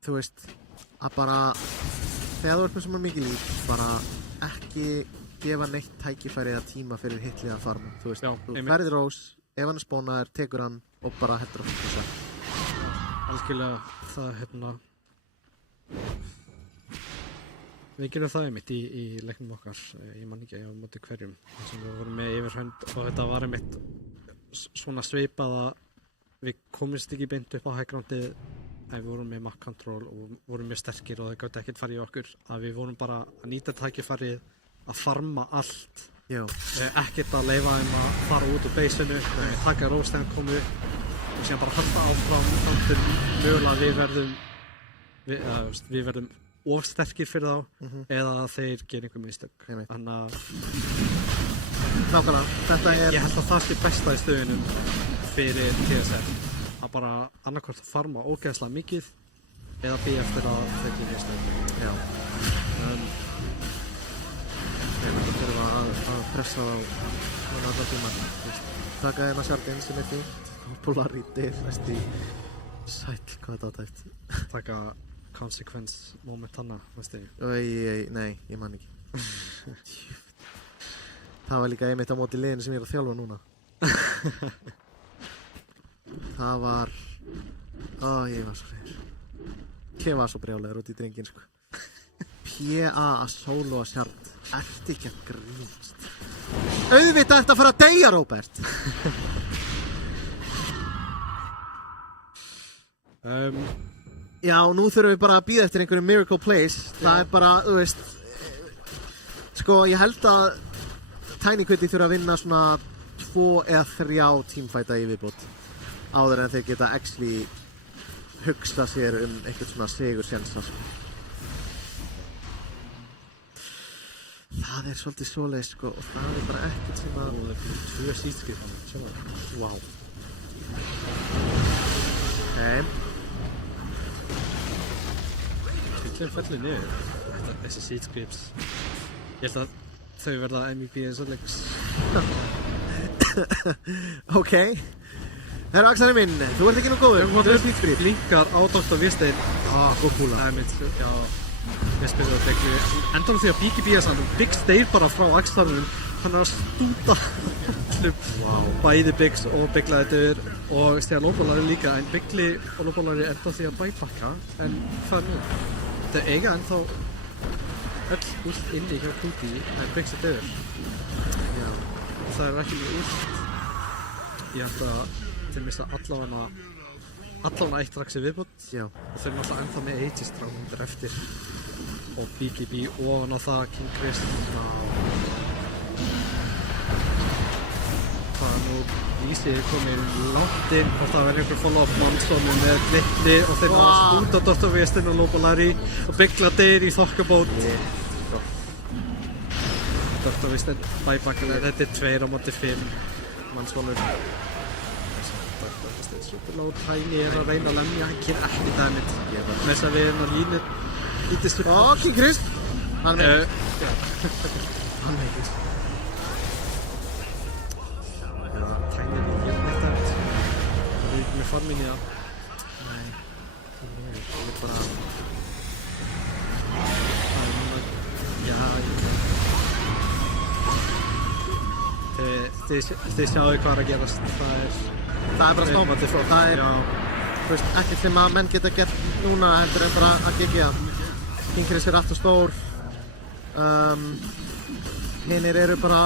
þú veist, að bara þegar þú ert með svona mikið líf, bara ekki gefa neitt tækifæri eða tíma fyrir hitlið að farma. Þú veist, þú ferðir Roche, ef hann er spónaður, tekur hann og bara hættur að fólk þess. Algjörlega, það við gerum það einmitt í leiknum okkar, ég man ekki á móti hverjum, þar sem við vorum með yfirhönd og þetta var einmitt svona svipað að við komumst ekki beint upp á high groundið en við vorum með map control og vorum mjög sterkir og það gátt ekkert farið í okkur, að við vorum bara að nýta tækifærið að farma allt. Já. Ekkert að leyfa þeim að fara út úr baseinu, taka róstæðan komu upp og síðan bara halda áfram þannig mögulega við verðum of sterkir fyrir þá eða að þeir gera einhver mistök. Þannig að ég held að það sé besta í stöðunum fyrir TSL að bara annarkvort að farma ógeðslega mikið eða bíða eftir að þeir gera mistök. Já. Við þurfum að pressa á allar tíma. Taka hérna Sjardin sem er fínt. Polarity, næst í sæll, hvað er þetta áttækt? Taka consequence moment hana, veistu? Nei, ég man ekki. Það var líka einmitt á móti liðinu sem ég er að þjálfa núna. Það var... ég var svo reyður. Ég var svo brjálegur út í drengin, sko. PA að solo að Sjard. Ertu ekki að grínast? Auðvitað ertu að fara að deyja, Róbert! Já, nú þurfum við bara að bíða eftir einhverju miracle plays. Það er bara, þú veist, sko, ég held að Tiny Kuti þurfa að vinna svona 2 eða 3 teamfighta í viðbót áður en þeir geta actually hugsa sér eitthvað svona sigursjensa. Það er svolítið svoleiðis, sko, og það er bara ekkert sem að... Það er 2 seedskip, sjá. Wow. Ok. Þeir fellur niður, þessi seedscripts. Ég held að þau verða MVP eins og leiks. Ok. Herra Axarinn minn, þú ert ekki nú góður. Þú ert seedscript. Líkar á Dr. Vistein. Góð kúla. Það er mitt, já. Vistein og Begli. Endur því að BKB er saman. Big Steyr bara frá Axarinn. Hann er að stúta bæði Biggs og Beglaðiður og Stiga Lóbolari líka. En Begli og Lóbolari enda því að bæbakka. En hvað nú? Þetta eiga ennþá öll últ inni hjá Kuti en Biggs er döður. Já. Það er ekki mjög últ. Ég held að þeir missa allavega 1 strax í viðbót. Já. Og þeir eru alltaf ennþá með Aegis strákundir eftir. Og BKB ofan á það, King Chris. Það er nú Ísið komið langt inn hvort það verður einhver follow-up Mannsson með Litli og þeir náðast út á Dr. Vistein og Lóbolari og Beglaðir í þokkabót. Dr. Vistein bæbakkar, þetta er 2 á móti 5 Mannsvonur. Super Low Tiny að reyna að lemja, hann gerir ekki damage. Með þess að við erum á línu lítið Ó, King Chris! Hann er Hann veikist. Tiny er ekki neitt damage. Það er ekki með formin í það. Nei, það er bara... Þið sjáu hvað er að gerast. Það er bara snowballið svo, það er, þú veist, ekkert sem að menn geta gert núna heldur en bara að gegja. King Chris er alltaf stór, hinir eru bara,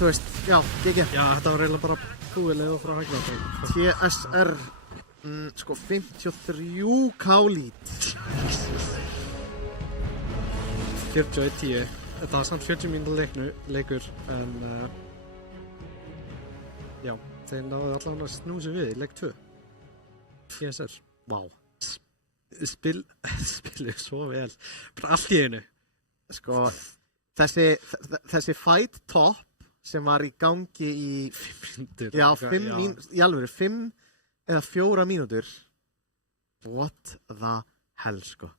þú veist, já, gegja. Já, þetta var eiginlega bara búilega frá hægna. TSR, sko, 53k lít. 40-10. Þetta var samt 40 mínútur leikur, en já, þeir náðu allavega að snúa sig við í leik 2. TSR. Vá. Spiluðu svo vel. Bara allt í einu. Sko, þessi fight top sem var í gangi í 5 mínútur. Já, 5 mínútur, í alvöru, 5 eða 4 mínútur. What the hell, sko.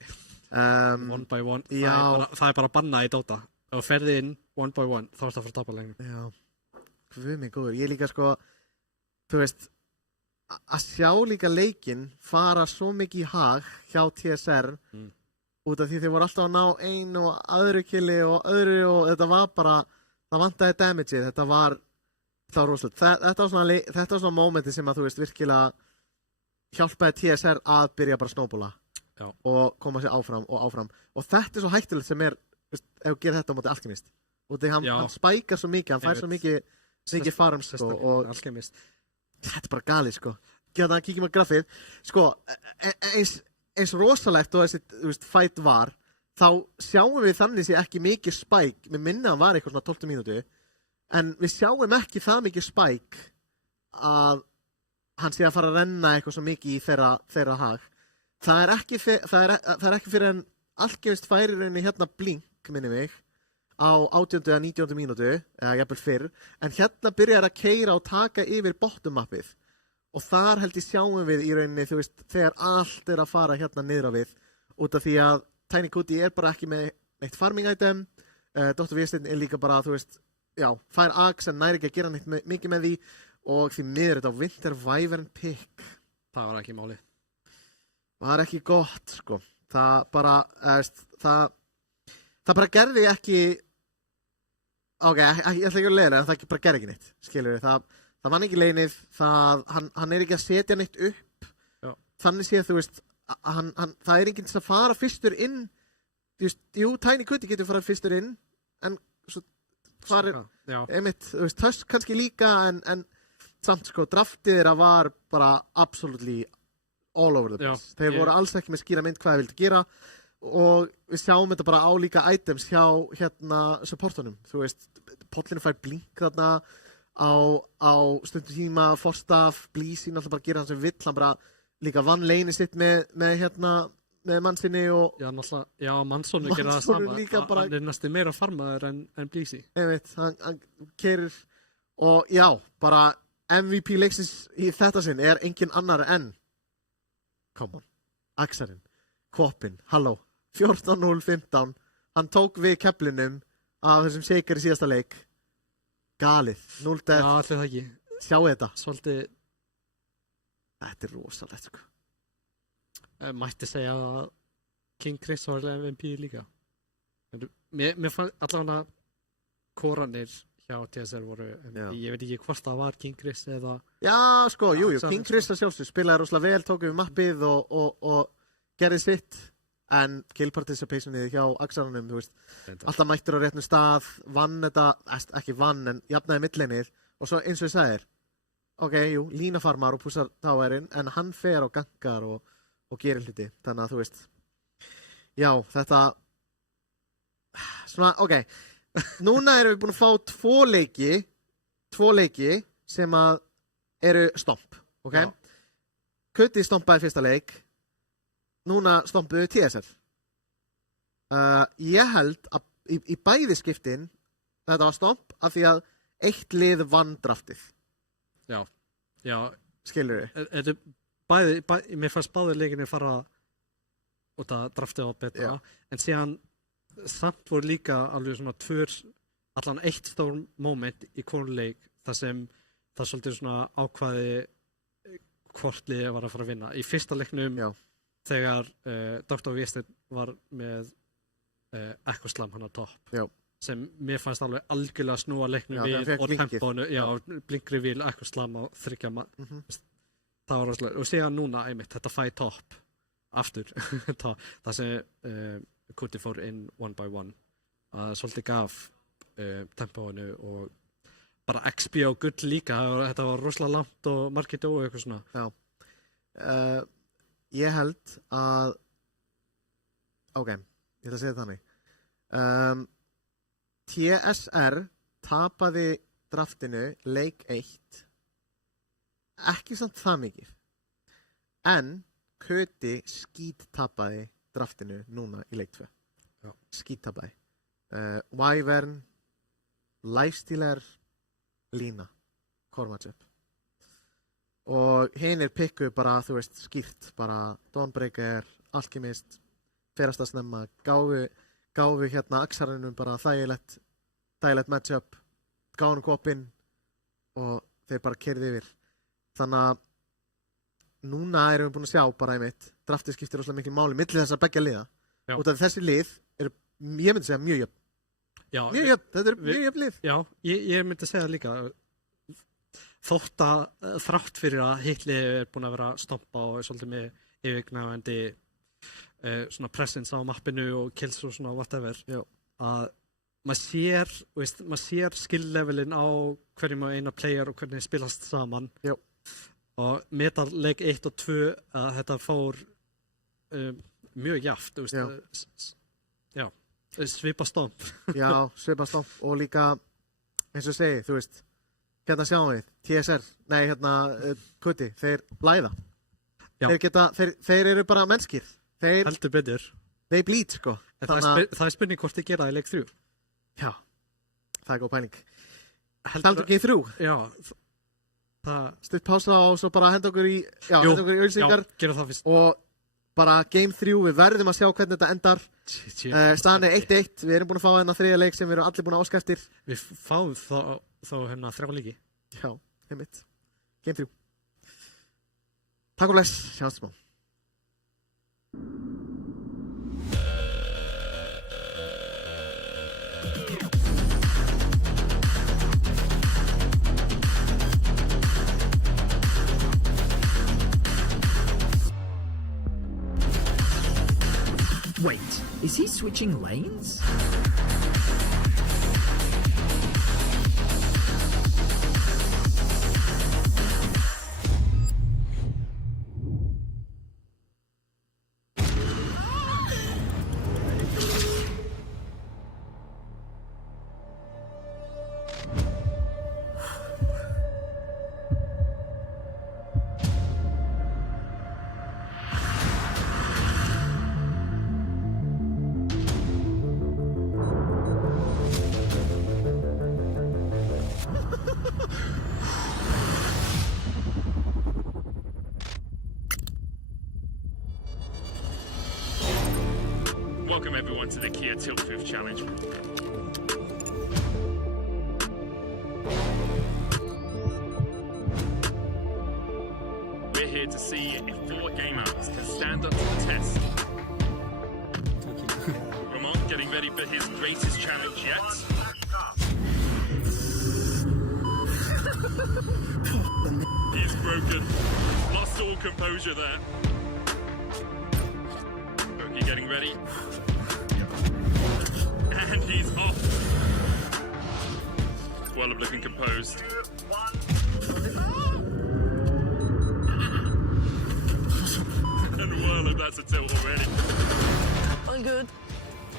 One by one. Það er bara banna í Dota. Ef þú ferði inn one by one, þá ertu að fara að tapa leiknum. Já, hvað mig góður. Ég líka sko, þú veist, að sjá líka leikinn fara svo mikið í hag hjá TSR út af því þeir voru alltaf að ná einu og öðru killi og öðru og þetta var bara, það vantaði damageið, þetta var rosalega. Þetta var svona momenti sem að þú veist virkilega hjálpaði TSR að byrja bara að snowballa og koma sér áfram og áfram. Og þetta er svo hættulegt sem er, ef þú gerir þetta á móti Alchemist. Og því hann spækar svo mikið, hann fær svo mikið farms sko, og Alchemist. Þetta er bara galið sko. Kíkjum að grafið. Sko, eins rosalegt og þessi, þú veist, fight var, þá sjáum við þannig sé ekki mikið spæk. Mér minna hann var eitthvað svona 12 mínútu, en við sjáum ekki það mikið spæk að hann sé að fara að renna eitthvað svo mikið í þeirra hag. Það er ekki fyrir en Alchemist færir rauninni hérna blink, minni mig, á 18. eða 19. mínútu, eða jafnvel fyrr, en hérna byrjar að keyra og taka yfir bottom mappið. Og þar held ég sjáum við í rauninni, þú veist, þegar allt er að fara hérna niður á við, út af því að Tiny Kuti er bara ekki með neitt farming item, Dr. Viesteinn er líka bara, þú veist, já, fær axe en næri ekki að gera neitt mikið með því, og því miður þetta á Winter Wyvern pick. Það var ekki máli. Það var ekki gott, sko. Það bara, það bara gerði ekki, ok, ég ætla ekki að leiða, en það bara gerði ekki neitt, skilur við. Það vann ekki leiðnið, hann er ekki að setja neitt upp, þannig séð, þú veist, það er enginn að fara fyrstur inn, þú veist, jú, Tiny Kuti getur farað fyrstur inn, en svo farir, einmitt, þú veist, Tusk kannski líka, en samt, sko, draftið þeirra var bara absolutely all over the place. Þeir voru alls ekki með skýra mynd hvað þeir vildi gera og við sjáum þetta bara á líka items hjá hérna supportunum. Þú veist, pollinu fær blink þarna á stundum tíma, Forstaff, Blísín alltaf bara að gera hann sem vill, hann bara líka vann leini sitt með mannsinni og... Já, náttúrulega, já, Mannsson gerir það sama, hann er næstu meira farmaður en Blísí. Einmitt, hann kerir og já, bara MVP leiksins í þetta sinn er engin annar en come on, Axarinn, Kvopin, halló, 14-0-15, hann tók við keflinum af þessum shaker í síðasta leik, galið, 0-death. Já, allir það ekki. Sjáu þetta. Svolítið, þetta er rosalegt, sko. Mætti segja að King Chris var MVP líka. Mér fann allavega koranir hjá TSR voru, ég veit ekki hvort það var King Chris eða... Já, sko, jú, King Chris að sjálfsög spilaði rosalega vel, tók við mappið og gerði sitt, en kill participationið hjá Axaranum, þú veist, alltaf mættur á réttum stað, vann þetta, ekki vann, en jafnaði midlanið, og svo eins og ég sagði þér, ok, jú, línafarmar og pussar táverinn, en hann fer og gangar og gerir hluti, þannig að þú veist, já, þetta, svona, ok, núna erum við búin að fá tvo leiki sem að eru stomp, ok? Kuti stompaði fyrsta leik, núna stompuðu TSR. Ég held að í bæði skiptin þetta var stomp af því að eitt lið vann draftið. Já. Já. Skilur þið? Mér fannst báðir leikinni fara út að draftið á betra, en síðan samt voru líka alveg svona allan eitt stór moment í konuleik þar sem það svolítið svona ákvaði hvort liðið var að fara að vinna. Í fyrsta leiknum þegar Dr. Viesteinn var með Echo Slam hann á topp sem mér fannst alveg algjörlega snúa leiknum við og tempónu, blinkri vil Echo Slam á 3 það var rosalega, og síðan núna einmitt, þetta fight topp aftur, það sem Kuti fór inn 1 by 1 að svolítið gaf tempóinu og bara XP á gull líka, þetta var rosalega langt og margir dói og eitthvað svona. Ég held að ég ætla að segja þannig TSR tapaði draftinu leik 1 ekki samt það mikið en Kuti skíttapaði draftinu núna í leik 2 skíttapaði Wyvern Lifestealer Lína core matchup og hinir pikku bara, þú veist, skýrt bara Dawnbreaker, Alchemist ferast að snemma, gáfu hérna Axarinum bara þægilegt matchup gáðu hann kopinn og þeir bara keyrðu yfir þannig að núna erum við búin að sjá bara einmitt draftið skiptir rosalega miklu máli milli þess að beggja liða út af þessi lið ég myndi segja mjög jöfn þetta er mjög jöfn lið ég myndi segja líka þótt að þrátt fyrir að hitlið er búin að vera að stompa og svolítið með yfirgnæfandi svona presence á mappinu og kills og svona whatever að maður sér skill levelin á hverjum og eina player og hvernig spilast saman og metal leik 1 og 2 að þetta fór mjög jaft svipa stomp svipa stomp og líka eins og segi, þú veist hérna sjáum við, TSR, Kuti, þeir blæða þeir eru bara mennskir heldur betur þeir bleed sko það er spurning hvort þið gera það í leik 3 það er góð pæling heldur ekki í 3 stutt pása og svo bara henda okkur í auðlýsingar og bara game 3, við verðum að sjá hvernig þetta endar staðan er 1-1, við erum búin að fá hérna 3. leik sem við erum allir búin að áska eftir við fáum þá hérna 3 leiki einmitt, game 3 takk og bless, sjáumst smá Wait, is he switching lanes? Welcome everyone to the Kia Tilt 5th Challenge. We're here to see if 4 gamers can stand up to the test. Ramon getting ready for his greatest challenge yet. He's broken. Lost all composure there. Oki getting ready. And he's off. Swallow looking composed. And Whirler, that's a tilt already. All good.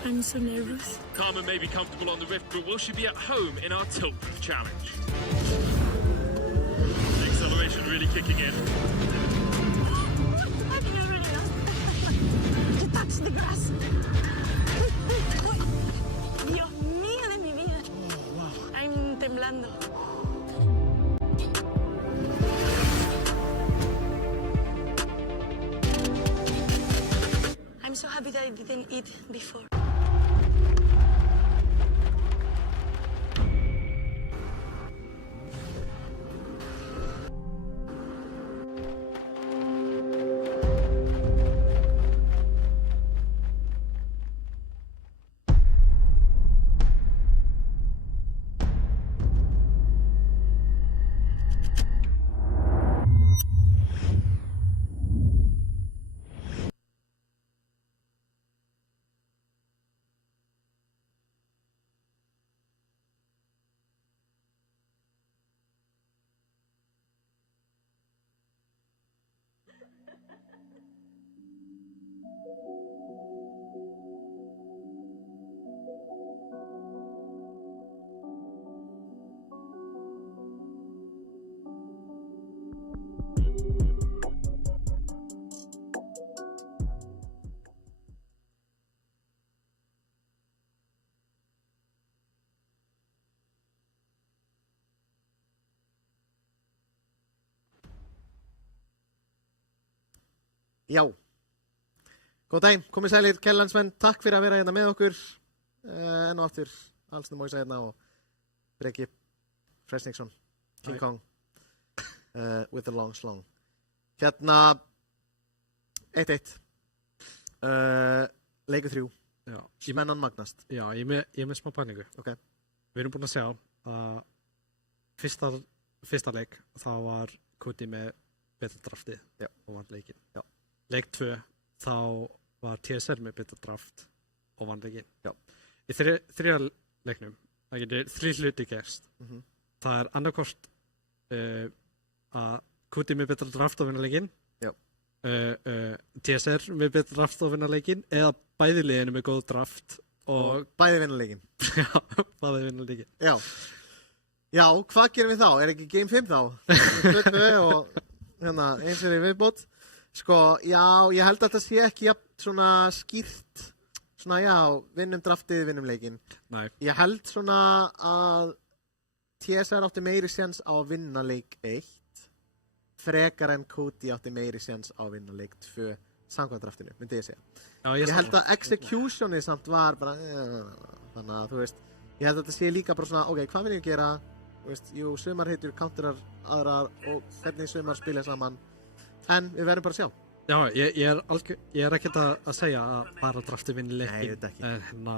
I'm so nervous. Karma may be comfortable on the Rift, but will she be at home in our Tilt Proof Challenge? The acceleration really kicking in. You touched the grass. Dios mío de mi vida. I'm temblando. I'm so happy that I didn't eat before. Já, góð daginn, komið sælir kærlandsmenn, takk fyrir að vera hérna með okkur enn og aftur, Alsnum Móisa hérna og Breki Fresniksson, King Kong with the long slong. Hérna 1-1 leikur 3, spennan magnast. Já, ég er með smá pælingu. Okay. Við erum búin að sjá að fyrsta leik þá var Kuti með betra draftið og vann leikinn. Leik 2, þá var TSR með betra draft og vann leikinn. Í þriðja leiknum, það getur 3 hluti gerst. Það er annarkvort að Kuti með betra draft og vinna leikinn, TSR með betra draft og vinna leikinn, eða bæði liðinu með góð draft og bæði vinna leikinn. Já, bæði vinna leikinn. Já, hvað gerum við þá? Er ekki Game 5 þá? 2 og hérna, eins er í viðbót. Sko, já, ég held að þetta sé ekki svona skýrt, svona já, vinnum draftið, vinnum leikinn. Nei. Ég held svona að TSR átti meiri séns á að vinna leik 1, frekar en Kuti átti meiri séns á að vinna leik 2 samkvæmt draftinu, myndi ég segja. Já, ég held að executionið samt var bara, þannig að þú veist, ég held að þetta sé líka bara svona, ok, hvað vil ég gera? Þú veist, jú, sumar heitur counterar aðrar og hvernig sumar spila saman. En við verðum bara að sjá. Já, ég er ekkert að segja að bara draftið vinni leikin. Nei, þetta ekki. Hérna,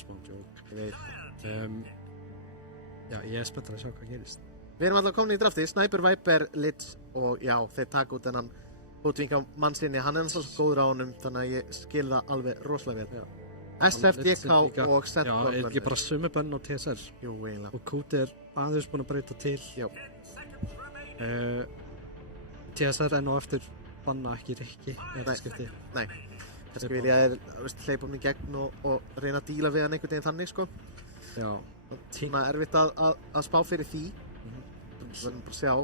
smá joke. Ég veit. Já, ég er spenntur að sjá hvað gerist. Við erum alltaf komin í draftið, Sniper, Viper, Litz og já, þeir taka út þennan útvinga mann sinni. Hann er náttúrulega góður á honum, þannig að ég skil það alveg rosalega vel. SF, DK og Seth. Já, er ekki bara Summerbönn og TSR? Jú, eiginlega. Og Kuti er aðeins búin að breyta til. Já. TSR enn og eftir banna ekki Rikki eða skipti. Nei, kannski vil ég hleypa mig í gegn og reyna að díla við hann einhvern veginn þannig, sko. Já. Svona erfitt að spá fyrir því. Við verðum bara að sjá.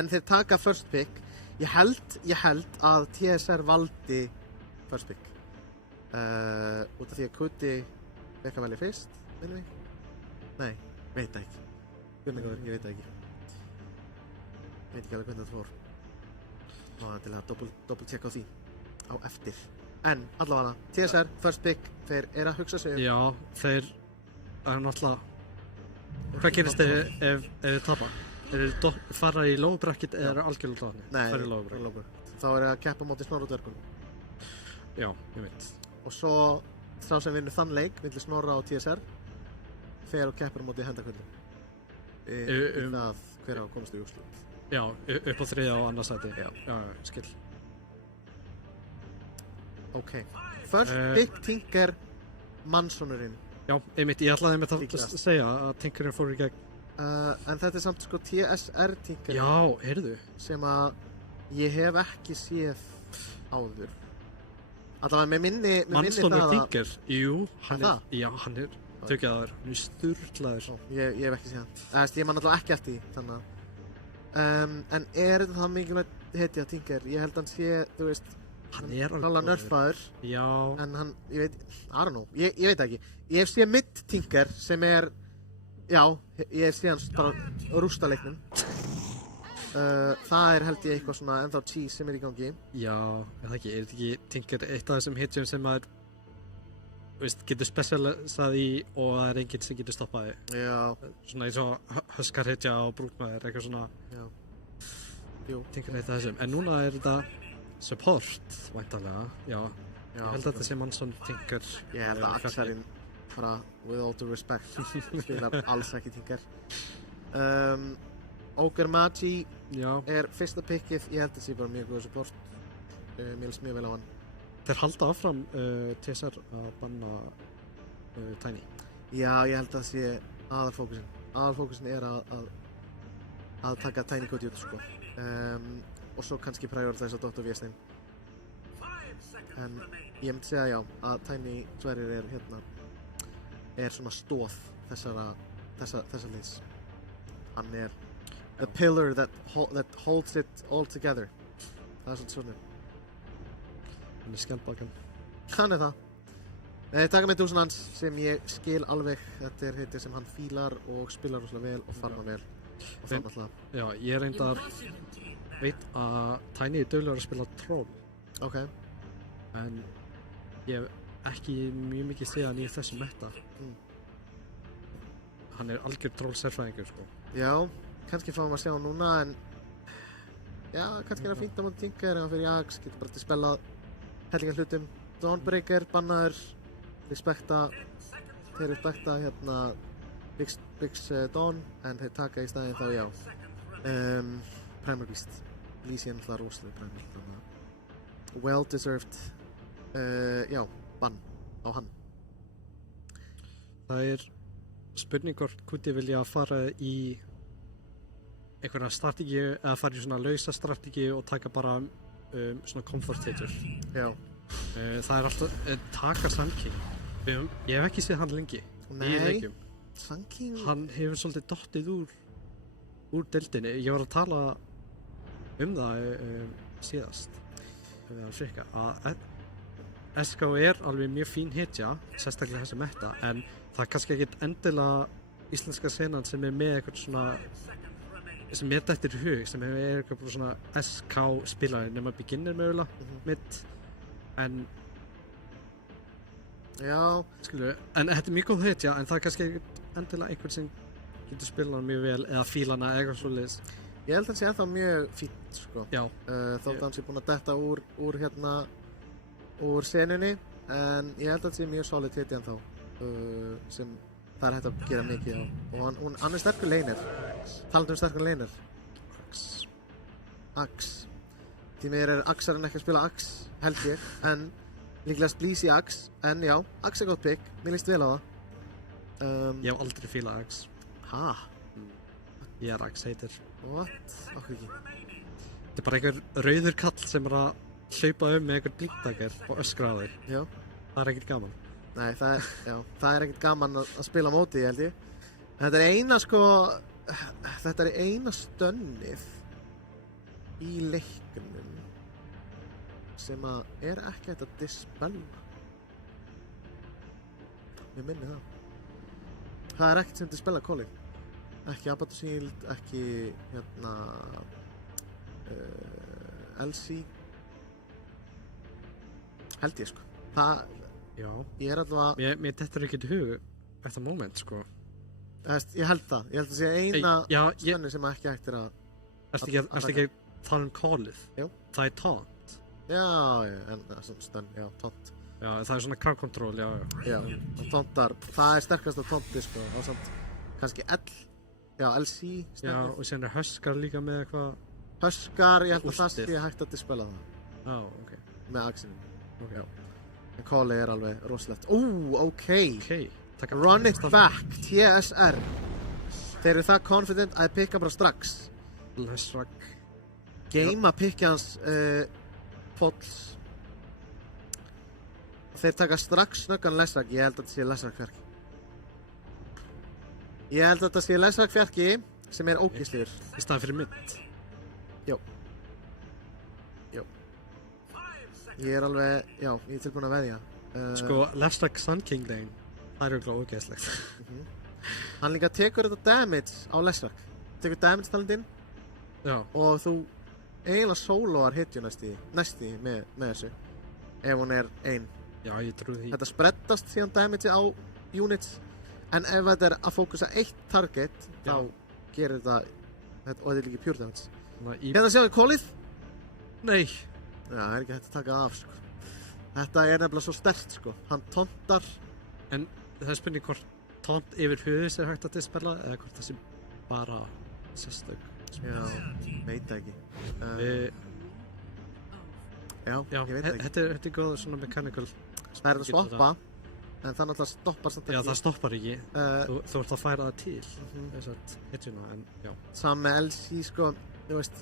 En þeir taka first pick. Ég held að TSR valdi first pick. Út af því að Kuti fekk að velja fyrst, minnum við? Nei, veit það ekki. Ég veit það ekki. Veit ekki alveg hvernig það fór. Til að doppelt checka á því á eftir. En allavega TSR, first pick, þeir eru að hugsa sig Já, þeir er náttúrulega hvað gerist ef þið tapa? Fara í low bracket eða eru algjörlega hláðni? Nei, þeir eru low bracket. Þá eru að keppa móti Snorra og dvergunum. Já, ég veit. Og svo sá sem vinnur þann leik milli Snorra og TSR þeir eru keppar móti Hendakvöldum það hver á komast í úrslit. Já, upp á 3. og annars sæti. Já, skil. Ok. First pick Tinker Mansonurinn. Já, einmitt, ég ætlaði með það að segja að Tinkerinn fór í gegn. En þetta er samt sko TSR Tinker. Já, heyrðu. Sem að ég hef ekki séð áður. Allavega með minni Mansonur Tinker, jú, hann er tökjaður, hann er sturlaður. Ég hef ekki séð hann. Ég man allavega ekki eftir því, þannig að en er þetta það mikilvægt hetja Tinker? Ég held hann sé, þú veist, hann er alveg nörfaður. Já. En hann, ég veit, I don't know, ég veit ekki. Ég hef séð mitt Tinker sem er, já, ég hef séð hans bara rústa leiknum. Það held ég eitthvað svona ennþá cheese sem í gangi. Já, það ekki, þetta ekki Tinker eitt af þessum hitjum sem maður getur specialisað í og það enginn sem getur stoppað því. Já. Svona eins og Huskar hitja og Brúkmaður, eitthvað svona. Já. Jú. Tinker eitt af þessum. En núna þetta support, væntanlega, já. Ég held að þetta sé Manson Tinker. Ég held að Axarinn, bara with all due respect, spilar alls ekki Tinker. Ogre Magi fyrsta pickið, ég held að það sé bara mjög góð support. Mér líst mjög vel á hann. Þeir halda áfram TSR að banna Tiny. Já, ég held að það sé aðalfókusin. Aðalfókusin að taka Tiny Cody út, sko. Og svo kannski prioritize á Dr. Viestein. En ég myndi segja já, að Tiny Sverrir er svona stóð þessa liðs. Hann the pillar that holds it all together. Það svolítið svona. Hann skjaldbakan. Hann það. Taka með dúsin hans sem ég skil alveg. Þetta hitið sem hann fílar og spilar rosalega vel og farma vel. Og farma alltaf. Já, ég reyndar veit að Tiny duglegur að spila troll. Ok. En ég hef ekki mjög mikið séð hann í þessu meta. Hann algjör troll sérfræðingur, sko. Já, kannski fáum að sjá hann núna, en já, kannski það fínt á móti Tinker, ef hann fyrir Jax, getur bara til spilað hellinga hlutum. Dawnbreaker, bannaður, þeir respekta Biggs Dawn, en þeir taka í staðinn þá já. Primal Beast, Lýsi er náttúrulega rosalega Primal, þannig að well deserved, já, bann á hann. Það spurning hvort Kuti vilja fara í einhverja strategíu eða fara í svona lausa strategíu og taka bara svona comfort hitur. Já. Það alltaf taka Sun King. Ég hef ekki séð hann lengi í leikjum. Sun King? Hann hefur svolítið dottið úr deildinni. Ég var að tala það síðast við að frikka að SK alveg mjög fín hitja, sérstaklega þessi meta, en það kannski ekkert endilega íslenska senan sem með eitthvað svona sem dettur í hug, sem eitthvað svona SK spilari nema beginner mögulega mitt, en já, skilur, en þetta mjög góð hitja, en það kannski ekkert endilega einhvern sem getur spilað mjög vel eða fílana eða eitthvað svoleiðis. Ég held að hann sé ennþá mjög fínt, sko. Já. Þótt hann sé búinn að detta úr senunni, en ég held að það sé mjög solid hiti ennþá, sem það hægt að gera mikið á. Og hann sterkur laner. Talandi sterkur laner. Axe. Því mér Axarinn ekki að spila Axe, held ég, en líklega splís í Axe, en já, Axe gott pick, mér líst vel á það. Ég hef aldrei fílað Axe. Ha? Ég Axe hater. What? Okkur ekki. Þetta bara einhver rauður kall sem að hlaupa með einhver blíkdækjar og öskra á þig. Já. Það ekkert gaman. Nei, það ekkert gaman að spila á móti, held ég. Þetta er eina stönnið í leiknum sem að ekki hægt að dispella. Mér minni það. Það ekkert sem dispella Colin. Ekki Abaddon Shield, ekki Elsie. Held ég, sko. Já. Ég alltaf mér dettur ekki í hug þetta moment, sko. Ég held það. Ég held að sé eina stönnið sem ekki hægt að Ertu ekki að tala callið? Jú. Það taunt. Já, en stönn, já, taunt. Já, það svona crowd control, já. Já, og tauntar. Það sterkast að taunti, sko. Og samt kannski LC stendur. Já, og síðan Huskar líka með eitthvað. Huskar, ég held að það sé hægt að dispella það. Já, ok. Með Axinu. Ok. Já. En Colli alveg rosalegt. Ok. Run it back, TSR. Þeir eru það confident að pikka bara strax. Lesrag. Game að pikka hans Polls. Þeir taka strax snöggan Lesrag. Ég held að þetta sé Lesrag fjarki. Ég held að þetta sé Lesrag fjarki sem ógeðslegur. Í staðan fyrir mitt. Jó. Ég alveg, já, ég tilbúin að veðja. Sko, Lesrag Sun King lane, það örugglega ógeðslegt. Hann líka tekur þetta damage á Lesrag. Tekur damage talandinn Já. Og þú eiginlega sólóar hitju næsti með þessu. Ef hún er ein. Já, ég trúi því. Þetta spreddast síðan damage á units. En ef þetta er að fókusa eitt target, þá gerir þetta, og þetta er líka pure damage. Hérna séum við kólið. Nei. Já, það er ekki hægt að taka af, sko. Þetta er nefnilega svo sterkt, sko. Hann tontar. En það er spurning hvort tont yfir höfðis er hægt að dispella eða hvort það sé bara sérstök. Já, veit það ekki. Já, ég veit það ekki. Þetta er góð svona mechanical. Það er að stoppa, en það náttúrulega stoppar samt ekki. Já, það stoppar ekki. Þú ert að færa það til, þessart hitjuna, en já. Saman með LC, sko, þú veist.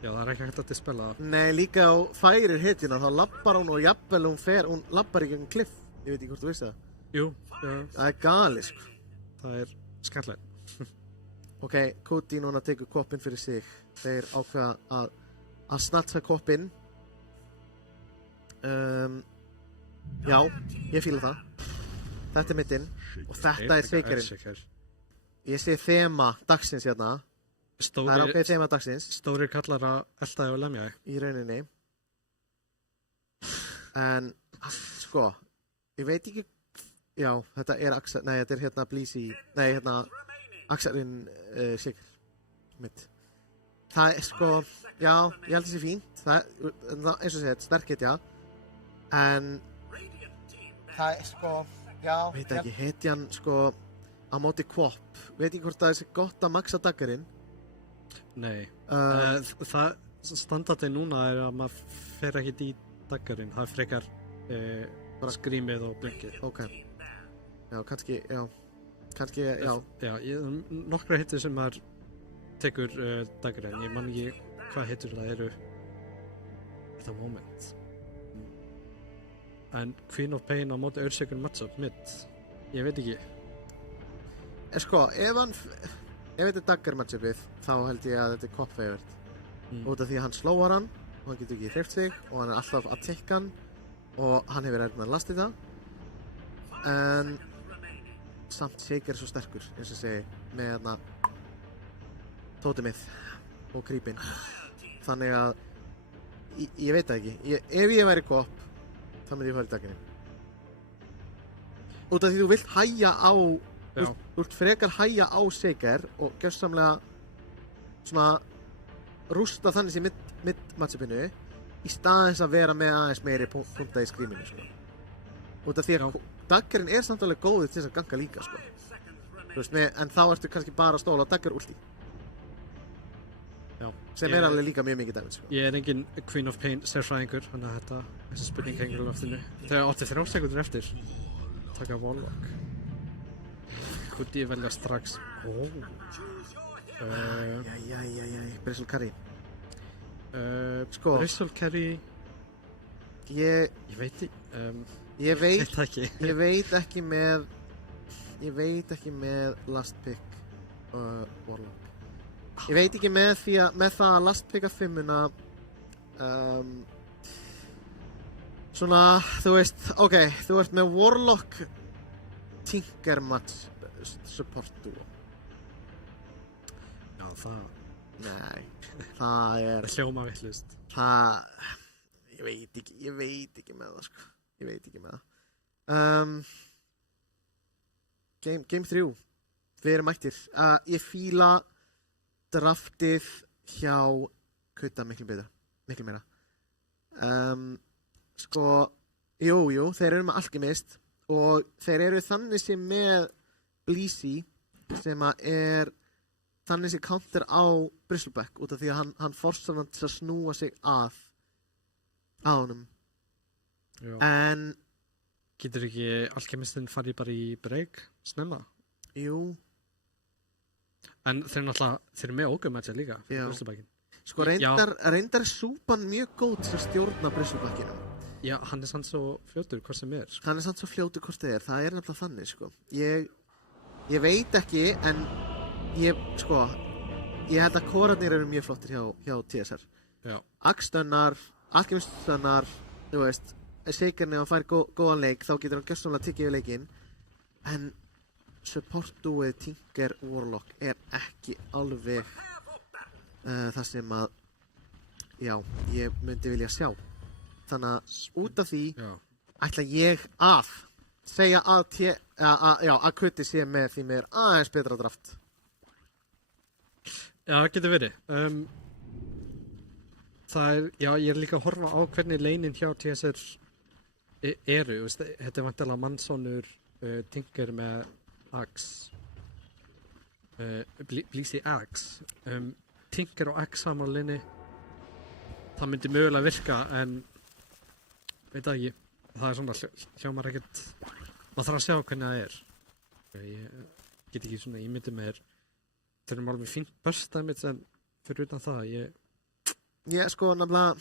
Já, það er ekki hægt að dispella það. Nei, líka á færir hitjuna, þá lappar hún og jafnvel hún lappar ekki kliff. Ég veit ekki hvort þú veist það. Jú, já. Það er gali, sko. Það er skemmtilegt. Ok, Cody núna tekur koppinn fyrir sig. Þeir ákveða að snatsa koppinn. Já, ég fíla það. Þetta er mittinn og þetta er Shakerinn. Ég sé þema dagsins hérna. Það er ákveðið þema dagsins. Stórir kallar að elta og lemja þig. Í rauninni. En, sko, ég veit ekki. Já, þetta er þetta er hérna Bleezy. Nei, hérna Axarinn Shaker. Mitt. Það er sko, já, ég held þessi fínt. Það eins og segið, sterkit, já. En það er sko, já, veit ekki, hetjan sko á móti Quop. Veit ekki hvort það er gott að maxa daggarinn. Nei, það standardið núna er að maður fer ekkert í daggarinn. Það er frekar bara skrýmið og blinkið. Ok, já, kannski, já. Já, nokkra hittir sem maður tekur daggarinn. Ég man ekki hvað hittir það eru þetta moment. En Queen of Pain á móti Earthshaker matchup mitt, ég veit ekki. Sko, ef þetta er daggar matchupið, þá held ég að þetta er Quop-favored. Út af því að hann slóar hann, og hann getur ekki hreyft sig, og hann er alltaf að tikka hann, og hann hefur erfnað að lasta þetta. En samt Shaker er svo sterkur, eins og segi, með hérna tótemið og creepin. Þannig að, ég veit það ekki. Ef ég væri Quop, þá myndi ég fara í daggarinn. Út af því þú vilt hægja á, þú vilt frekar hægja á Shaker og gjörsamlega svona rústa þannig sem mitt-matchupinu í staðins að vera með aðeins meiri punta í skrýminu, sko. Út af því að daggarinn er samt alveg góður til þess að ganga líka, sko. Þú veist, en þá ertu kannski bara að stóla á daggar ulti. Já. Sem er alveg líka mjög mikið damage, sko. Ég er engin Queen of Pain sérfræðingur, þannig að þessi spurning hengur á loftinu. Þegar 83 sekundur eftir, taka Warlock. Hvort ég velja strax. Bristle Carry. Sko. Bristle Carry. Ég veit Ég veit ekki með last pick Warlock. Ég veit ekki með það að last picka 5-una svona, þú veist, ok, þú ert með Warlock Tinker match support duo. Já, það... Nei, það er... Það hljóma vitlaust. Ég veit ekki með það, sko. Ég veit ekki með það. Game 3. Við erum mættir. Ég fíla draftið hjá Kutta miklu betur. Miklu meira. Sko, jú, þeir eru með Alchemist og þeir eru þannig sem með Bleezy sem er þannig sem counter á Bristleback út af því að hann forsar hann til að snúa sig að honum. Já. En getur ekki Alchemistinn farið bara í break snemma? Jú. En þeir eru með ógummatcha líka fyrir Bristlebackinn. Sko reyndar súpan mjög góð til að stjórna Bristlebackinu. Já, hann er sann svo fljótur hvort sem er. Sko. Hann er sann svo fljótur hvort það er. Það er nefnilega þannig, sko. Ég veit ekki, en ég held að kórarnir eru mjög flottir hjá TSR. Já. Axstunnar, Alchemist-stunnar, þú veist, Shakerni og fær góðan leik, þá getur hann gjörsamlega tikið við leikinn. En support-dúið Tinker Warlock er ekki alveg það sem að, já, ég myndi vilja sjá. Þannig að út af því ætla ég að segja að Kuti sé með því mér aðeins betra draft. Já, það getur verið. Ég er líka að horfa á hvernig leinin hjá TSR eru. Þetta er vantilega Mannsonur, Tinker með Axe, Blísi Axe. Tinker og Axe saman á leini. Það myndi mögulega virka, en veit það ekki. Það er svona hljómar ekkert. Maður þarf að sjá hvernig það er. Ég get ekki svona ímyndið með þeir eru alveg fínt burst damage, en fyrir utan það, Ég sko nefnilega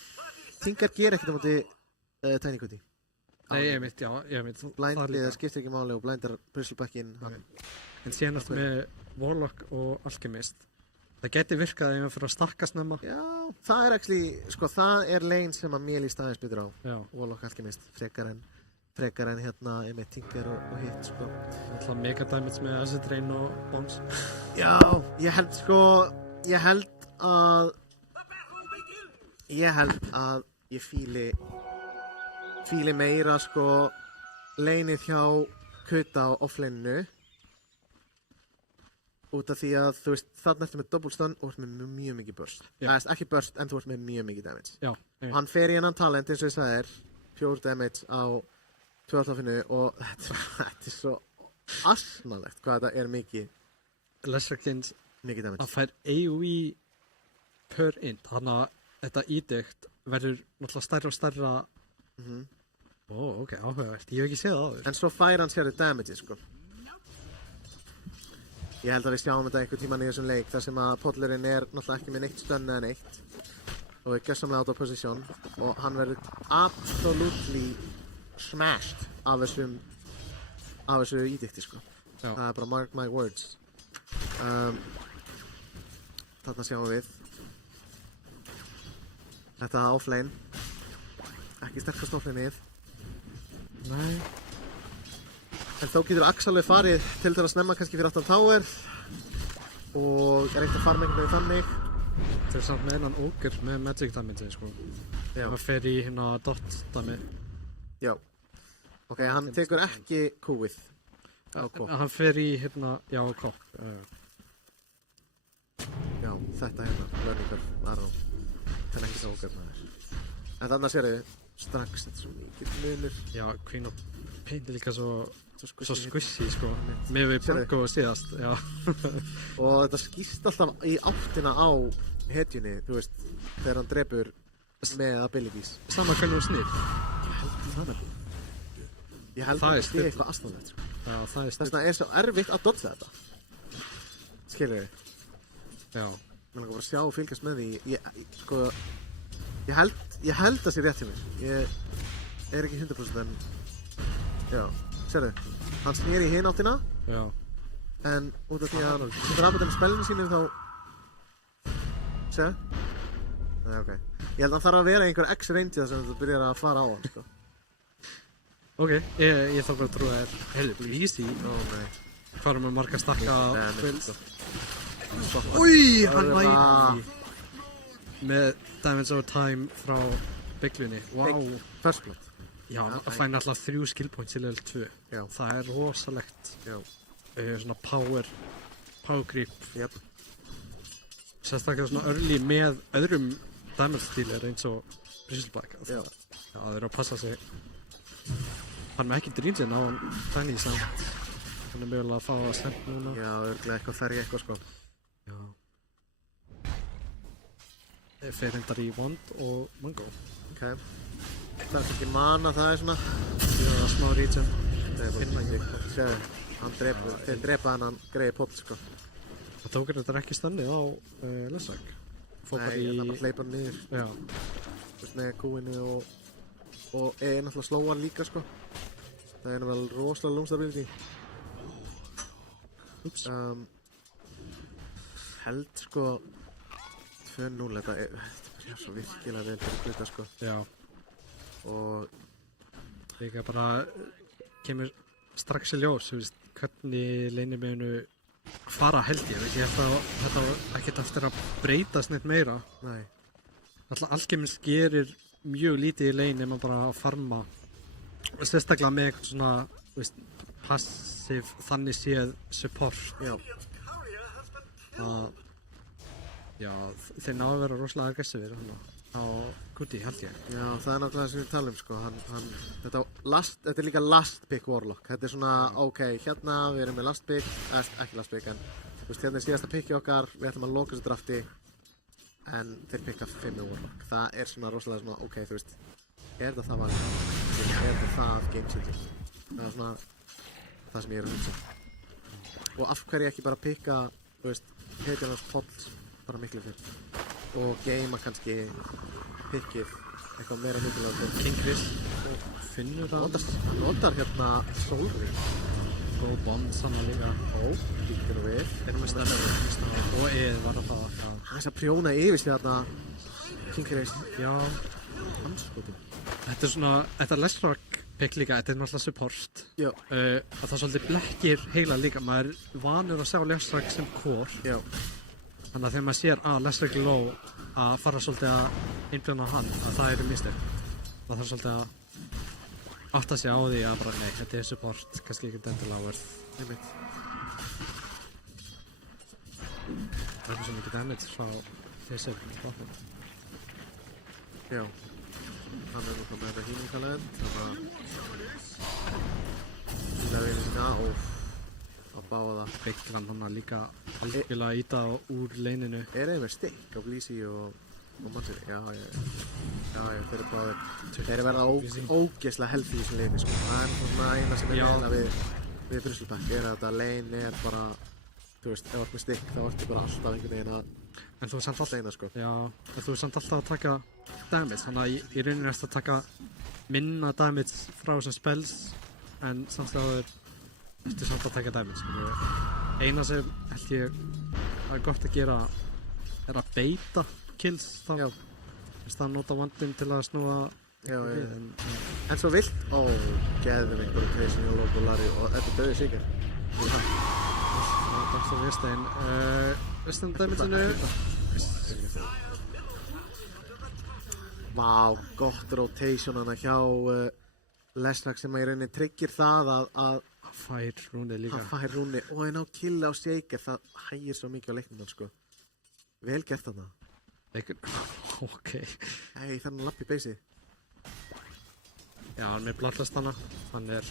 Tinker ger ekkert á móti Tiny Kuti. Nei, ég veit. Blindið skiptir ekki máli og blindar Bristlebackinn. En síðan eftir með Warlock og Alchemist. Það geti virkað ef maður fyrir að stakka snemma. Já, það er actually, sko það er lane sem að mér líst aðeins betur á. Já. Warlock Alchemist, frekar en hérna einmitt Tinker og hitt, sko. Alltaf mega damage með Acid Rain og Bombs. Já, ég held að ég fíli meira, sko, laneið hjá Kuta á offlaneinu. Út af því að, þú veist, þarna ertu með double stun og ertu með mjög mikið burst. Ekki burst, en þú ert með mjög mikið damage. Já. Hann fer í hennan talent, eins og ég sagði þér, pure damage á 12-finu og þetta er svo asnalegt hvað þetta er mikið. Lesserkins Mikið damage. að fær AoE per int, þannig að þetta ídegt verður náttúrulega stærra og stærra. Ok, áhugavert, ég hef ekki séð það áður. En svo fær hann sérðu damage, sko. Ég held að við sjáum þetta einhver tíman í þessum leik þar sem að pollurinn er náttúrulega ekki með neitt stun eða neitt og er gjörsamlega out of position og hann verður absolutely smashed af þessu ídikti, sko. Það er bara mark my words. Þarna sjáum við þetta offlane, ekki sterkast offlaneið. Nei. En þó getur Axe alveg farið til þeirra snemma kannski fyrir 8 tower og reynt að farma einhvern veginn þannig. Þeir eru samt með hennan Ogre með magic damage, sko. Það fer í hérna dot dami. Já. Ok, hann tekur ekki kúið á kopp. Hann fer í hérna, já, kopp. Já, þetta hérna, learning curve, Arrow. Það er ekki svo Ogre maður. En þannig að sérðu strax, þetta er svo mikið munur. Já, Queen of Pain er líka svo squishy, sko. Með við Bronco síðast, já. Og þetta skýrst alltaf í áttina á hetjunni, þú veist, þegar hann drepur með abilities. Saman hvernig hún snýr. Ég held að það sé eitthvað aðstæðanlegt, sko. Já, það er Þess vegna er svo erfitt að dodga þetta. Skilur þið? Já. Mér langar bara að sjá og fylgjast með því. Ég held að sé rétt hjá mér. Ég er ekki 100% en... Já, sérðu. Hann snýr í hin áttina. Já. En út af því að hann setur afbætt með spellinu sínum þá... Sérðu? Nei, ok. Ég held að hann þarf að vera einhver X-range þar sem þú byrjar að fara á hann, sko. Ok, ég þarf bara að trúa þér. Heyrðu, easy. Nei. Hvað með marga stakka Builds? Új, hann væri með damage over time frá bygglunni. Wow. First blood. Já, það fær náttúrulega 3 skill points í level 2. Já. Það er rosalegt. Já. Svona power creep. Jep. Sérstaklega svona early með öðrum damage stílir eins og Bristleback. Já. Já, það er að passa sig. Hann með ekki dreamsinn á hann Tiny samt. Hann er mögulega að fá að senda núna. Já, örglega eitthvað ferri eitthvað, sko. Já. Þeir reyndar í Wand og Mango. Ok. Það er ekki mana, það er svona... Það er smá regen. Það er bara ekki. Sjáðu, þeir drepa hann greiði poll, sko. Það tókur þetta ekki stannið á Lessak. Nei, það bara hleypa hann niður. Já. Þú veist, með kúinu og náttúrulega slóa hann líka, sko. Það er vel rosalega lúmstarbildi. Úps. Held, sko, 2-0, þetta byrjar svo virkilega vel fyrir Kuta, sko. Já. Og líka bara kemur strax í ljós, þú veist, hvernig leynir með hennu fara held ég held að þetta var ekkert eftir að breytast neitt meira. Nei. Alltaf Alchemist gerir mjög lítið í lane nema bara að farma. Sérstaklega með eitthvað svona, veist, passive þannig séð support. Já. Já, þeir ná að vera rosalega aggressívir á Kuti held ég. Já, það náttúrulega sem við talum sko, þetta er líka last pick Warlock. Þetta svona, ok, hérna við erum með last pick, ekki last pick en þú veist, hérna síðasta picki okkar, við ætlum að loka þessu drafti en þeir pikka 5 Warlock. Það svona rosalega svona, ok, þú veist, er þetta var það game changer? Það svona það sem ég að hugsa. Og af hverju ekki bara pikka, þú veist, hetjarnas Polls bara miklu fyrr og geima kannski pikkið eitthvað meira mikilvægt og King Chris finnur það hann notar hérna Solring og Bond saman líka líkir við erum við stærlega og var það hann þess að prjóna yfir sig þarna King Chris já hanskotum þetta svona þetta Leshrac pick líka þetta náttúrulega support já og það svolítið blekkir heila líka maður vanur að sjá Leshrac sem core já þannig að þegar maður sér að Leshrac low að fara svolítið að einbljóna hann að það eru mistök það þarf svolítið að átta sig á því að bara nei, þetta er support kannski ekki endilega worth einmitt það er svo mikið damage frá þessir botnum já hann náttúrulega með þetta healing-talent þannig að það er sína og að báða Beikran hann að líka algjörlega íta úr leininu er með stikk á Blísi og Mannsir já, þeir eru báðir þeir eru verða ógeðslega healthy í þessum leini sko. Það er svona eina sem er meina við Bristolback er að þetta lein er bara þú veist, ef þú ert með stikk þá ertu bara alltaf einhvern veginn að en þú er samt alltaf leina sko já, en þú er samt alltaf að taka damage þannig að í rauninu ertu að taka minna damage frá þessum spells en samstæður ertu samt að taka damage eina sem held ég að er gott að gera er að beita kills þá að nota vandin til að snúa en svo vilt geðum einhverju crazy og Larry og þetta döði sigur það er svo Vistein Vistein damageinu vá, gott rotation hana hjá Leshrac sem að í rauninni tryggir það að fær rúni líka hann fær rúni og hann á killa á Shaker það hægir svo mikið á leiknum sko vel gert þarna ok þannig að lappi beysi já, hann er blattlast hana hann er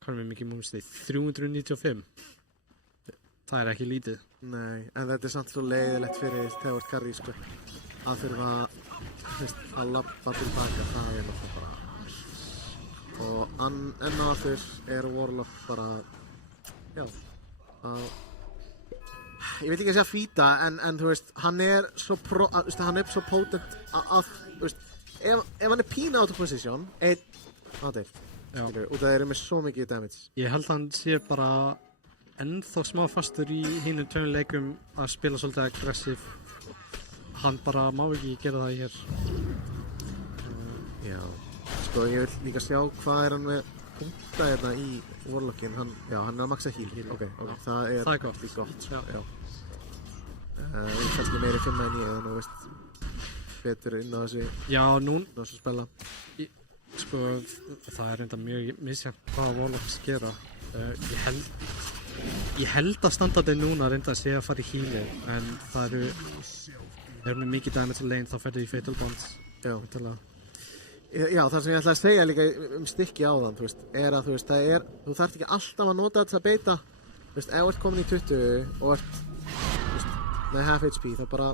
hvað er með mikið múmstíð 395 það er ekki lítið nei, en þetta er samt svo leiðilegt fyrir Theodor Karri sko að þurfa að lappa tilbaka það er náttúrulega bara og enn á aftur er Warlock bara já ég veit ekki að segja fýta en þú veist hann er svo potent að þú veist ef hann er pína out of position út af það eru með svo mikið damage ég held að hann sé bara ennþá smá fastur í hinum tveim leikum að spila svolítið aggressiv hann bara má ekki gera það hér já sko ég vil líka sjá hvað er hann með punkta hérna í Warlockin hann er að maxa heal ok, það er gott já kannski meiri 5 en ég þú veist betur inn á þessu já, þessu spila sko það er enda mjög misjæmt hvað Warlocks gera ég held að standardi núna reynda að sé að fara í healing en það eru með mikið damage lane þá ferðu í fatal bonds já, það sem ég ætla að segja líka stykki á þann, þú veist, er að þú veist, þú þarft ekki alltaf að nota þess að beita, þú veist, ef þú ert komin í 20 og ert, þú veist, með half HP, þá bara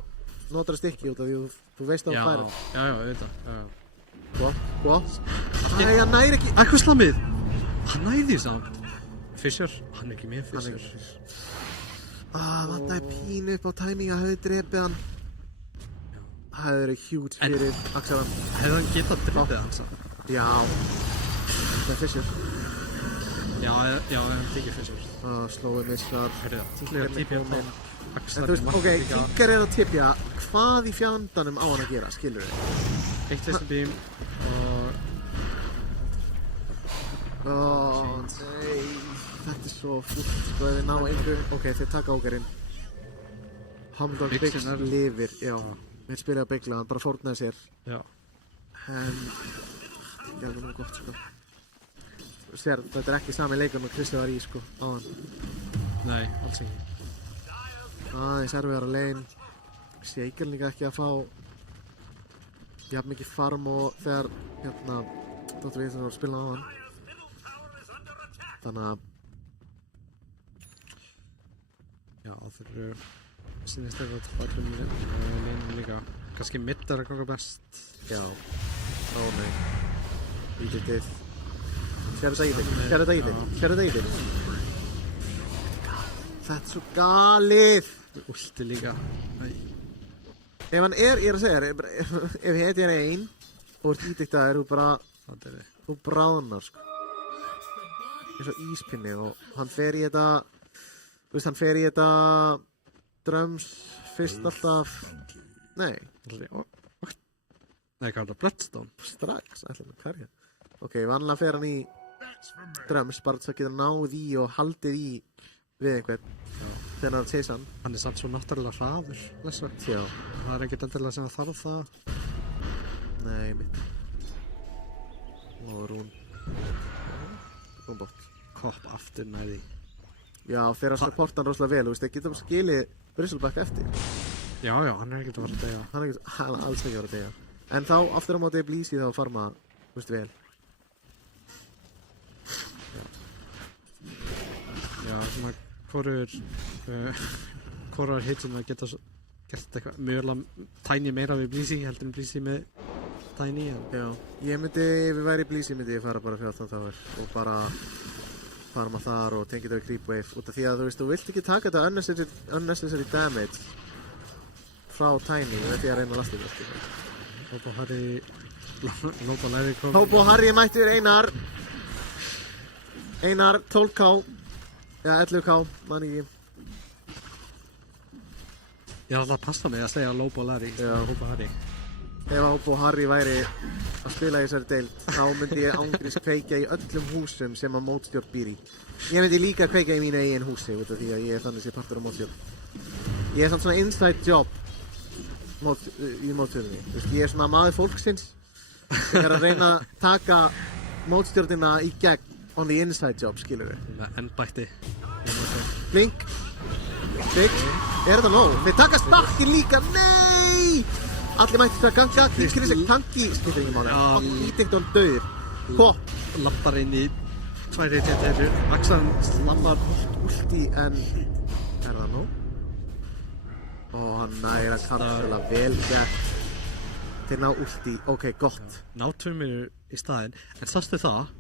notar það stykki út af því þú veist að þú færir. Já, auðvitað, já. Hvað? Nei, hann næri ekki. Eitthvað slammið, hann næði samt. Fisher, hann er ekki með Fisher. Vantaði pínu upp á tæminga, hafði drepið hann. Það hefði verið huge fyrir Axelan. Hefði hann getað drifið hans? Já. Það er Fisher. Já, hann tekið Fisher. Slóið missar. Tíklega tipja á Axelan. En þú veist, ok, Tíkar er að tipja. Hvað í fjandanum á hann að gera, skilur þið? Eitt Twisted Beam og... Nei. Þetta svo fúlt, sko, ef við ná einhver... Ok, þeir taka ágerinn. Hamdog Biggs lifir, já. Við spyrja að Bigla, hann bara fórnaði sér. Já. En... Þetta er alveg gott, sko. Sér, þetta ekki sami leikur með Kristi var í, sko, áðan. Nei, alls ekki. Aðeins erfiðar að lein. Sjeikel líka ekki að fá... Jafn mikið farm og þegar, hérna... Dr. Víðsson var að spila á hann. Þannig að... Já, þeir eru sínist eitthvað tilbaka leinin líka. Kannski mitt að ganga best. Já. Ó nei. Lítið. Sérðu þetta í þig. Þetta er svo galið. Últi líka. Æ. Ef hann ég er að segja þér, ef hetja er ein og ert ídiktaðir, þú bráðnar, sko. Eins og íspinni og hann fer í þetta, þú veist, hann fer í þetta dröms fyrst alltaf, nei. Nei, hvað er það, Bloodstone? Strax, ætlaði að hverja. Ok, vanlega fer hann í dröms, bara þess að geta náð í og haldið í við einhvern. Þegar hann chase hann. Hann er samt svo náttúrulega hraður, lesvægt. Já. Það er ekkert endilega sem það þarf það. Nei, mitt. Og Rún. Rúnbótt. Kopp aftur næði. Já, þeir að supporta hann rosalega vel, þú veist, þeir geta skilið Brysselback eftir. Já, hann er ekkert að fara að deyja. Hann er alls ekki að fara að deyja. En þá, aftur á móti Blísi þá farma, þú veist, vel. Já, svona hvorar heitum að geta gert eitthvað mögulega Tiny meira við Blísi heldur en Blísi með Tiny. Já, ef við væri Blísi myndi ég fara bara 14 tower og bara farma þar og tengja þetta við creep wave út af því að þú veist, þú vilt ekki taka þetta unnecessary damage frá Tiny með því að reyna að lasta þetta. Lobo Harry Lobo Larry kom. Lobo Harry mættur Einar 12k. Já, 11k, mann ekki. Ég er alltaf að passa mig að segja Lobo Larry. Já. Lobo Harry. Ef Lobo Harry væri að spila í þessari deild, þá myndi ég ángriðs kveikja í öllum húsum sem að mótstjórn býr í. Ég myndi líka kveikja í mínu eigin húsi, út af því að ég er þannig sem partur á mótstjórn. Ég er samt svona inside job í mótstjórninni. Þú veist, ég er svona maður fólksins. Ég er að reyna að taka mótstjórnina í gegn on the inside job, skilur við. Með ennbætti. Blink. Big. Er þetta nóg? Þeir taka stakkin líka. Nei! Allir mætti það ganga. Krisek tanki. Skilur ekki máli. Ítengt og döðir. Kopp. Lappar inn í 2 reytið. Axan slammar últi en... Er það nóg? Ó, hann næra kansla vel gert. Þeir ná últi. Ok, gott. Ná 2 mínútur í staðinn. En sástu það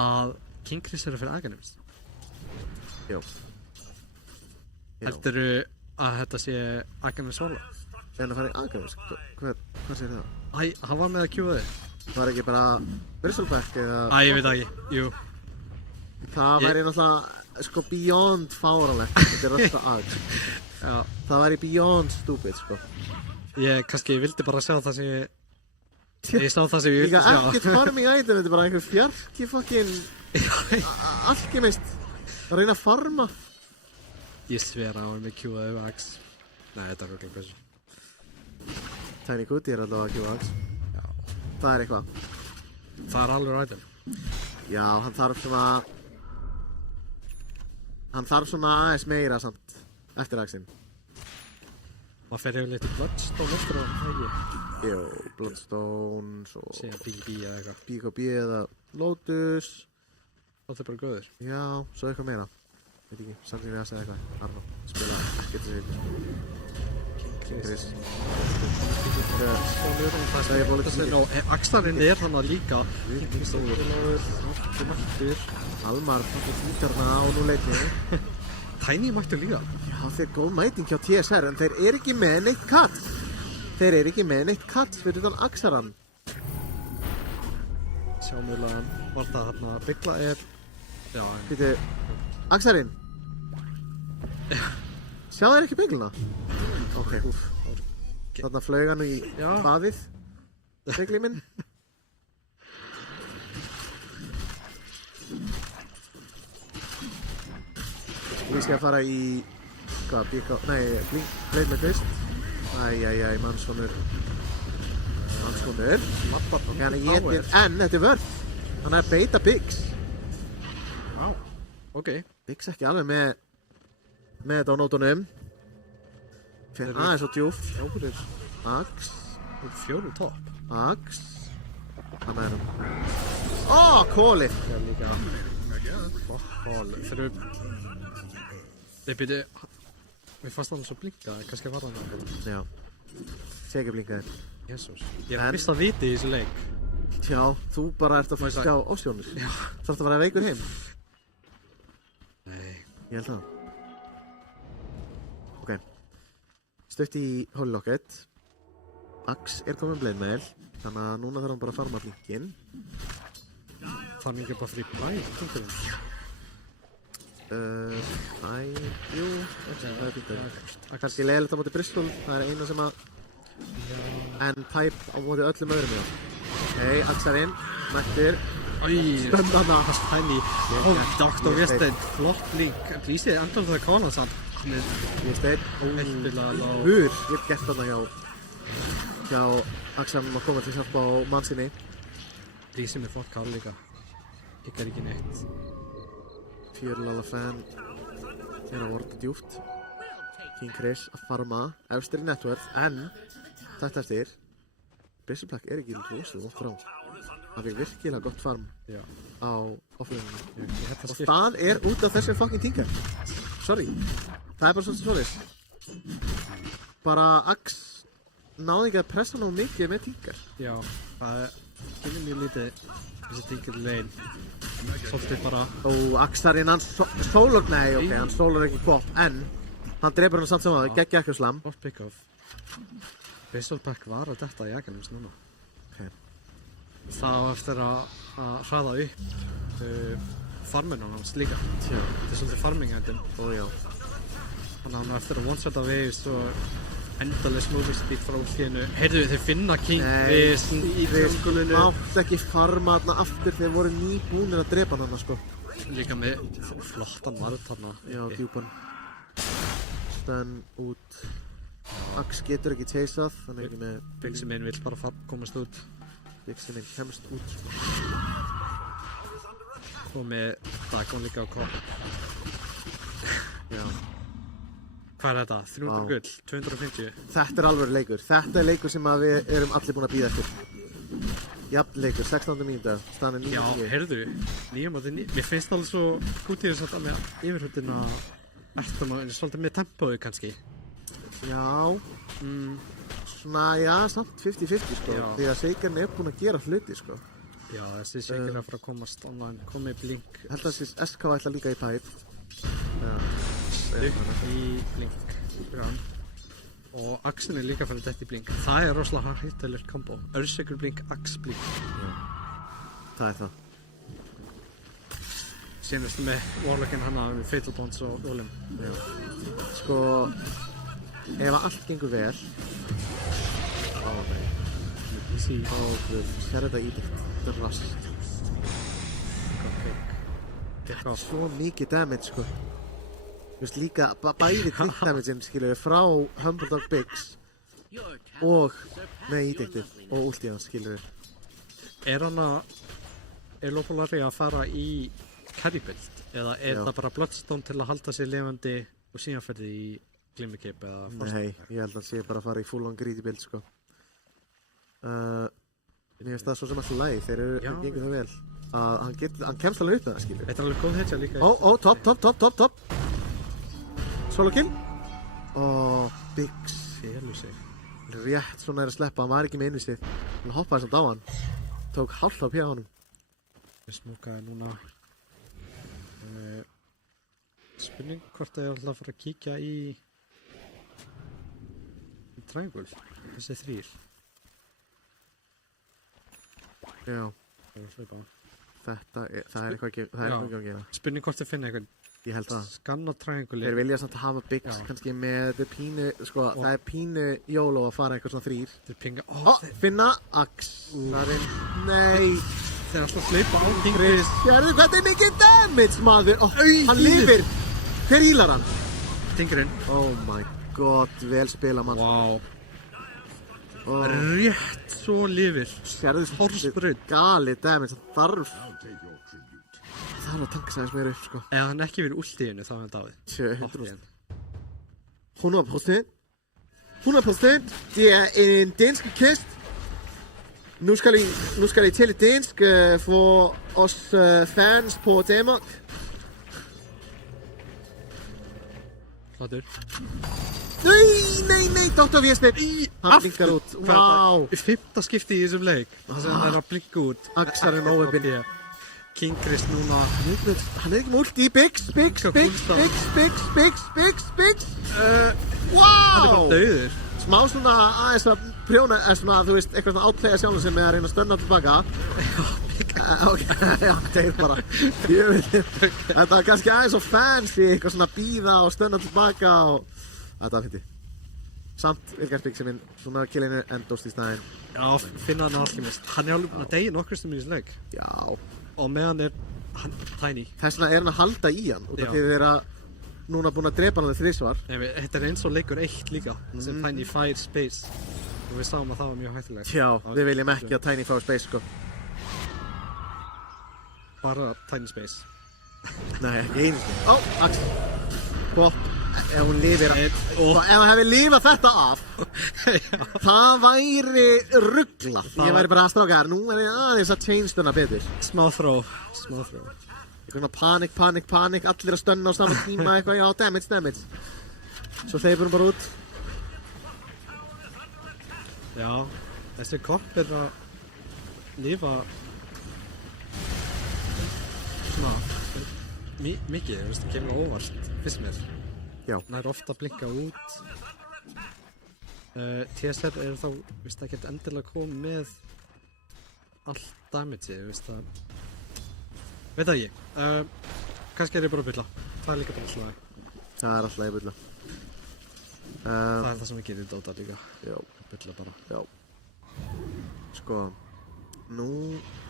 að King Chris eru fyrir Aghanim? Jó. Heldurðu að þetta sé Aghanim solo? En að fara í Aghanim? Hvað segir það? Æ, hann var með að kjúa þig. Var ekki bara Brysselback eða... Æ, ég veit ekki, jú. Það væri náttúrulega, sko, beyond fáralegt. Þetta er alltaf Aghanim. Já. Það væri beyond stupid, sko. Ég kannski vildi bara sjá það sem ég sá það sem ég vildi sjá. Líka ekkert farming item, þetta er bara einhver fjarki fucking alchemist að reyna að farma. Ég sver á hann með kjúaði við Axe. Nei, þetta er röglega hversu. Tiny Goody er allavega að kjúa Axe. Já. Það er eitthvað. Það er alveg item. Já, hann þarf svona aðeins meira samt eftir Axeinn. Maður fer yfirleitt í Bloodstone eftir á hann, ekki? Jó, Bloodstone, svo... Síðan BB eða eitthvað. BKB eða Lotus. Það er bara góður. Já, svo eitthvað meira. Veit ekki, samt ég við að segja eitthvað. Arno, spila ekkert sem King Chris. Það er bólið tíu. Axlarinn er hann að líka. Þú mættur. Almar fann títarna á núleikni. Tiny mættur líka. Já, þeir er góð mæting hjá TSR, en þeir eru ekki með neitt kall. Þeir eru ekki með neitt kall fyrir utan Axaran. Sjámjölaðan. Var það hérna, Bigla er... Já, en... Býtu, Axarinn. Sjá þeir ekki Bigluna? Ok, úff. Þarna flaug hann í baðið. Bigli minn. Við skal fara í, hvað, Blade með fyrst. Æjæjæj, mannskonur. Hann getur, en þetta vörð. Hann beita Biggs. Vá, ok. Biggs ekki alveg með þetta á nótunum. Fyrir aðeins og djúft. Fjórir. Ax. Fjórir topp. Ax. Hann hann. Kóli. Það líka. Flott kól. Þegar við byrju. Við fannst hann svo blinkaði, kannski var hann það. Já. Segir blinkaði. Jésús. Ég fyrst að viti í þessu leik. Já, þú bara ert að sjá ósjónur. Já. Þarftu að vera veikur heim? Nei. Ég held það. Ok. Stutt í Holy Locket. Ax komin Blade Mail. Þannig að núna þarf hann bara að farma blinkinn. Farming bara frí bæk, tungur. Jú. Það fínt. Kannski leiðilegt á móti Bristol. Það eina sem að... En Pipe á móti öllum öðrum í það. Axar inn. Mættir. Spennana. Spænni. Dr. Viestein. Flott blink. Lýsið endur það kólan samt. Viestein. Hur. Ég gert þarna hjá Axarnum að koma til hjálpa á mannsinni. Lýsið með flott kál líka. Hikkar ekki neitt. Fjörlala fan. Þeirra vorta djúpt. King Chris að farma. Efstir í networth. En þetta eftir. Bristolblack ekki rosalega vont frá. Það er virkilega gott farm á offlunum. Og það út af þessum fucking tingar. Sorry. Það bara svolítið svoleiðis. Bara Ax náði ekki að pressa ná mikið með tingar. Já, það finnir mjög lítið þessi tingar legin. Svolítið bara... Axarinn, hann sólur... Nei, ok, hann sólur ekki gott. En hann drefur hann samt sem að það geggja ekki á slam. Gott pick-off. Bristolblack var að detta í Aganums núna. Það var eftir að hraða upp farminum hans líka. Þetta er svolítið farming-endin. Já. Þannig að hann var eftir að one-shota við svo endalega movie speed frá útfíðinu. Heyrðu, þeir finna King Chris í kringulinu. Mátt ekki farma þarna aftur, þeir voru nýbúnir að drepa hann sko. Líka með flottan varð þarna. Já, djúpan. Stenn út. Ax getur ekki chaseað, þannig ekki með... Biggsy minn vill bara komast út. Biggsy minn kemst út. Og með Dagon líka á kopp. Já. Hvað er þetta? 300 gull? 250? Þetta er alveg leikur. Þetta er leikur sem við erum allir búin að bíða eftir. Jafn leikur, 16. mínúta. Staðan 9. Já, heyrðu. 9-9. Mér finnst alveg svo Kútið svolítið með yfirhundina svolítið með tempóðu kannski. Já. Svona, já, samt 50-50 sko. Því að Seikarn búin að gera hluti sko. Já, þessi Seikarn að fara að komast online. Komið blink. Held að þessi SK ætla líka í Pipe. Upp í blink. Og Axin er líka fyrir þetta í blink. Það er rosalega hættulegt kombo. Örsökur blink, Ax blink. Það er það. Senast með Warlockinn hana með Fatal Bonds og Golem. Sko, ef allt gengur vel sér þetta ídýrt. Þetta er rast. Þetta er svo mikið damage sko. Þú veist líka, bæði crit damage-in skilur frá Humble Dog Biggs og með ídýrtið og ultið hans skilur. Er Lopolari að fara í carry build? Eða er það bara Bloodstone til að halda sig lifandi og síðan ferði í Glimmercape eða Frostbite? Nei, ég held að það sé bara að fara í full on greedy build sko. Mér finnst það svo sem alltaf lægi, þeir eru gengið það vel. Hann kemst alveg upp með það skilur. Þetta er alveg góð headshot líka. Topp. Solo kill. Biggs. Félur sig. Rétt svona að sleppa, hann var ekki með innvísið. Hann hoppaði samt á hann. Tók hálfa pjá honum. Við smúkaði núna. Spurning hvort það er alltaf að fara að kíkja í Triangle. Þessi þrýr. Já. Það er eitthvað að gera. Spurning hvort þið finna eitthvað. Ég held það. Skanna Triangle. Þeir vilja samt að hafa Biggs kannski með pínu, sko, það er pínu YOLO að fara eitthvað svona þrýr. Þeir pinga, finna Ax. Það er, nei. Þeir alltaf hlaupa á Chris. Sérðu hvað þetta er mikið damage, maður. Hann lifir. Hver healar hann? Tinkerinn. Oh my god, vel spila mann. Wow. Oh. Rétt svo lifir. Sérðu Horsbraut. Gali damage, það þarf að tanka sæðis meira upp, sko. Ef hann ekki verið últíðinu, þá er hann dáið. 100%. 100%. 100%. Det er en dansk kist. Nu skal I tælle dansk for os fans på Danmark. Flottur. Nei, Dr. Viesnett. Hann blinkar út. Wow. 5. skipti í þessum leik. Það sem það er að blinka út. Axarinn óöfinn. King Chris núna. Hann ekki með ulti í Biggs. Wow. Hann bara dauður. Smá svona aðeins að prjóna, svona, þú veist, eitthvað svona outplaya sjálfum sem með að reyna að stönna tilbaka. Ok, já, deyr bara. Þetta var kannski aðeins svo fancy, eitthvað svona bíða og stönna tilbaka og þetta var fyndið. Samt virkar Biggs minn, svona killinu endóst í staðinn. Já, finna hann alchemist. Hann er alveg búinn að deyja nokkrum stundum í þessu leik. Já. Og meðan er hann tiny. Þess vegna er hann að halda í hann, út af því þeir eru núna búin að drepa hann þrisvar. Þetta er eins og leikur 1 líka, sem Tiny fær space. Og við sáum að það var mjög hættulegt. Já, við viljum ekki að Tiny fái space, sko. Bara Tiny space. Nei, ekki einu sinni. Ó, Axel. Bop. Ef hún lifir ef hann hefði lifað þetta af það væri ruglað. Ég væri bara að stráka nú er ég aðeins að change þarna betur. Smá þró. Eitthvað panik, allir að stönna á sama tíma eitthvað, já, damage. Svo þeir bara út. Já, þessi kopp er að lifa svona mikið, þú veist, það kemur á óvart, fyrst mér. Já. Það er ofta að blinka út. TSR er þá, veist, ekkert endilega komið með allt damage, veist það. Veit það ekki. Kannski er ég bara að bylla. Það er líka bara alltaf. Það er alltaf að bylla. Það er það sem við gerum í Dota líka. Já. Bylla bara. Já. Sko, nú...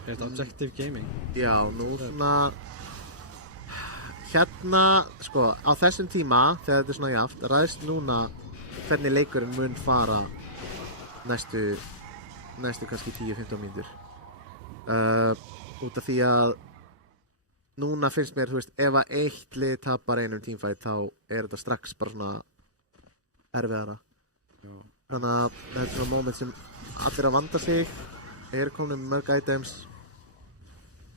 Er þetta objective gaming? Já, nú svona... Hérna, sko, á þessum tíma, þegar þetta er svona jaft, ræðst núna hvernig leikurinn mun fara næstu kannski 10-15 mínútur. Út af því að núna finnst mér, þú veist, ef að eitt lið tapar einum teamfight þá er þetta strax bara svona erfiðara. Já. Þannig að þetta er svona moment sem allir að vanda sig, eru komin mörg items.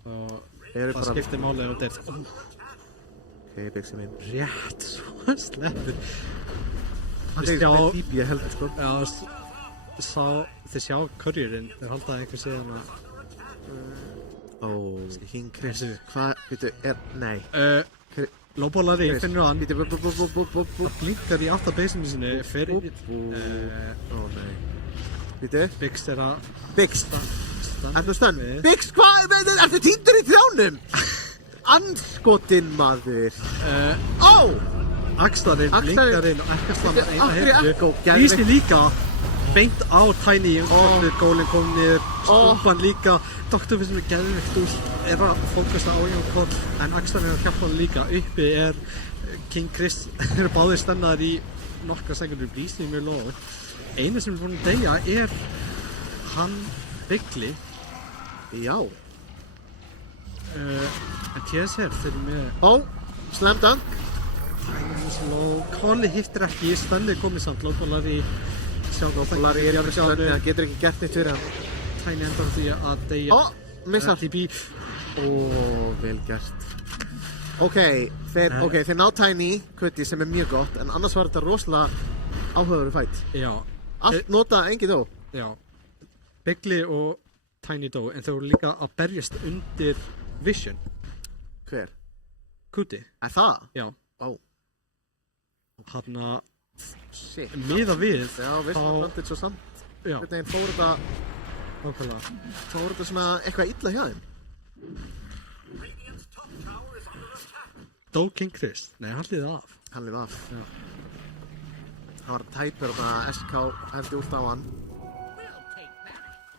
Það skiptir máli ef þetta er... Ok, Biggsy minn. Rétt, svo sleppur. Hann tegist með típi, ég held, sko. Já, þið sjá courierinn, þeir halda einhver síðan að... King Chris, hvað, veitu, nei. Lóbólari, finnur hann. Það blinkar í aftabasinu sinni, fyrir... nei. Veitu? Biggs er að... Biggs! Ertu stönn? Biggs, hvað, ertu týndur í trjánum? Andskotinn maður. Axlarinn, blinkarinn og ekkaslannar eina hefðu. Echo, Ísni líka beint á Tiny Golem kom niður, stúpan líka. Dr. Finnst mér geðveikt úr er að fókusta á Jónkól en Axlarinn er að hjálpa hann líka. Uppi er King Chris eru báðir stennaðar í nokkra sekundur. Ísni mjög loður. Einu sem er búin að deyja er hann Bigli. Já. En TSR fyrir með... Slam dunk. Colli hittir ekki, Svenni komið samt. Lóbólari Lóbólari er jafnir sjálfur, hann getur ekki gert neitt fyrir hann. Tiny endar því að deyja. Missar. Vel gert. Ok, þeir ná Tiny Cutie sem er mjög gott, en annars var þetta rosalega áhugaverður fight. Já. Allt nota, engin dó. Já. Bigli og Tiny dó, en þau voru líka að berjast undir Vision. Hver? Cutie. Er það? Já. Hann að miða við. Já, Vision bandit svo samt. Já. Hvernig fór þetta... Nákvæmlega. Fór þetta svona eitthvað illa hjá þeim? Dó King Chris? Nei, hann liði af. Hann liði af. Já. Hann var tæpur og það SK hefði út á hann.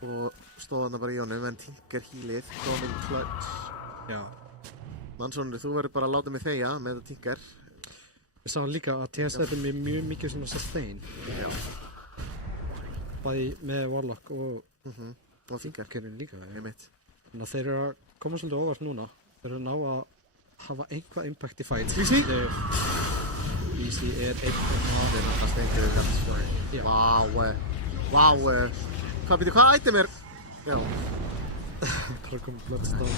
Og stóð hann bara í honum, en Tinker healið, kominn clutch. Já. Mannsonur, þú verður bara að láta mig þegja með þetta Tinker. Við sáum líka að TSR er með mjög mikið svona sustain. Já. Bæði með Warlock og Og Fingerkerinn líka. Einmitt. Þannig að þeir eru að koma svolítið óvart núna. Þeir eru að ná að hafa einhvað impact í fight. Easy? Easy er einn. Það er alltaf steindir við Já. Vá, hvað item er? Já. Dragon Bloodstone.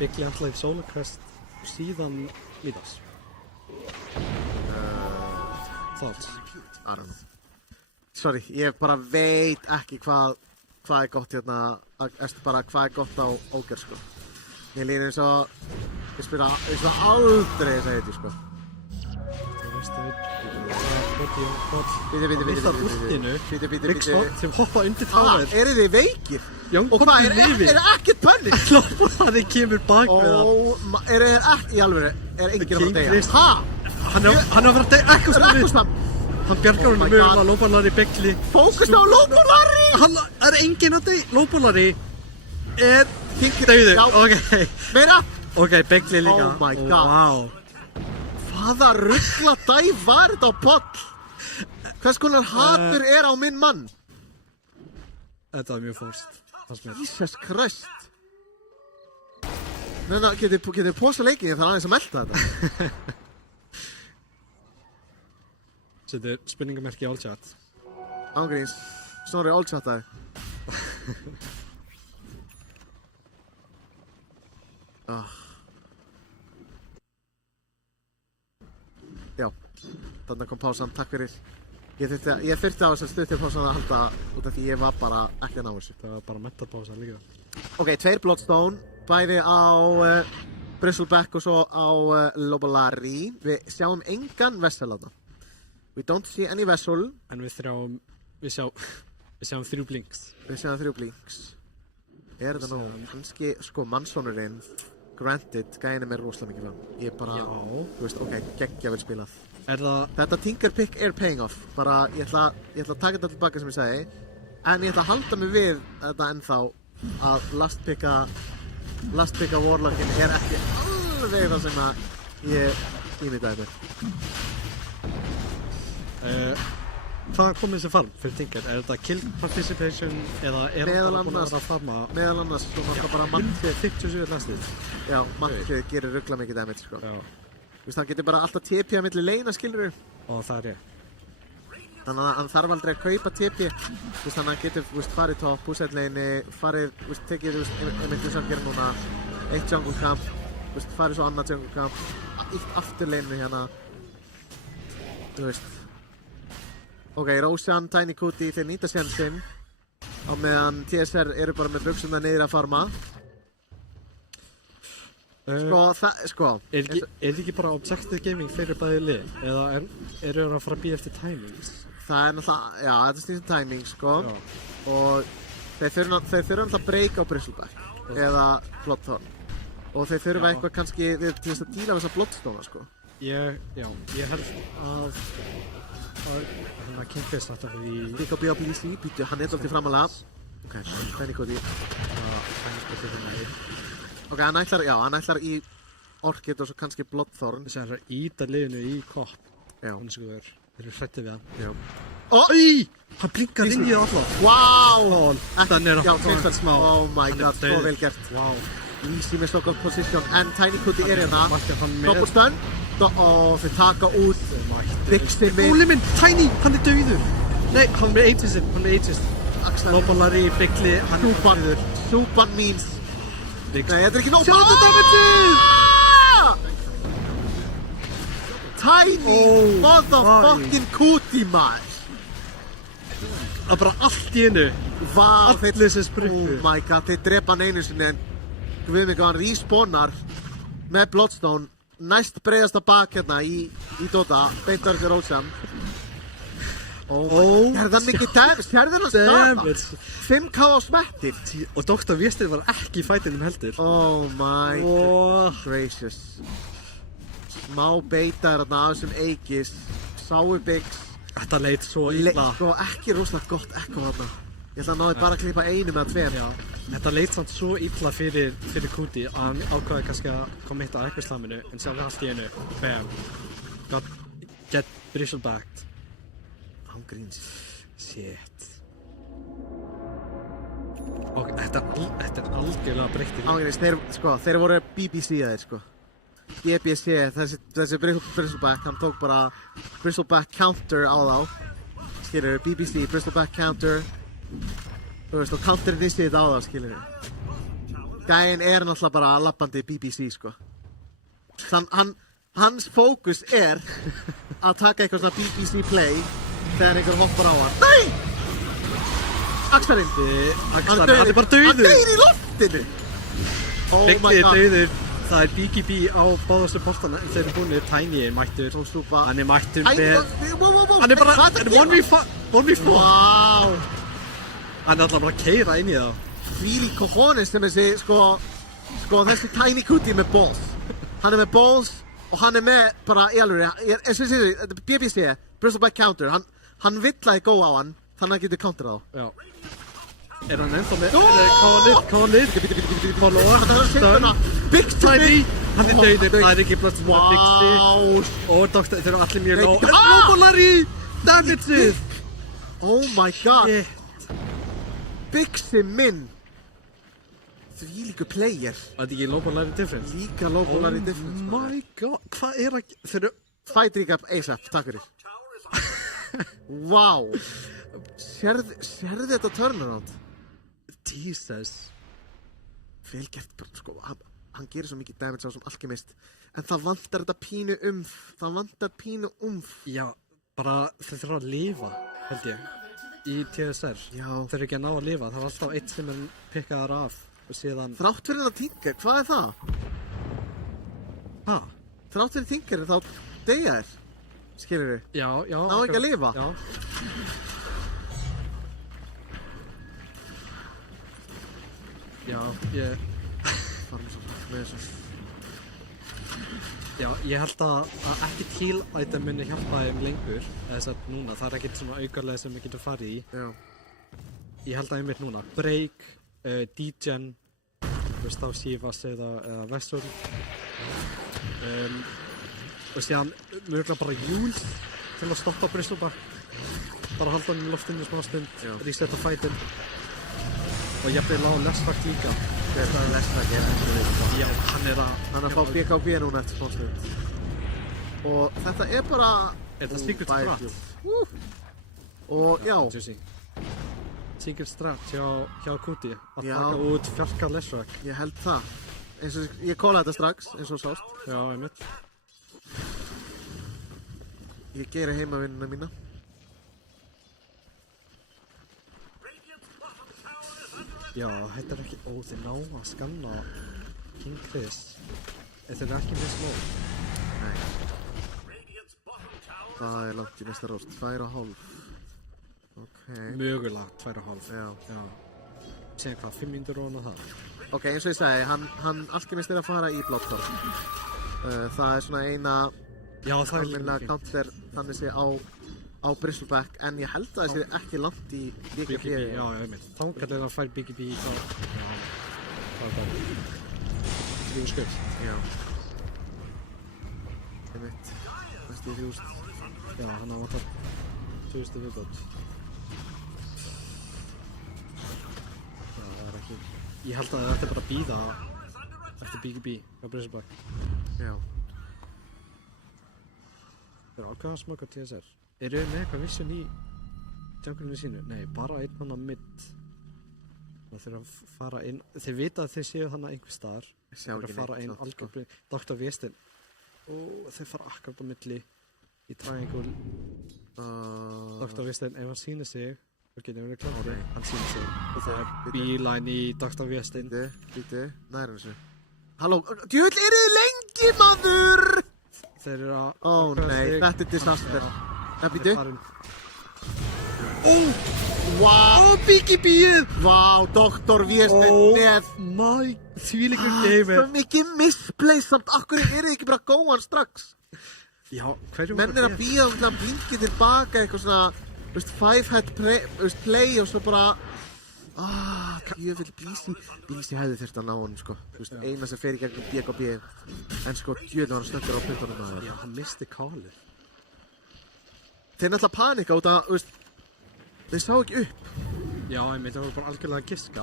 Bigli handlaði Solar Crest og síðan Midas. Thoughts? I don't know. Sorry, ég bara veit ekki hvað er gott hérna, hvað er gott á Ogre, sko. Ég líður eins og, ég spila eins og aldrei þess að heiti, sko. Það veist það Bíti. Rickstone sem hoppa undir táver. Eru þið veikir? Young Og hvað, Poppy er ekkert pönni? Það kemur bak við það. Eru þið ekki, í alvöru, er enginn að fara að deyja? Ha? Hann er að vera að deyja Ekkostam. Hann bjargar honum mjög að Lóbolari Bigli. Fókust á Lóbolari! Hann er enginn að deyja. Lóbolari er dauður. Ok. Meira? Ok, Bigli líka. Oh my god. Wow. Hvaða ruggla dæf var þetta á poll? Hvers konar hatur er á minn mann? Þetta var mjög fórst. Jesus Christ. Nei, getið posta leikið en það er aðeins að melta þetta. Setur spurningamerki í all chat. Ángríns. Snorri all chattaði. Já, þarna kom pásan, takk fyrir. Ég þurfti á þess að stutt til pásan að halda út af því ég var bara ekki að ná þessu. Það var bara mentalpása líka. Ok, 2 Bloodstone, bæði á Bristleback og svo á Lóbolari. Við sjáum engan vessel þarna. We don't see any vessel. En við sjáum 3 blinks. Við sjáum 3 blinks. Er þetta nú? Kannski, sko, mannsonurinn, granted, gæðin er mér rosalega mikið fram. Ég bara, þú veist, ok, geggja vel spilað. Þetta Tinker Pick er paying off. Bara, ég ætla að taka þetta tilbaka sem ég segi. En ég ætla að halda mig við þetta ennþá að last picka Warlockin er ekki alveg það sem að ég ímyndaði mér. Hvaðan kom þessi farm fyrir Tinker? Er þetta kill participation eða er það bara búin að vera að farma? Meðal annars, þú mátt bara mannfið 57 lastið. Já, mannfið gerir ruggla mikið damage, sko. Já. Þú veist, hann getur bara alltaf TP að milli leina, skilur við. Og það er ég. Þannig að hann þarf aldrei að kaupa TP. Þú veist, hann getur, þú veist, farið top, búsett leini, farið, þú veist, tekið, þú veist, einmitt þú sem gerir núna, eitt jungle camp, þú veist, farið svo annað jungle camp, ítt aftur leinu hérna, þú veist. Ok, Roshan, Tiny Kuti, þeir nýta sjansinn á meðan TSR eru bara með buxuna niður að farma. Sko, Er þetta ekki bara objective gaming fyrir bæði lið? Eða eru það að fara að býja eftir timings? Það er náttúrulega, já, þetta snýst timing, sko. Já. Og þeir þurfa náttúrulega að breyka á Bristleback eða Bloodthorn. Og þeir þurfa eitthvað kannski til þess að díla við þessa Bloodstone, sko. Ég held að hann að Kingfish alltaf í... Líka að bíða á BDC, býtu, hann er alltaf framalega. Ok, Tiny Kuti. Ok, hann ætlar í Orchid og svo kannski Bloodthorn. Þess að hann er að íta liðinu í kopp. Já. Þeir eru hrættið við hann. Já. Hann blinkar inn í það alltaf. Wow! Þannig er Já, hann smá. Oh my god, svo vel gert. Wow. Easy með stock of position, en Tiny Kuti er hérna. Hann Doppelstun. Og þeir taka út Vixi með... Óli minn, Tiny, hann er dauður. Nei, hann er með ageist. Lóbolari, Bigli, hann er dauður. Súpan mín. Nei, þetta er ekki nóg. Sjáðu damageið! Tiny motherfucking Kuti, maður. Það er bara allt í einu. Allir þessi spruppu. Oh my god, þeir drepa hann einu sinni en við mig hann respawnar með Bloodstone næst breiðasta bak hérna í Dota, beintar ekki Roshan. Er það mikið damage? Hérður hann staða? 5k á smettir. Og Dr. Viestir var ekki í fætinum heldur. Oh my gracious. Smá beitar hérna af þessum Aegis. Sáu Biggs. Þetta leit svo illa. Sko ekki rosalega gott ekko þarna. Ég ætla að náði bara að klippa einu með 2. Þetta leit samt svo illa fyrir Kuti að hann ákvaði kannski að komitta að ekkuslaminu en sjálf allt í einu, bam, get bristlebacked. Án gríns. Shit. Ok, þetta er algjörlega breytt í Án gríns, þeir voru BBC-aðir, sko. BBC, þessi bristleback, hann tók bara bristleback counter á þá. Skilur, BBC, bristleback counter. Þú veist, og counterinn í síðan á það, skilur við. Gæinn er náttúrulega bara labbandi BBC, sko. Hans fókus er að taka eitthvað svona BBC play þegar einhver hoppar á hann. Nei! Axlarinn! Axlarinn, hann er bara dauður! Hann deyr í loftinu! Oh my Bigli er god. dauður. Það er BGB á báðastu postana en þeir eru búinir. Tiny er mættur. Hann er mættur með... Hann er bara... Hann er 1v4. Wow! Hann er alltaf bara að keyra inn í það. Fíl í cojones sem þessi, þessi Tiny Kuti með balls. Hann er með balls og hann er með bara í alveg, eins og þessi, BBC, bristleback counter, hann villaði góð á hann, þannig að hann getur counterað á. Já. Er hann ennþá með? Kónið. Follow-up. Big Tiny. Hann er dauður. Það er ekki blöst sem að Bixi. Og Dr. Þeir eru allir mjög nóg. Global-Larry! Damage-ið! Oh my god. Bixi minn. Því líku player. Það er ekki Global-Larry difference. Líka Global-Larry difference. Oh my god. Hvað er að... Þeir eru... Fight recap ASAP, takk fyrir. Wow. Sérðu þetta turnaround? Jesus. Vel gert, hann gerir svo mikið damage á sem alchemist. En það vantar þetta pínu umf. Það vantar pínu umf. Já, bara þeir þurfa að lifa, held ég. Í TSR. Já. Þeir eru ekki að ná að lifa. Það var alltaf eitt sem er pikkaðar af. Og síðan... Þrátt fyrir þetta tinker, hvað er það? Ha? Þrátt fyrir tinker, þá deyja þér. Skilur þið? Já. Ná ekki að lifa? Já. Já, ég... Farum svo hrætt með þessu. Já, ég held að ekki heal-item muni hjálpa þeim lengur. Eða þess að núna, það er ekkert svona aukarlega sem við getum farið í. Já. Ég held að einmitt núna. Break, degen, þú veist á Sivas eða Vessel. Og síðan mjögulega bara Júl til að stoppa bristleback. Bara halda hann í loftinu smá stund, resetta fightinn. Og ég byrði á Lestrak líka. Það er Lestrak, ég finnst það. Já, hann er að fá BKB núna eftir smá stund. Og þetta er bara... Er það secret strat? Og já. Secret strat hjá Kuti. Að taka út fjarka Lestrak. Ég held það. Ég kóla þetta strax, eins og sást. Já, einmitt. Ég geri heimavinnuna mína. Já, þetta er ekki... Ó, þeir ná að skanna King Chris. Þeir eru ekki með smó. Nei. Það er langt í næsta róst. 2,5. Ok. Mögulega 2,5. Já. Segja hvað, 5 mínútur ofan á það? Ok, eins og ég segi, hann alchemist er að fara í Bloodthorn. Það er svona eina... Já, það er almennilega counter þannig sé á bristleback, en ég held að það sé ekki langt í BKB. Já, ég veit. Þá kallir það fær BKB í þá... Já, það er bara... 3 skull. Já. Ég veit. Það stýr 3000. Já, hann á að það 2000 viðbót. Já, það er ekki... Ég held að þetta er bara að bíða eftir BKB á bristleback. Já. Þeir eru ákveða að smaka TSR. Eru þeir með eitthvað vision í junglinu sínu? Nei, bara einn hann á mid. Það þeir að fara inn... Þeir vita að þeir séu þannig einhver staðar. Þeir eru að fara inn algjörbrið. Dr. Vestin. Og þeir fara akkurat á milli í triangle. Dr. Vestin, ef hann sýnir sig, þá getur við verið klári. Hann sýnir sig. Og þeir er bílæn í Dr. Vestin. Býtu, næra þessu. Halló, djöfull eru þið lengi, maður! Þeir eru að... Ó nei, þetta er disaster. Það býtu. Ó! Wow! Ó, BKB-ið! Vá, Dr. Vestin með... Oh my... Þvílíkur game. Það er mikið misplay samt. Akkur eru þið ekki bara góðan strax? Já, hverjum... Menn er að bíða til að blinki tilbaka eitthvað svona... 5-head play og svo bara... Djöfull, Blísi hefði þurft að ná honum, sko. Þú veist, eina sem fer í gegnum BKB. En sko, djöfull var hann snöggur á puttunum maður. Já, hann misti kálið. Þeir náttúrulega panika út að, þú veist, þeir sá ekki upp. Já, einmitt, það var bara algjörlega að giska.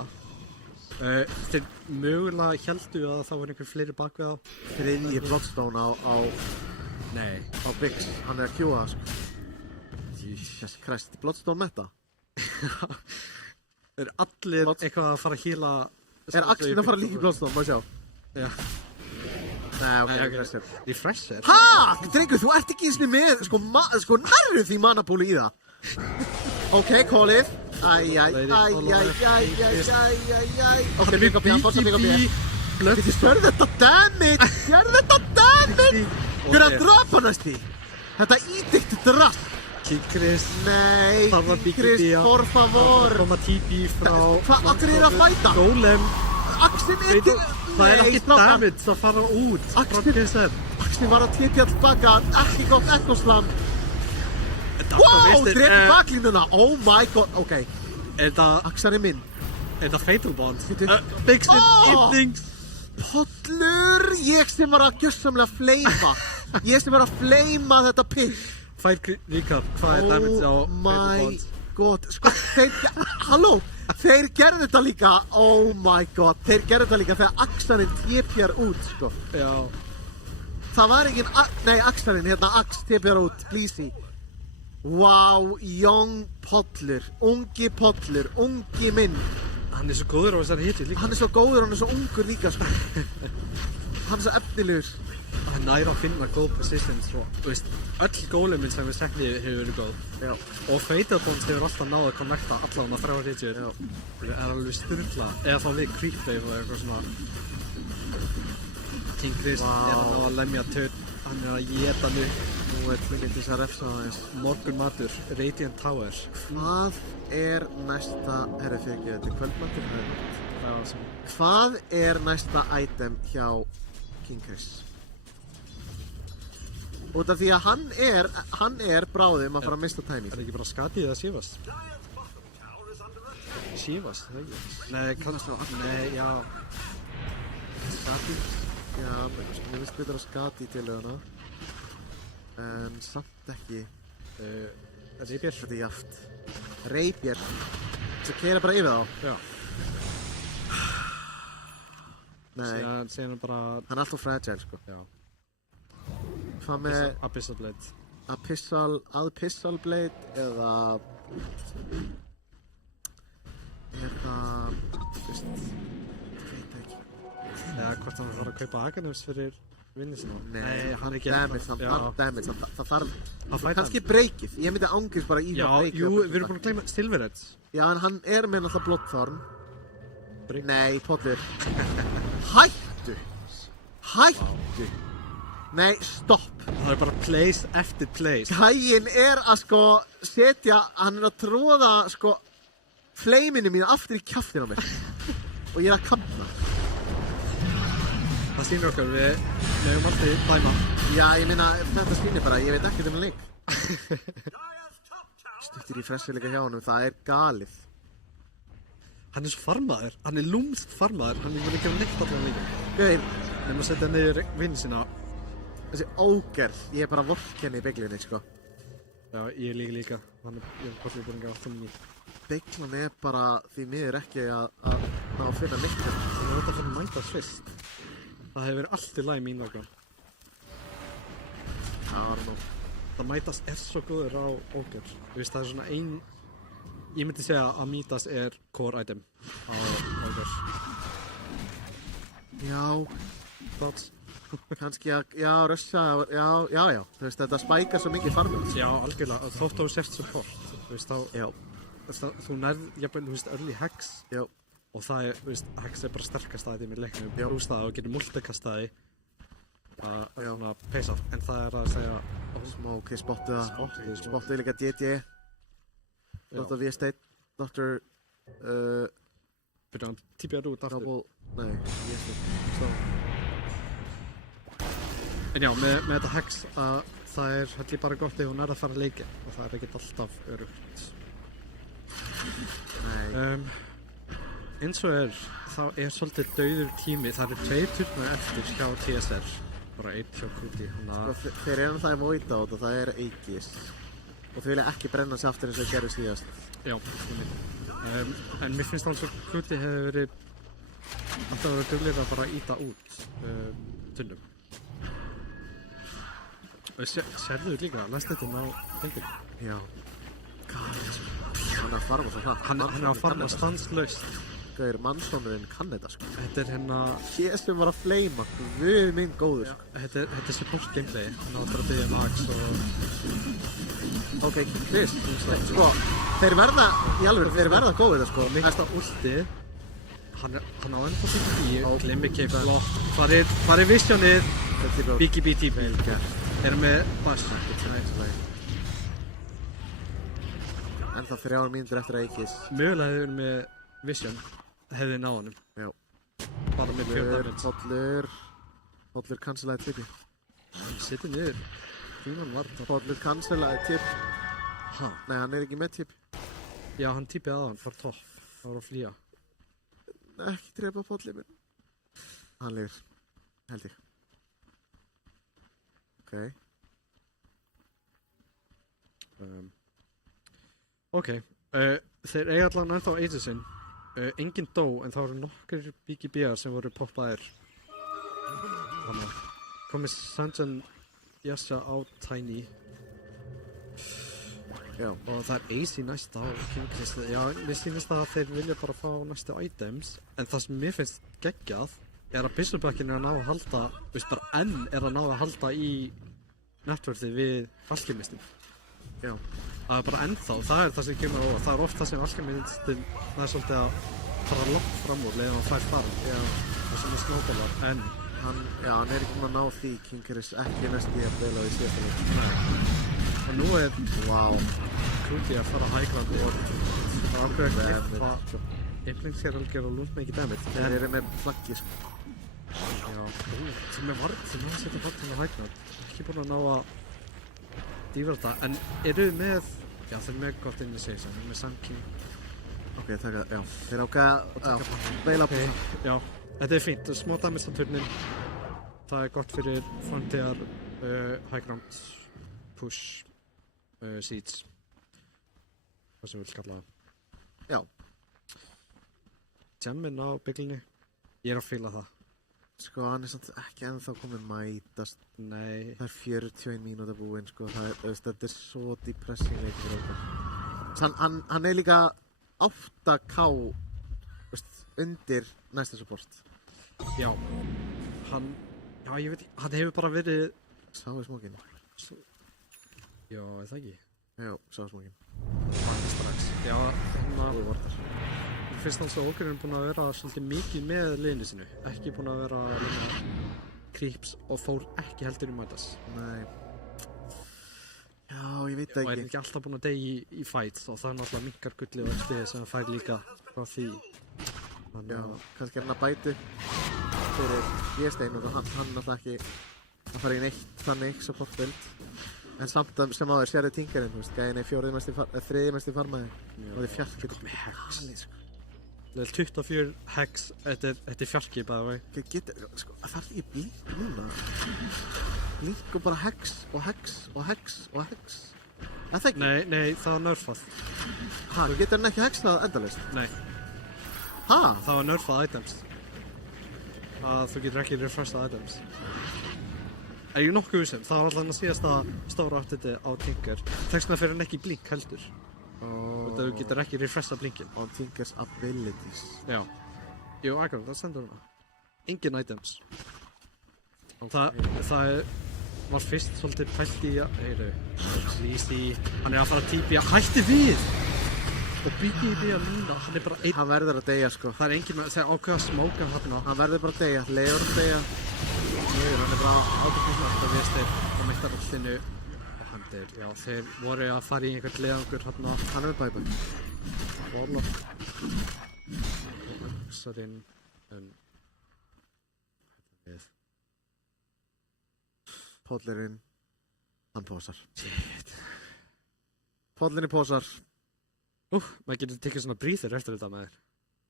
Þeir mögulega heldu að það var einhver fleiri bak við þá. Þriðji Bloodstone á Biggs. Hann að kjúa það, sko. Jesus Christ, Bloodstone metta? Er allir eitthvað að fara að hýla... Axlinn að fara líka í Bloodstone, má sjá. Já. Nei, ok, refresher. Refresher? Drengur, þú ert ekki eins og með, sko nærðu því manapúli í það. Ok, callið. Ok, BKB, hann fórst að BKB. Sérðu þetta damage! Hver að drapa næst því? Þetta ídýkt drapp. King Chris. Nei, King Chris, por favor. Koma TP frá... Hvað allir að fæta? Golem. Axlinn yttir. Það er ekki damage að fara út. Axlinn var að TP allbaka. Ekki gott ekkoslam. Wow, drefi baklínuna. Oh my god, ok. Axar er minn. Er það Fatal Bond? Biggsinn, Innings. Pollur, ég sem var að gjörsamlega fleima. Ég sem var að fleima þetta pick. Fær recap, hvað er damage á Fatal Bond? Oh my god, sko, þeir gerðu þetta líka, oh my god, þeir gerðu þetta líka þegar Axarinn TPR út, sko. Já. Það var engin, Axarinn, Ax TPR út, Blísi. Wow, young Pollur, ungi minn. Hann er svo góður á þessari hiti líka. Hann er svo góður, hann er svo ungur líka, sko. Hann er svo efnilegur. Hann næra að finna góð positions og, þú veist, öll gólumin sem við seknið hefur verið góð. Já. Og Fatal Bonds hefur alltaf náð að connecta allavega 3 hitjur. Já. Það er alveg sturla, eða þá við Creep Dave og eitthvað svona. King Chris er að ná að lemja töt, hann er að éta mig. Nú er tlingið til þess að refsa það eins. Morgun matur, Radiant Tower. Hvað er næsta, þetta er kvöldmatur? Hvað er næsta item hjá King Chris? Út af því að hann er bráðum að fara að mista Tiny. Er ekki bara Skadi eða Shivas? Shivas, það ekki? Nei, kannski á nei, já. Skadi? Já, mér finnst betur að Skadi til hana. En samt ekki. Reybjör? Þetta er jaft. Reybjör. Svo keira bara yfir þá. Já. Nei. Síðan bara... Hann er alltaf fragile, sko. Já. Hvað með... Abyssal Blade. Abyssal Blade eða... Þú veist... Ég veit ekki. Eða hvort hann var að kaupa Aganus fyrir vinni sinna. Nei, hann er ekki... Damage, það þarf... Kannski breykið. Ég myndi ángist bara í það breykið. Já, við erum búin að gleyma Silver Edge. Já, en hann er með náttúrulega Bloodthorn. Nei, Pollur. Hættu! Nei, stopp! Það er bara place eftir place. Gæinn er að sko setja, hann er að tróða sko fleiminu mínu aftur í kjaftin á mér. Og ég er að kafna. Það sýnir okkar, við höfum alltaf dæma. Já, ég meina, þetta sýnir bara, ég veit ekkert leik. Stuttir í fressileika hjá honum, það er galið. Hann er svo farmaður, hann er lúmst farmaður, hann er ekki að neitt allan líka. Gauðir. Nefnum að setja niður vinni sína. Þessi ógerð, ég er bara vorkenni í beiglinni, sko. Já, ég líka. Þannig að ég hef hvort búin að gefa alltaf minni. Beiglan er bara því miður ekki að ná að finna neitt. Það er þetta að fara að mæta svist. Það hefur verið allt í lagi mín vegna. Já, nú. Það mætas er svo góður á ógerð. Þú veist, það er svona ein... Ég myndi segja að Midas er core item á ógerð. Já. Thoughts? Kannski að, já, rössa, já. Þú veist, þetta spækar svo mikið farmur. Já, algjörlega. Þótt á sért support. Þú veist, þá... Já. Þú nærð, jafnvel, þú veist, early Hex. Já. Og það er, þú veist, Hex er bara sterkast aðeins í mér leiknum. Brúst það og getur multikastaði. Svona peysa. En það er að segja... Ok, spottu það. Spottu líka DJ. Dr. V-State. Dr. Fyrir hann típjar út aftur. Nei, V-State. En já, með þetta Hex að það er heldur bara gott ef hún er að fara að leika og það er ekkert alltaf örugt. Nei. eins og þá svolítið dauður tími. Það eru 2 turnar eftir hjá TSR. Bara 1 hjá Kuti. Sko, þeir eru það í Void Out og það er Aegis. Og þau vilja ekki brenna sig aftur eins og gerðu síðast. Já, en mér finnst alveg að Kuti hefði verið alltaf verið duglegir að bara íta út tunnum. Sérðu líka lestnetinn á tenginu? Já. Hann er að farma svo hratt. Hann er að farma stanslaust. Gauður, mannsónurinn kann þetta sko. Þetta er Hésum var að fleima. Við minn góður sko. Þetta er support gameplay. Hann á að fara að byggja Max og... Ok, Chris, sko, þeir verða góðir það sko. Næsta ultið, hann á ennþá fyrir 10, gleym ekki eitthvað flott. Farið visionið, BKB vel gert. Erum með bass. En það 3 mínútur eftir Aegis. Mögulega hefur við með vision, hefði náð honum. Já. Bara með 4 damage. Pollur cancelaði tippi. Hann situr niður. Fíman var það. Pollur cancelaði tipp. Ha? Nei, hann er ekki með tipp. Já, hann tippið á hann, fór topp. Það var að flýja. Ekki drepa Pollur minn. Hann lifir, held ég. Ok, þeir eiga allan ennþá Aegisinn. Enginn dó, en það voru nokkur BKB-ar sem voru poppaðir. Þannig að komið Sanjan Yasha á Tiny. Já. Og það er AC næst á King Christ. Já, mér sýnist að þeir vilja bara fá næstu items. En það sem mér finnst geggjað er að Bislubakkin er að ná að halda, bara enn er að ná að halda í networthi við alkemistin. Já. Það er bara ennþá, það er það sem kemur á. Það er oft það sem alkemistin, það er svolítið að fara langt fram úr leiðan að fær fara. Já. Það sem er snóbalar, en hann er ekki að ná því King Christ ekki næstu í að beila í síðasta leik. Nei. Og nú er Kuti að fara high ground og það ákveður að klippa Implings er alveg að lúnt með ekki damage. Þeir eru með flaggi sko. Já, sem er varð sem hann setja fagn til að high ground. Ekki búin að ná að dýfa þetta, en eru með, já þeir eru með gott inn í sig, þeir eru með Sun King. Ok, já, þeir ákveða að beila på það. Já, þetta er fínt, smá damage á turnin. Það er gott fyrir frontier, high ground, push, seeds. Það sem við vil kalla það. Já. Jammin á byglinni, ég er að fíla það. Sko, hann er samt ekki ennþá komið mætast. Nei. Það er 41 mínúta búinn, sko. Þetta er svo depressing leikur fyrir okkur. Hann er líka 8k undir næsta support. Já. Ég veit ekki, hann hefur bara verið... Sá í smókinu. Já, er það ekki? Já, sá í smókinu. Vakti strax. Já, og vortar. Fyrst hans að okkur er búin að vera svolítið mikið með liðinu sinu. Ekki búin að vera creeps og fór ekki heldur í mætas. Nei. Já, ég veit það ekki. Og er ekki alltaf búin að deyja í fights og það er náttúrulega minkar gullið og XP sem hann fær líka frá því. Já, kannski er hann að bætu fyrir G-stein og hann náttúrulega ekki að fara í neitt þannig support-build. En samt sem áður sérði Tinkerinn, þú veist, gæðin er þriðji mesti farmaði og þið fjarkir með hex. Level 24 hex, þetta er fjarki by the way. Sko, það er ekki blink núna. Blink og bara hex og hex og hex og hex. Er það ekki? Nei, það var nerfað. Þú getur hann ekki hexað endalaust? Nei. Ha? Það var nerfað items. Að þú getur ekki refreshað items. Er ég nokkuð vissum, það var alltaf síðasta stóra update á Tinker. Þess vegna fyrir hann ekki blink heldur. Þú getur ekki refreshað blinkin. On Tinkers abilities. Já. Jú, akkurat, það stendur hana. Engin items. Það var fyrst svolítið pælt í að... Hann er að fara að típja. Hætti við! Það byggir í því að lína. Hann er bara einn. Hann verður að deyja sko. Það er engin með þegar ákveða að smóka hann. Hann verður bara að deyja. Leiður að deyja. Hann er bara ábyrgislega að viðst þeir og meittar allinu og hann deyr. Já, þeir voru að fara í einhvern leiðangur hann er með bæbæk. Warlock. Og öxarinn en... við. Pollurinn. Hann pósar. Pollurinn pósar. Maður getur tekið svona bríður eftir þetta með þér.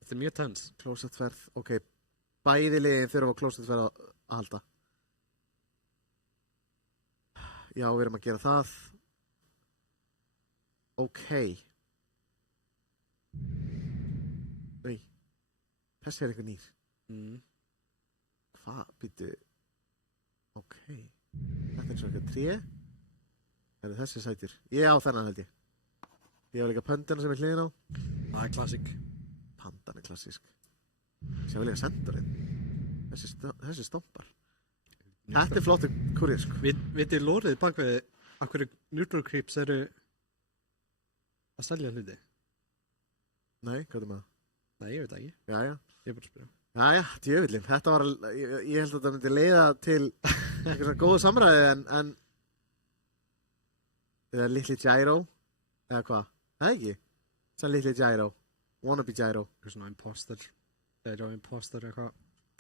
Þetta er mjög tense. Klósettferð, ok. Bæði liðin þurfa á klósettferð að halda. Já, við erum að gera það. Ok. Nei. Þessi er eitthvað nýr. Hvað, býttu? Ok. Þetta er svo eitthvað 3. Það er þessi sætir. Ég á þennan held ég. Ég á líka pöndina sem er hliðin á. Það er klassík. Pandan er klassísk. Sjá líka sensorinn. Þessi stompar. Þetta er flottur kúrið, sko. Vitið lórið bakvið af hverju Neutral Creeps eru að selja hluti? Nei, hvað er með það? Nei, ég veit ekki. Jæja. Ég er bara að spyrja. Jæja, djöfullinn. Þetta var, ég held að þetta myndi leiða til eitthvað svona góðu samræði en eða litli gyro eða hvað? Það ekki? Sann litli gyro. Wannabe gyro. Eitthvað svona imposter. Þeir eru imposter eitthvað.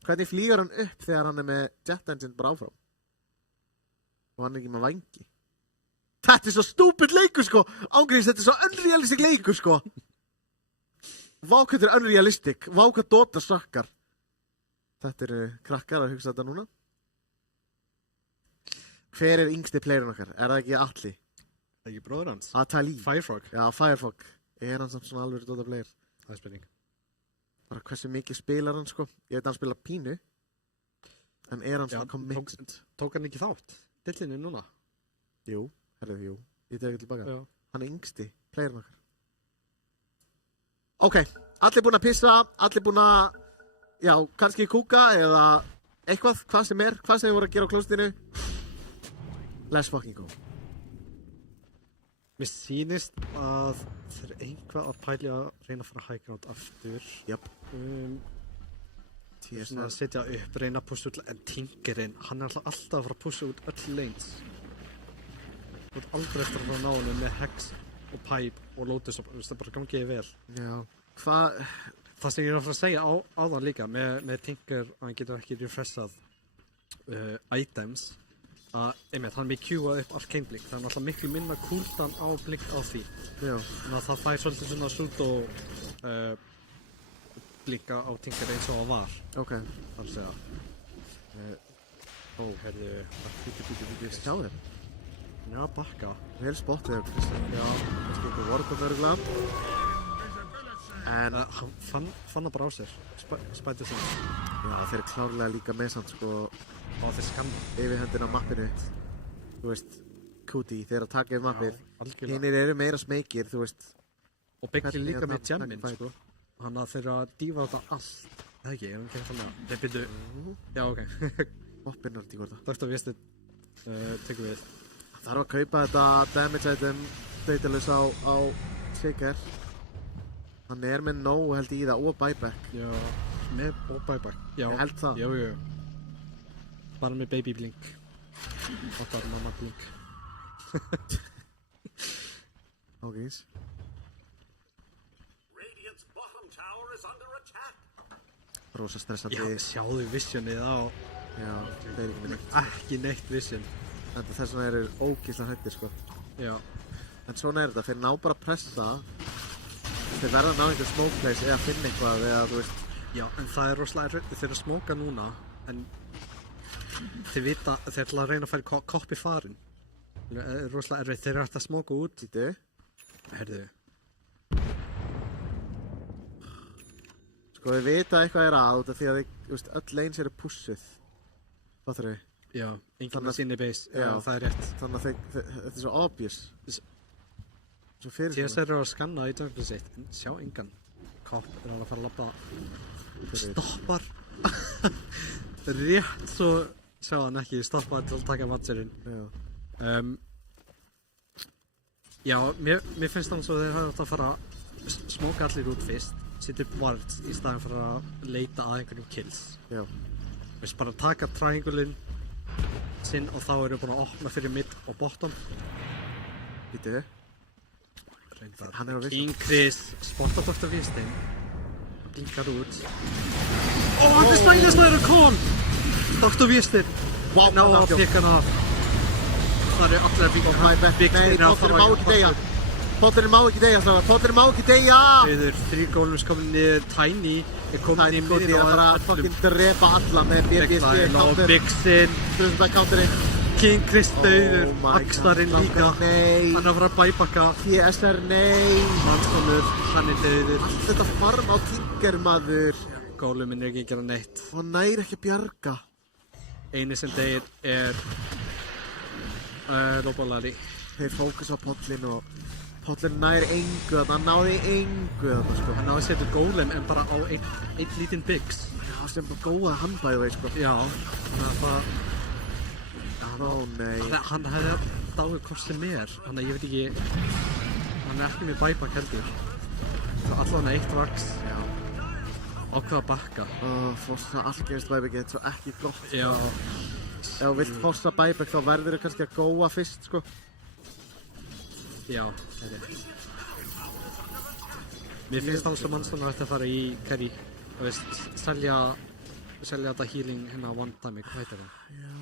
Hvernig flýgur hann upp þegar hann er með jet engine bara áfram? Og hann er ekki með vangi. Þetta er svo stúpid leikur, sko! Ángríns, þetta er svo unrealistic leikur, sko! Vá hvað þetta er unrealistic. Vá hvað Dota sakkar. Þetta eru krakkar að hugsa þetta núna. Hver er yngsti playerinn okkar? Er það ekki Atli? Það er ekki bróður hans? Atali. Firefrog? Já, Firefrog. Er hann samt svona alveg Dota player? Það er spurning. Bara hversu mikið spilar hann, sko? Ég veit að hann spila pínu. En er hann svona committed? Tók hann ekki þátt? Dillinni núna? Jú, herrið, jú. Ég tek ekki tilbaka. Já. Hann er yngsti playerinn okkar. Ok, allir búin að pissa, allir búin að, já, kannski kúka eða eitthvað, hvað sem þið voru að gera á klóstinu. Let's fucking go. Mér sýnist að þeir einhvað að pæli að reyna að fara high ground aftur. Jöp. Svona að setja upp, reyna að pussa út, en Tinkerinn, hann er alltaf að fara að pussa út öll lanes. Þú ert aldrei eftir að fara að ná henni með Hex og Pipe og Lotus og það bara gangiði vel. Já, hvað? Það sem ég er að fara að segja á það líka með Tinker að hann getur ekki refreshað items að, einmitt, hann með Q-að upp Arcane Blink, það er náttúrulega miklu minna cooldown á Blink á því. Já. Þannig að það fær svolítið svona pseudo Blinka á Tinker eins og það var. Ok. Það að segja. Herðu, Bíti, sjá þér. Já, bakka. Vel spottið þér, Kristján. Já, kannski einhver vorkvæm öruglega. En hann fann það bara á sér, spætið sinni. Já, þeir eru klárlega líka með samt, sko, Og þeir skamma. yfirhendina á mappinu. Þú veist, Kuti, þeir eru að taka yfir mappið. Algjörlega. Hinnir eru meira smekir, þú veist. Og Biggie líka hérna með jammin, fæ- sko. Þannig að þeir eru að dífa þetta allt. Það ekki, ég hef ekki það með það. Þeir byrju, já, ok. Hoppinn er að dífa þetta. Dr. Vistit, tekur við. Þarf að kaupa þetta damage item deitalus á Shaker. Hann er með nóg held í það og buyback. Já, með og buyback. Já, Ég held það. Jú. Bara með baby blink. Og það er mamma blink. Ágríns. Radiant's bottom tower is under attack. Rosa stressandi. Já, sjáðu visionið á. Já, þeir eru ekki með neitt. Ekki neitt vision. Þetta þess vegna eru ógeðslega hrættir, sko. Já. En svona er þetta, þeir ná bara að pressa. Þeir verða að ná einhver smoke place eða finna eitthvað eða, þú veist. Já, en það er rosalega erfitt. Þeir eru að smóka núna, en þeir vita, þeir ætla að reyna að færa koppi farin. Það er rosalega erfitt. Þeir eru alltaf að smóka út. Býtu. Herðu. Sko, þeir vita eitthvað er að út af því að þeir, þú veist, öll lanes eru pussuð. Fattar þau? Já, enginn Þannig með sinni base. Já, það er rétt. Þannig að þetta er svo obvious. Svo fyrir TS eru að skanna í jungle sitt, en sjá engan. Kopp er alveg að fara að labba. Stoppar. Rétt svo sjá hann ekki, stoppar til að taka matcherinn. Já. Já, mér finnst þannig að þeir hafa átt að fara að smóka allir út fyrst, setja upp wards í staðin fyrir að leita að einhverjum kills. Já. Við bara taka triangulinn sinn og þá eru búin að opna fyrir mid og bottom. Býtu. Hann er á vision. King Chris spottar Dr. Vistin. Hann blinkar út. Ó, þetta er stælislegur kom! Dr. Vistin. Wow, ná að pikka hann af. Það eru allir að Nei, Bottir má ekki deyja. Potterinn má ekki deyja, strákar. Potterinn má ekki deyja! Auður, 3 gólumis komin niður, Tiny er komin í Cody miðin að fara að fucking drepa alla með BBSG Declan og counter. Bixin, Þrjusundar counterinn. King Chris dauður, Oh my Axlarinn God, líka. nei. Hann er að fara að bæbakka. TSR, nei. Mannskonur, hann er dauður. Allt þetta farm á Tinker, maður. Góluminn er ekki að gera neitt. Og næri ekki að bjarga. Einu sem deyr er Lobolari. Þeir fókus á Pollin og Pollin næri engu þarna, hann náði engu þarna, sko. Hann náði að setja gólum en bara á einn lítinn Biggs. Já, sem bara góða hann bæði vei, sko. Já, þannig að það... Ó, nei. Hann hefði dáið hvort sem er, þannig að ég veit ekki... Hann er ekki með bæbak heldur. Það er allavega eitt vax. Já. Ákveða að bakka. Fossa allgerist bæbæk, þetta er svo ekki gott. Já. Ef þú vilt fossa bæbæk þá verður þau kannski að góa fyrst, sko. Já, þetta er. Mér finnst alls að mannstofnar ætti að fara í carry. Þú veist, selja þetta healing hérna one time, hvað heitir það? Já,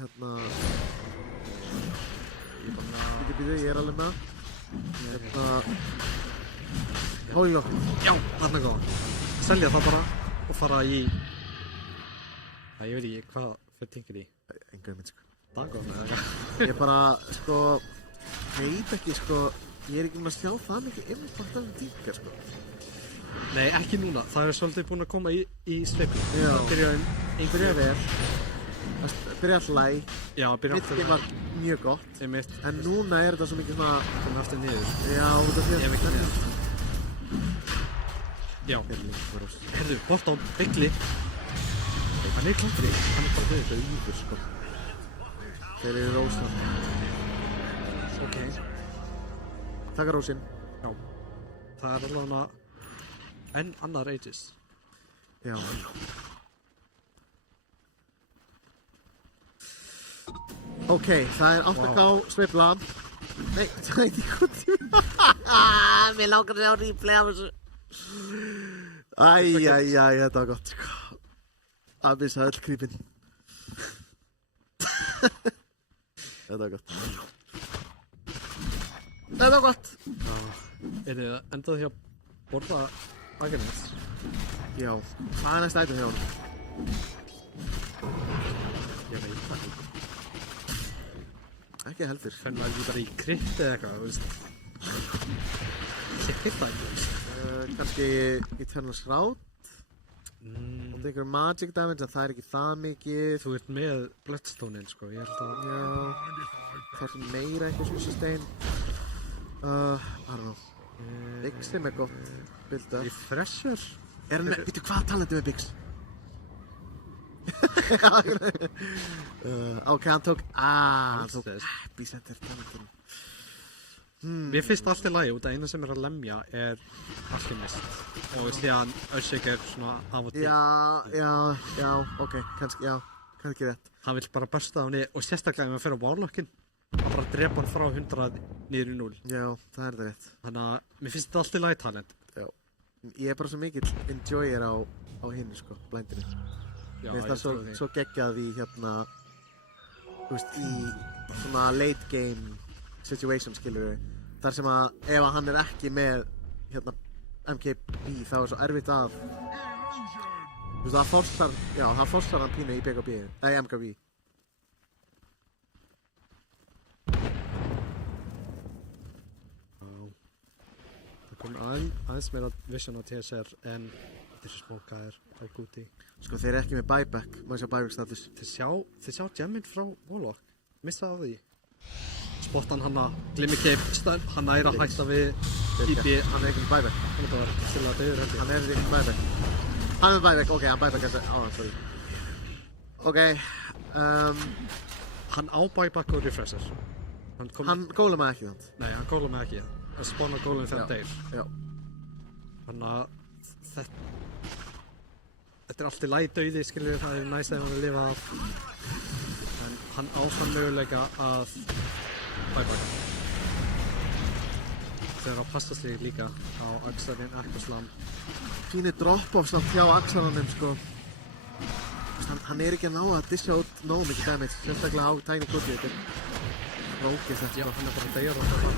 hérna... Ég er alveg með. Hérna... Holy lock. Já, þarna góða. Selja það bara og fara í... ég veit ekki hvað fyrir tingir í. Enga mynd, sko. Dagon eða eitthvað. Ég bara, sko... Veit ekki, sko... Ég er ekki með að sjá það mikið impact af Tinker, sko. Nei, ekki núna. Það er svolítið búin að koma í sveiflu. Já. Það byrjaði Byrjaði vel. Byrjaði alltaf læg. Já, byrjaði Mittið var mjög gott. Einmitt. En núna er þetta svo mikið svona... Þannig aftur niður. Já, þetta Ég hef ekki fyrir... niður. Já. Herðu, bort á Begli. Hann er klantri. Hann er bara döður, sko. Þeir eru rósan. Ok. Taka rósin. Já. Það er alveg enn annar Aegis. Já. Ok, það er 8K sveifla. Nei, það er ekki gott í mér langar að sjá replay af þessu. Æjæjæj, þetta var gott, sko. Að missa öll creepin. Þetta var gott. Þetta var gott. Er þið endað því að borða Agnes? Já, hvað er næst ættu hjá hann? Ég veit það ekki. Ekki heldur. Fenn maður ekki bara í krypt eða eitthvað, þú veist. Ég veit það ekki. Kannski Eternal Shroud. Og það er einhver magic damage en það er ekki það mikið. Þú ert með Bloodstone-in, sko, ég held að... Já, það er svona meira eitthvað svona sustain. I don't know. Biggs er með gott build-up. Refresher? Er hann með, veitu hvað talandi með Biggs? Ok, hann tók Epicenter talentin. Mér finnst allt í lagi út að eina sem er að lemja er Alchemist. Og síðan Össik er svona af og til. Já, ok, kannski rétt. Hann vill bara bursta á niður og sérstaklega ef hann fer á Warlockin. Hann bara drepa hann frá 100 niður í 0. Já, það er þetta rétt. Þannig að mér finnst þetta allt í lagi talent. Já, ég er bara svo mikill enjoyer á hinn, sko, blindinu. Já, mér finnst það svo geggjað í hérna, þú veist, í svona late game situation, skilur við. Þar sem að ef hann er ekki með hérna MKB þá er svo erfitt að, þú veist, það fossar hann pínu í BKB, nei, MKB. Það kom aðeins meira vision á TSR en þessi smókaðir Guti. Sko, þeir eru ekki með buyback, maður sjá buyback status. Þið sjá gemmin frá Warlock, missaði af því. Spottan hann að Glimmy Cape stund, hann næra að hætta við PP. Hann er ekki með buyback. Hann er bara til að döður heldur. Hann er ekki með buyback. Hann er með buyback, ok, hann buyback þessi, sorry. Ok, hann á buyback og refresher. Hann gólum að ekki þannig. Nei, hann gólum að ekki. Að spawna gólum þegar deyr. Já. Þannig að þetta er allt í lagi dauði, skilur við, það er næst ef hann vil lifa af. En hann á þann möguleika að bæbaka. Þegar á pastastík líka á Axlarinn Aquaslam. Fínu drop-off samt hjá Axlarannum, sko. Hann er ekki að ná að disja út nógu mikið damage, sérstaklega á Tiny Cody. Þetta er rókist þetta, sko. Já, hann er bara að deyja og það.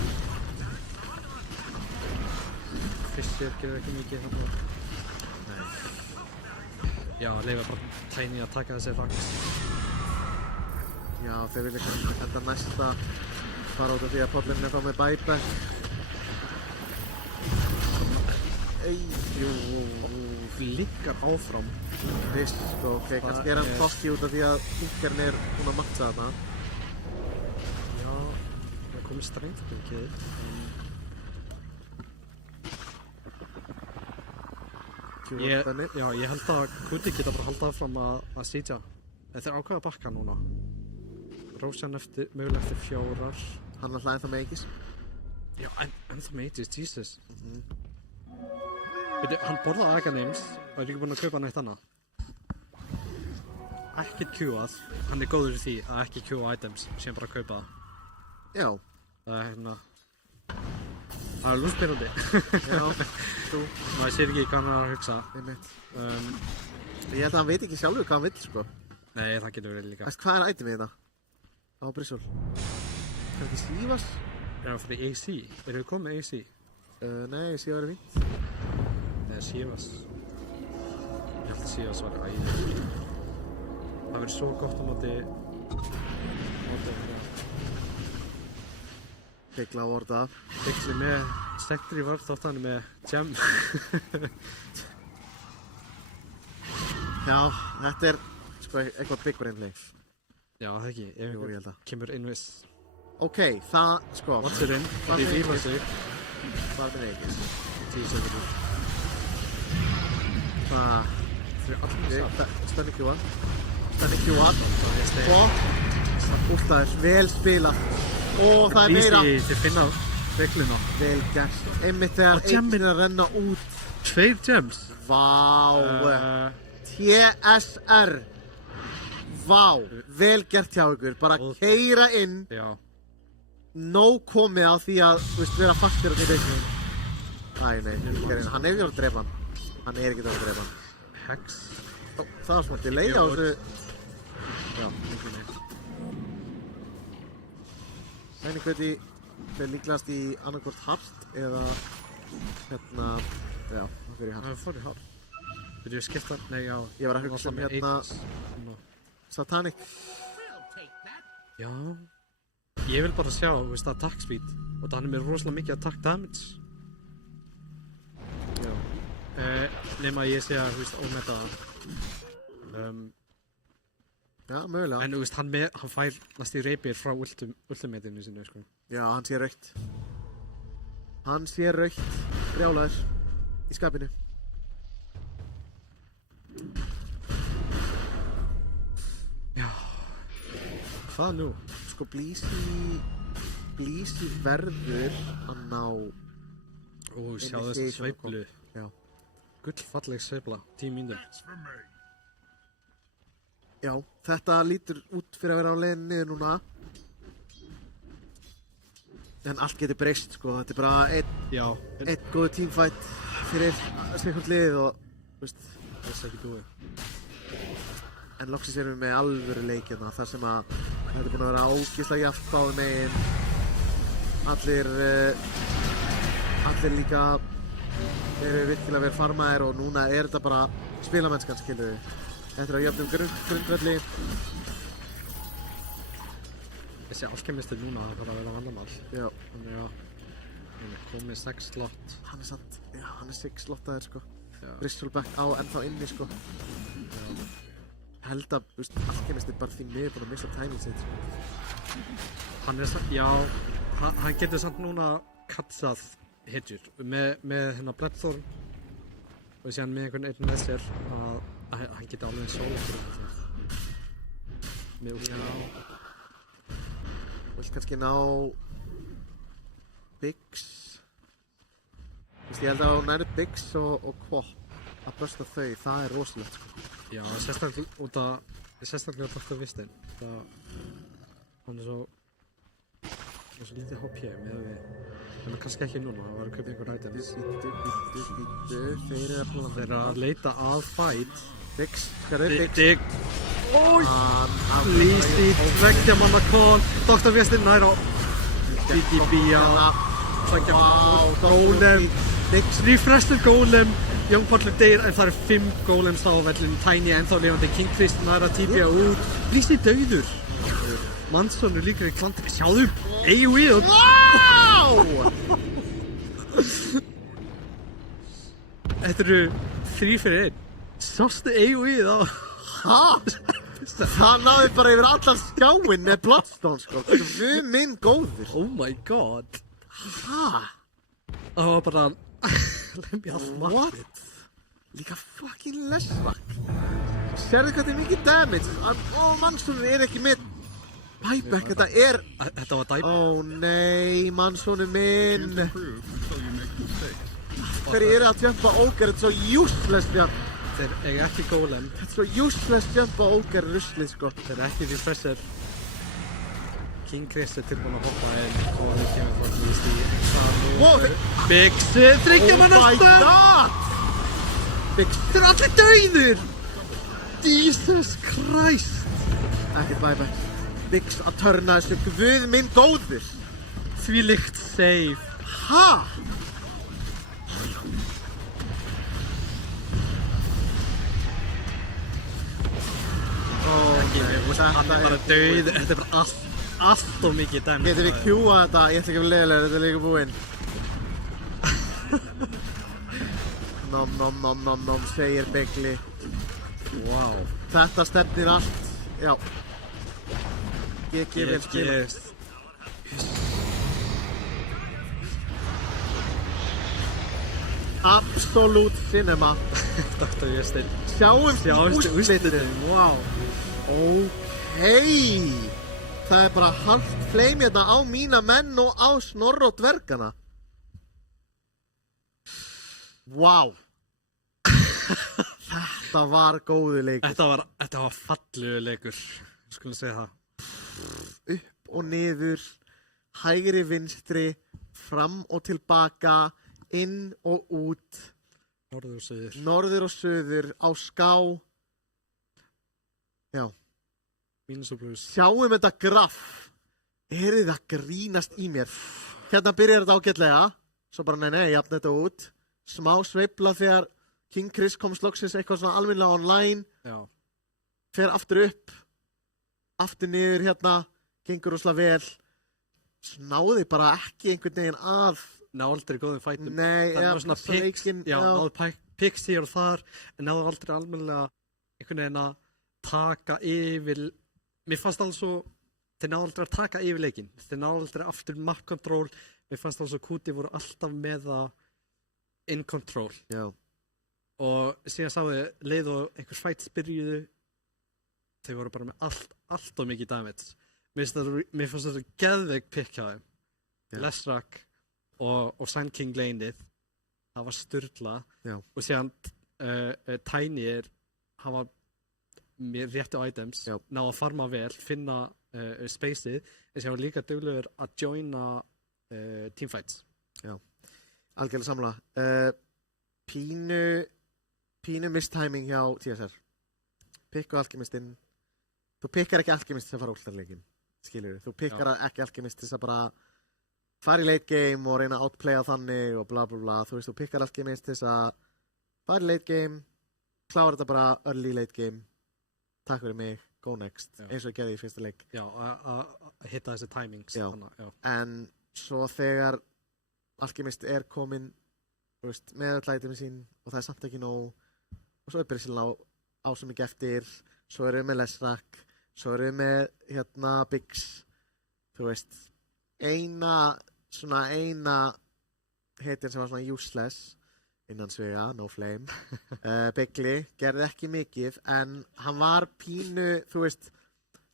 Fischer gerir ekki mikið þarna. Nei. Já, leifa bara Tiny að taka þessi raks. Já, þeir vilja kannski enda næsta fara út af því að Pollinn er þá með buyback. Flikkar áfram. Viss, sko, ok, kannski er hann kokki út af því að Inkarn er búinn að maxa þarna. Já, það komið strengt ekki. Ég held að Kuti geta bara haldið áfram að sitja. Þeir ákveða að bakka núna. Rósan mögulega eftir 4. Hann alltaf ennþá með Aegis. Já, ennþá með Aegis, Jesus. Hann borðaði Aghanims og er ekki búinn að kaupa neitt annað. Ekki Q-að, hann er góður í því að ekki Q items sem bara kaupa það. Já. Það er það er lúspyrrandi. Já, þú. Maður sér ekki hvað hann er að hugsa. Einmitt. Ég held að hann veit ekki sjálfur hvað hann vill, sko. Nei, það getur verið líka. Hvað er itemið þetta? Á Bristol. Er þetta Sivas? Já, fyrir AC. Erum við komið með AC? Nei, Sivas er fínt. Nei, Sivas. Ég held að Sivas var ægir. Það verður svo gott á móti Byggla á orða. Byggli með sektor í vörð þótt hann er með gem. Já, þetta er sko eitthvað big brain leif. Já, það ekki. Ef einhver kemur innviss. Ok, það, sko. Watcher in, því fíla sig. Hvað er með Aegis? 10 sekundur. Það Stunning Q1. Stunning Q1. Og það er vel spilað. Og það er meira. Easy, þeir finna regluna. Vel gert. Einmitt þegar Aegis er að renna út. 2 gems. Vá. TSR. Vá. Vel gert hjá ykkur. Bara keyra inn. Já. Nóg komið á því að, þú veist, vera fastir á því leiknum. Æ, nei, hann er ekki að drepa hann. Hann er ekki að drepa hann. Hex. Það var smart delay á þessu. Já, ekki neitt. Tiny Kuti fer líklegast í annarkvort hart eða hérna, já, það fer í hart. Það fór í hart. Byrju að skipta, nei, já. Ég var að hugsa hérna Satanic. Já. Ég vil bara sjá, þú veist, attack speed og það hann er með rosalega mikið attack damage. Já. Nema að ég sé að, þú veist, ómeta það. Já, mögulega. En þú veist, hann fær næst í reipir frá ultimatinu sinu, sko. Já, hann sé raukt. Hann sé raukt, brjálaður, í skapinu. Já. Hvað nú? Sko, Blísi verður að ná... Ó, sjá þessu sveiflu. Já. Gullfalleg sveifla, 10 mínútur. Já, þetta lítur út fyrir að vera á leiðinni niður núna. En allt getur breyst, sko. Þetta er bara einn góður teamfight fyrir sikkert lið og, þú veist, það er ekki búið. En loksins erum við með alvöru leikina þar sem að þetta er búin að vera ógeðslega jafnt báðum megin. Allir líka eru virkilega verið farmaðir og núna er þetta bara spilamennskan, skilur við. Þetta er á jöfnum grundvelli. Þessi alkemisti núna, það er bara að vera vandamál. Já. Þannig að hann er komið 6 slott. Hann er samt, já, hann er 6 slottaðir, sko. Já. Bristolback á ennþá inni, sko. Já. Held að, þú veist, alkemisti bara því miður búin að missa timing sitt, sko. Hann er samt, já, hann getur samt núna katsað hitjur með hérna Bloodthorn og síðan með einhvern einn með sér að hann geti alveg solo fyrir þetta. Með úr. Já. Vilt kannski ná Biggs. Þú veist, ég held að hún nærið Biggs og Quap að busta þau, það er rosalegt, sko. Já, sérstaklega út að Dr. Vistin. Hann er svo lítið HP með við. En kannski ekki núna, það var að kaupa einhver items. Þeir eru að leita að fight. Biggs, skarðið Biggs. Digg. Ói! Lýsi, tveggja manna call. Dr. Vistin nær á DDB á. Vá, Golem. Biggs refresher golem, Young Pollur deyr en það eru 5 golems á vellum, Tiny ennþá lifandi, King Chris nær að típja út, Lýsi dauður. Manson er líka í klant, sjáðu, AOE og... Wow! Þetta eru 3 fyrir 1. Sástu AOE þá? Hæ? Það náði bara yfir allan skjáinn með Bloodstone, sko. Guð minn góður. Oh my god. Hæ? Það var bara... lemja allt What? Líka fucking Leshrac. Sérðu hvað þetta er mikið damage? Mannsson er ekki með buyback, þetta er... Þetta var dæp. Ó nei, Mannsson minn. Hverju eru að jumpa Ogre? Þetta er svo useless, Bjarn. Þeir eiga ekki golem. Þetta er svo useless jumpa Ogre ruslið, sko. Þeir eru ekki refresher. King Chris er tilbúin að hoppa inn og við kemur frá því stíð. Wow! Biggs, þryggja manna Oh my stöð! god! Biggs, Þeir eru allir dauðir! Jesus Christ! ekkert buyback. Biggs að törna þessu, guð minn góður. Þvílíkt save. Hæ? Hann er bara dauð, þetta er bara allt of mikið dæmi. Getur við kjúa þetta? Ég ætla ekki að vera leiðilega, þetta er líka búinn. Nom, segir Begli. Wow. Þetta stefnir allt, já. GG vel spilað. Absolute cinema. Dr. Jösteinn. Sjáumst úrslitin. Wow. Ókei. Það er bara halvt flame hérna á mína menn og á Snorra og dvergana. Vá. Þetta var góður leikur. Þetta var fallegur leikur, skulum segja það. Upp og niður, hægri vinstri, fram og tilbaka, inn og út. Norður og söður. Norður og söður, á ská. Já. Mínus og plus. Sjáum þetta graf. Er þið að grínast í mér? Hérna byrjar þetta ágætlega. Svo bara nei, jafn þetta út. Smá sveifla þegar King Chris kom loksins eitthvað svona almennilega online. Já. Fer aftur upp. Aftur niður hérna. Gengur rosalega vel. Náði bara ekki einhvern veginn að. Ná aldrei góðum fætum. Nei, það var svona picks. Já, náðu picks hér og þar. En náðu aldrei almennilega einhvern veginn að taka yfir. Mér fannst alveg svo, þeir náðu aldrei að taka yfir leikinn. Þeir náðu aldrei aftur map control. Mér fannst alveg svo Kuti voru alltaf með það in control. Já. Og síðan sáðu leið og einhver fights byrjuðu. Þeir voru bara með allt og mikið damage. Mér fannst þetta geðveik pick hjá þeim. Leshrac og Sand King laneið. Það var sturla. Já. Og síðan Tiny hann var með réttu items, ná að farma vel, finna spaceið, en sem var líka duglegur að joina teamfights. Já, algjörlega samla. Pínu mistiming hjá TSR. Pikku alkemistinn. Þú pikkar ekki alkemist til að fara úrslitaleikin, skilur við. Þú pikkar ekki alkemist til að bara fara í late game og reyna að outplaya þannig og bla bla bla. Þú veist, þú pikkar alkemist til að fara í late game, klára þetta bara early late game. Takk fyrir mig, go next, eins og ég gerði í fyrsta leik. Já, að hitta þessi timings. Já, en svo þegar alkemist er kominn, þú veist, með öll itemið sín og það er samt ekki nóg, og svo er Brissilna á svo mikið eftir, svo erum við með Leshrac, svo erum við með, hérna, Biggs, þú veist, eina heitin sem var svona useless, innan svega, no flame. Begli gerði ekki mikið, en hann var pínu, þú veist,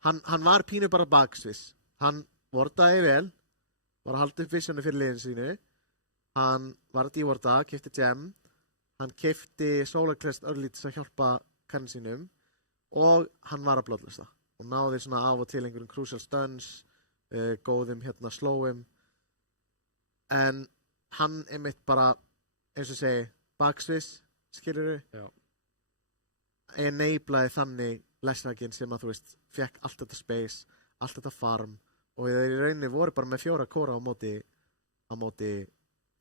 hann var pínu bara baksviss. Hann vordaði vel, var að halda upp visionu fyrir liðinu sínu. Hann var að devorda, keypti gem. Hann keypti Solar Crest early til að hjálpa kannin sínum. Og hann var að bloodlusta. Og náði svona af og til einhverjum crucial stuns, góðum hérna slowum. En hann einmitt bara, eins og segi, baksviss, skilurðu? Já. Enablaði þannig Leshracinn sem að, þú veist, fekk allt þetta space, allt þetta farm og þeir í rauninni voru bara með 4 kóra á móti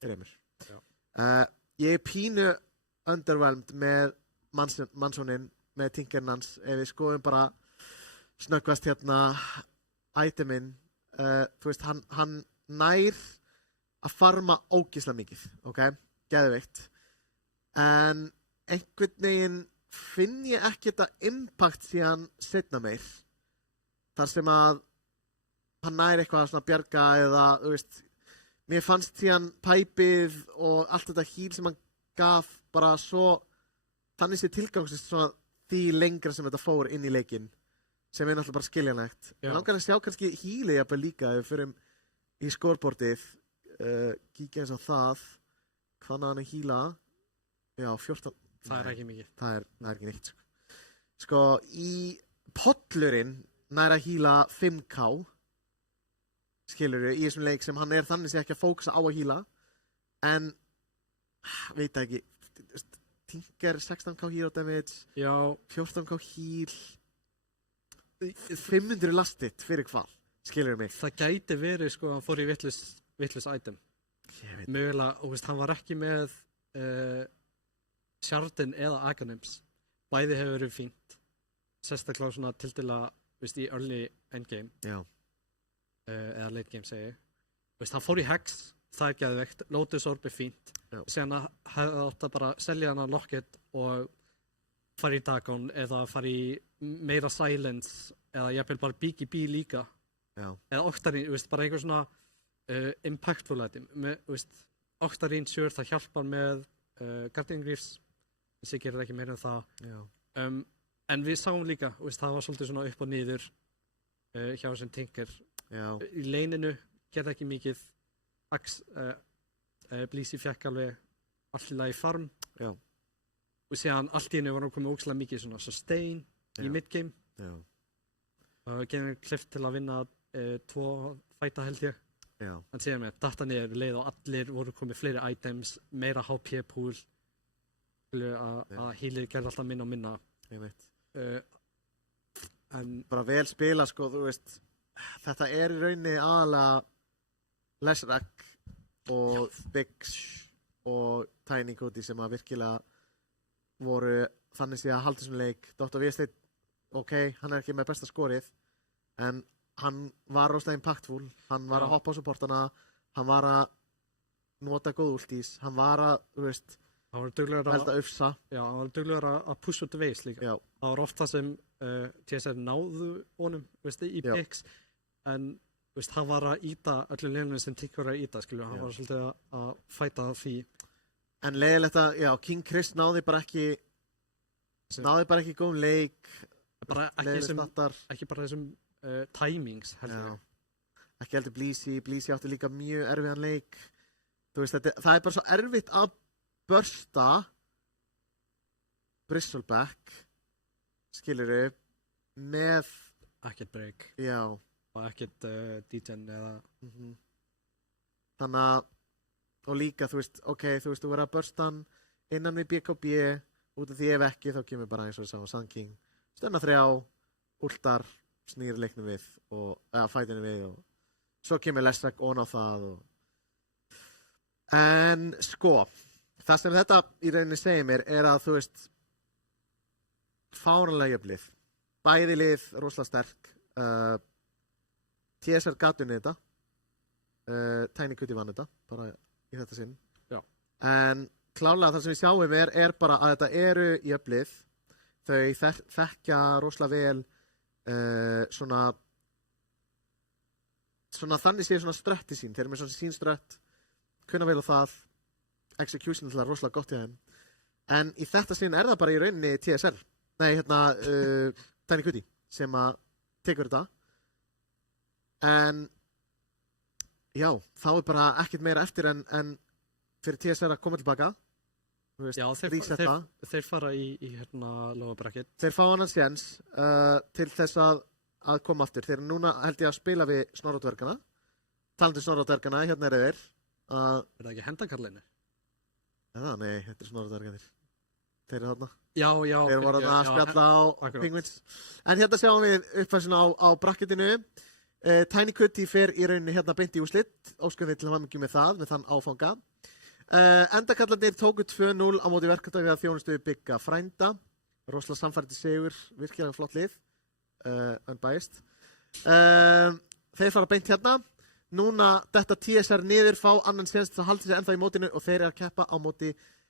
Remur. Ég pínu underwhelmed með Mansonin, með tinkerinn hans, ef við skoðum bara snöggvast hérna iteminn, þú veist, hann nær að farma ógeðslega mikið, ok, geðveikt, en einhvern veginn finn ég ekki þetta impact síðan seinna meir, þar sem að hann nær eitthvað svona bjarga eða, þú veist, mér fannst síðan pæpið og allt þetta heal sem hann gaf bara svo, þannig sé tilgangsist svona því lengra sem þetta fór inn í leikinn, sem er náttúrulega bara skiljanlegt. Ég langar að sjá kannski healið jafnvel líka ef við förum í scoreboardið, kíkja eins á það, hvaðan hann heala, já, 14. Það er ekki mikið. Það er ekki neitt, sko. Í pollurinn nær að heala 5k, skilurðu, í þessum leik sem hann er þannig sé ekki að fókusa á að heala, en, veit það ekki, Tinker 16k hero damage, já. 14k heal, 500 lastit fyrir hvað, skilurðu mig? Það gæti verið, sko, hann fór í vitlaus item. Mögulega, og veist, hann var ekki með Shardin eða Aghanim's. Bæði hefur verið fínt, sérstaklega svona tildilega, veist, í early endgame. Já. Eða late game segi ég. Veist, hann fór í Hex, það er geðveikt, Lotus Orb er fínt. Síðan hefði átt að bara selja hann að Locket og fara í Dagon eða fara í meira Silence eða jafnvel bara BGB líka. Já. Eða Octarine, veist, bara einhver svona impactful item. Veist, Octarine, sure, það hjálpar með Guardian Greaves, þess að ég gerir ekki meira en það. Já. En við sáum líka, veist, það var svolítið svona upp og niður hjá þessum Tinker. Já. Í leininu gerði ekki mikið. Blísi fekk alveg allt í lagi farm. Já. Og síðan allt í hennu var hann komið ógeðslega mikið svona sustain í midgame. Já. Og genið klift til að vinna 2 fæta held ég. Já. Hann segir mér, data niður leið og allir voru komið fleiri items, meira HP pool, að healið gerði alltaf minna og minna. Ég veit. En bara vel spila, sko, þú veist, þetta er í rauninni aðalega Leshrac og Biggs og Tiny Cody sem að virkilega voru þannig sé að halda þessum leik. Dr. Viesteinn, ok, hann er ekki með besta skorið, en hann var rosalega impactful, hann var að hoppa á supportana, hann var að nota góð ultís, hann var að, þú veist, velda ufsa. Já, hann var duglegur að push út veis líka. Já. Það var oft það sem TSR náðu honum, veist, í picks, en veist, hann var að íta öllu liðunum sem Tinker var að íta, skilju, hann var svolítið að fæta því. En leiðilegt að, já, King Chris náði bara ekki góðum leik, ekki bara þessum timings, heldur ég. Ekki heldur Blísi átti líka mjög erfiðan leik. Þú veist, það er bara svo erfitt að bursta Bristleback, skilurðu, með ekkert break. Já. Og ekkert D10 eða þannig að og líka, þú veist, ok, þú veist, þú verður að bursta hann innan við BKB út af því ef ekki, þá kemur bara eins og við sáum Sun King, stöna 3 últar, snýr leiknum við eða fætinu við og svo kemur Leshrac ón á það en sko það sem þetta í rauninni segir mér er að, þú veist, fáránlega jöfnlið, bæði lið rosalega sterk, TSR gat unnið þetta, Tiny Cody vann þetta bara í þetta sinn. Já. En klárlega það sem við sjáum er bara að þetta eru jöfnlið, þau þekkja rosalega vel svona þannig séu svona strötti sín, þeir eru með svona sín strött, kunna vel á það, execution er rosalega gott í þeim, en í þetta sinn er það bara í rauninni TSR, Tiny Cody sem að tekur þetta. En já, þá er bara ekkert meira eftir en fyrir TSR að koma tilbaka. Veist, já, þeir fara í lower bracket. Þeir fá annan séns til þess að koma aftur. Þeir eru núna, held ég, að spila við Snorradverkana. Talandi Snorradverkana, hérna eru þeir. Er það ekki hendakarlinni? Nei, þetta er Snorradverkanir. Þeir eru þarna. Já. Þeir voru þarna að spjalla á Penguins. En hérna sjáum við uppfærsuna á bracketinu. Tiny Cody fer í rauninni hérna beint í úrslit, óskum við til að hafa mikið með það, með þann áfanga. Endakallarnir tóku 2-0 á móti verkefndaga þjónustu Bigga frænda. Rosalega samfærdi sigur, virkilega flott lið. Unbiased. Þeir fara beint hérna. Núna detta TSR niður, fá annan séns til að halda sig ennþá í mótinu og þeir eru að keppa á móti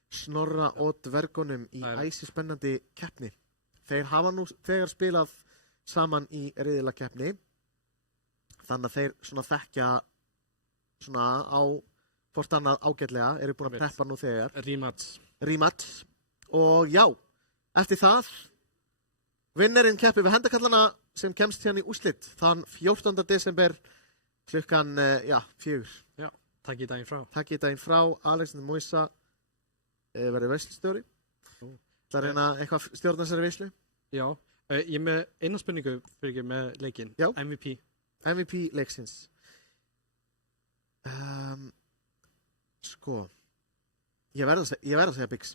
Snorra og dvergunum í æsispennandi keppni. Þeir hafa nú þegar spilað saman í riðla keppni. Þannig að þeir svona þekkja svona á hvort annað ágætlega, eru búin að preppa nú þegar. Rematch. Og já, eftir það, vinnerinn keppi við hendakallana sem kemst hérna í úrslit þann 14. desember klukkan, 4. Já, takk í daginn frá. Takk í daginn frá, Alexander Moisa verður veislustjóri. Það reyna eitthvað stjórna þessari veislu? Já, ég er með eina spurningu fyrir ekki með leikinn. Já. MVP leiksins. Sko, ég verð að segja Biggs.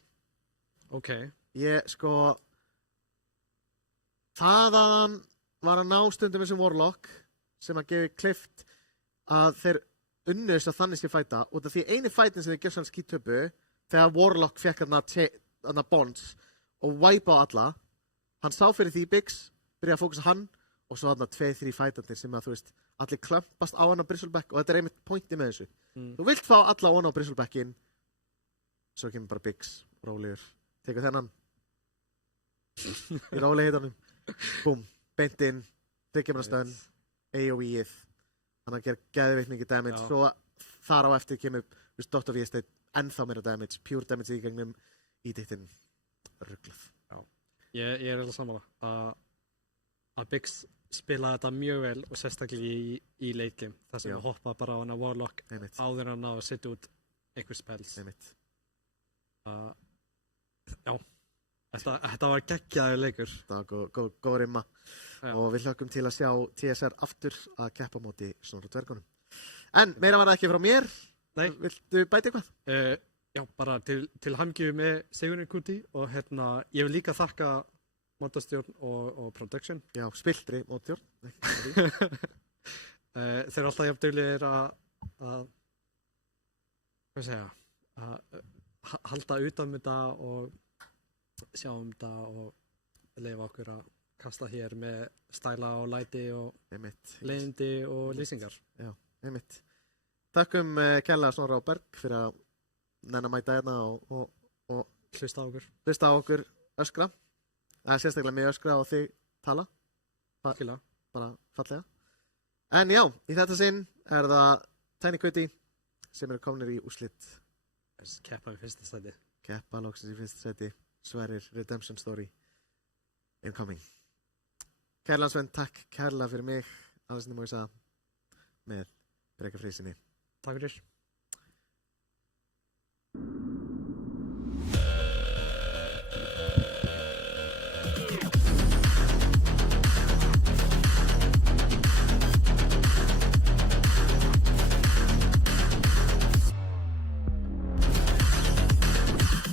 Ok. Það að hann var að ná stundum þessum Warlock sem að gefi klift að þeir unnu þess að þannig sé fæta út af því eini fætin sem þeir gefst hann skítöpu þegar Warlock fekk hann bonds og wipa á alla hann sá fyrir því Biggs byrjaði að fókusa hann og svo hann 2-3 fætandir sem að þú veist allir klampast á hann á Bristleback og þetta er einmitt pointi með þessu þú vilt fá alla á hann á Bristlebackinn svo kemur bara Biggs rólegur, tekur þennan í rólega hitanum búm, beint inn þykja mér að stöðn AOE-ið hann að gera geðveikt mikið damage svo þar á eftir kemur Dr. V-Estate ennþá meira damage pure damage í gegnum ídýttin rugglað ég er alveg sammála að Biggs spila þetta mjög vel og sérstaklega í late game þar sem að hoppa bara á hana Warlock áður hann að setja út einhver spells já Þetta var geggjaður leikur. Þetta var góð rimma og við hlökkum til að sjá TSR aftur að keppa á móti Snorra og dvergunum. En meira var það ekki frá mér. Nei. Viltu bæta eitthvað? Já, bara til hamingju með sigurinn Kuti og ég vil líka þakka mótastjórn og production. Já, spiltri mótastjórn. Þeir eru alltaf jafn duglegir að halda utan þetta og sjá þetta og leyfa okkur að kasta hér með stæla og læti og leiðindi og lýsingar. Já, einmitt. Þakkum kærlega Snorra og Berg fyrir að nenna mæta hérna og hlusta á okkur. Hlusta á okkur öskra. Það er sérstaklega mig öskra og þig tala. Bara fallega. En já, í þetta sinn er það Tiny Kuti sem eru komnir í úrslit. Keppa í fyrsta sæti. Keppa loksins í fyrsta sæti. Sverrir Redemption Story incoming. Kærlega Sven, takk kærlega fyrir mig Alexander Moisa með Brekafrísinni. Takk fyrir.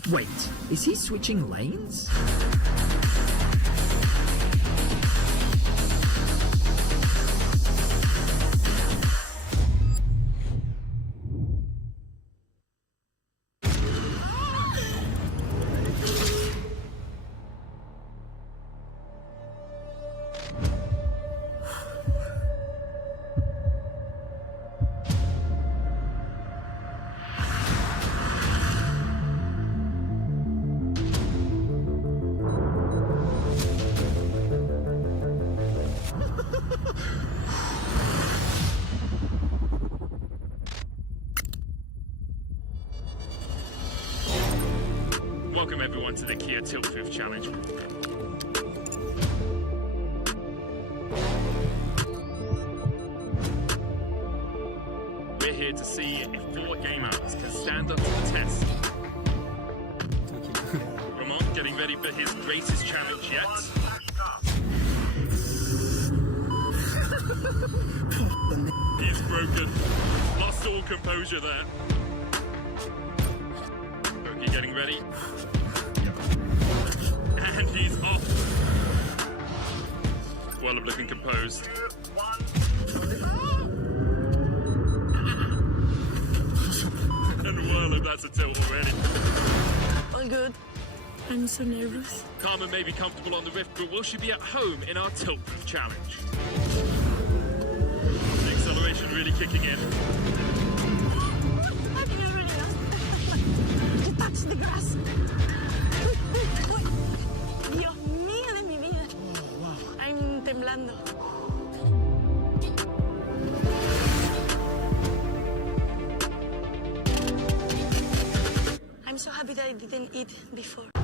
Wait, is he switching lanes? Welcome everyone to the Kia Tilt 5th Challenge. We're here to see if 4 game outs can stand up to the test. Ramon getting ready for his greatest challenge yet. He's broken. Lost all composure there. Loki getting ready. And he's off. Well, looking composed. And Werler hope that's a tilt already. All good. I'm so nervous. Carmen may be comfortable on the Rift, but will she be at home in our tilt proof challenge? The acceleration really kicking in. You touched the grass. Dios mío de mi vida. Oh, wow. I'm temblando. I'm so happy that I didn't eat before.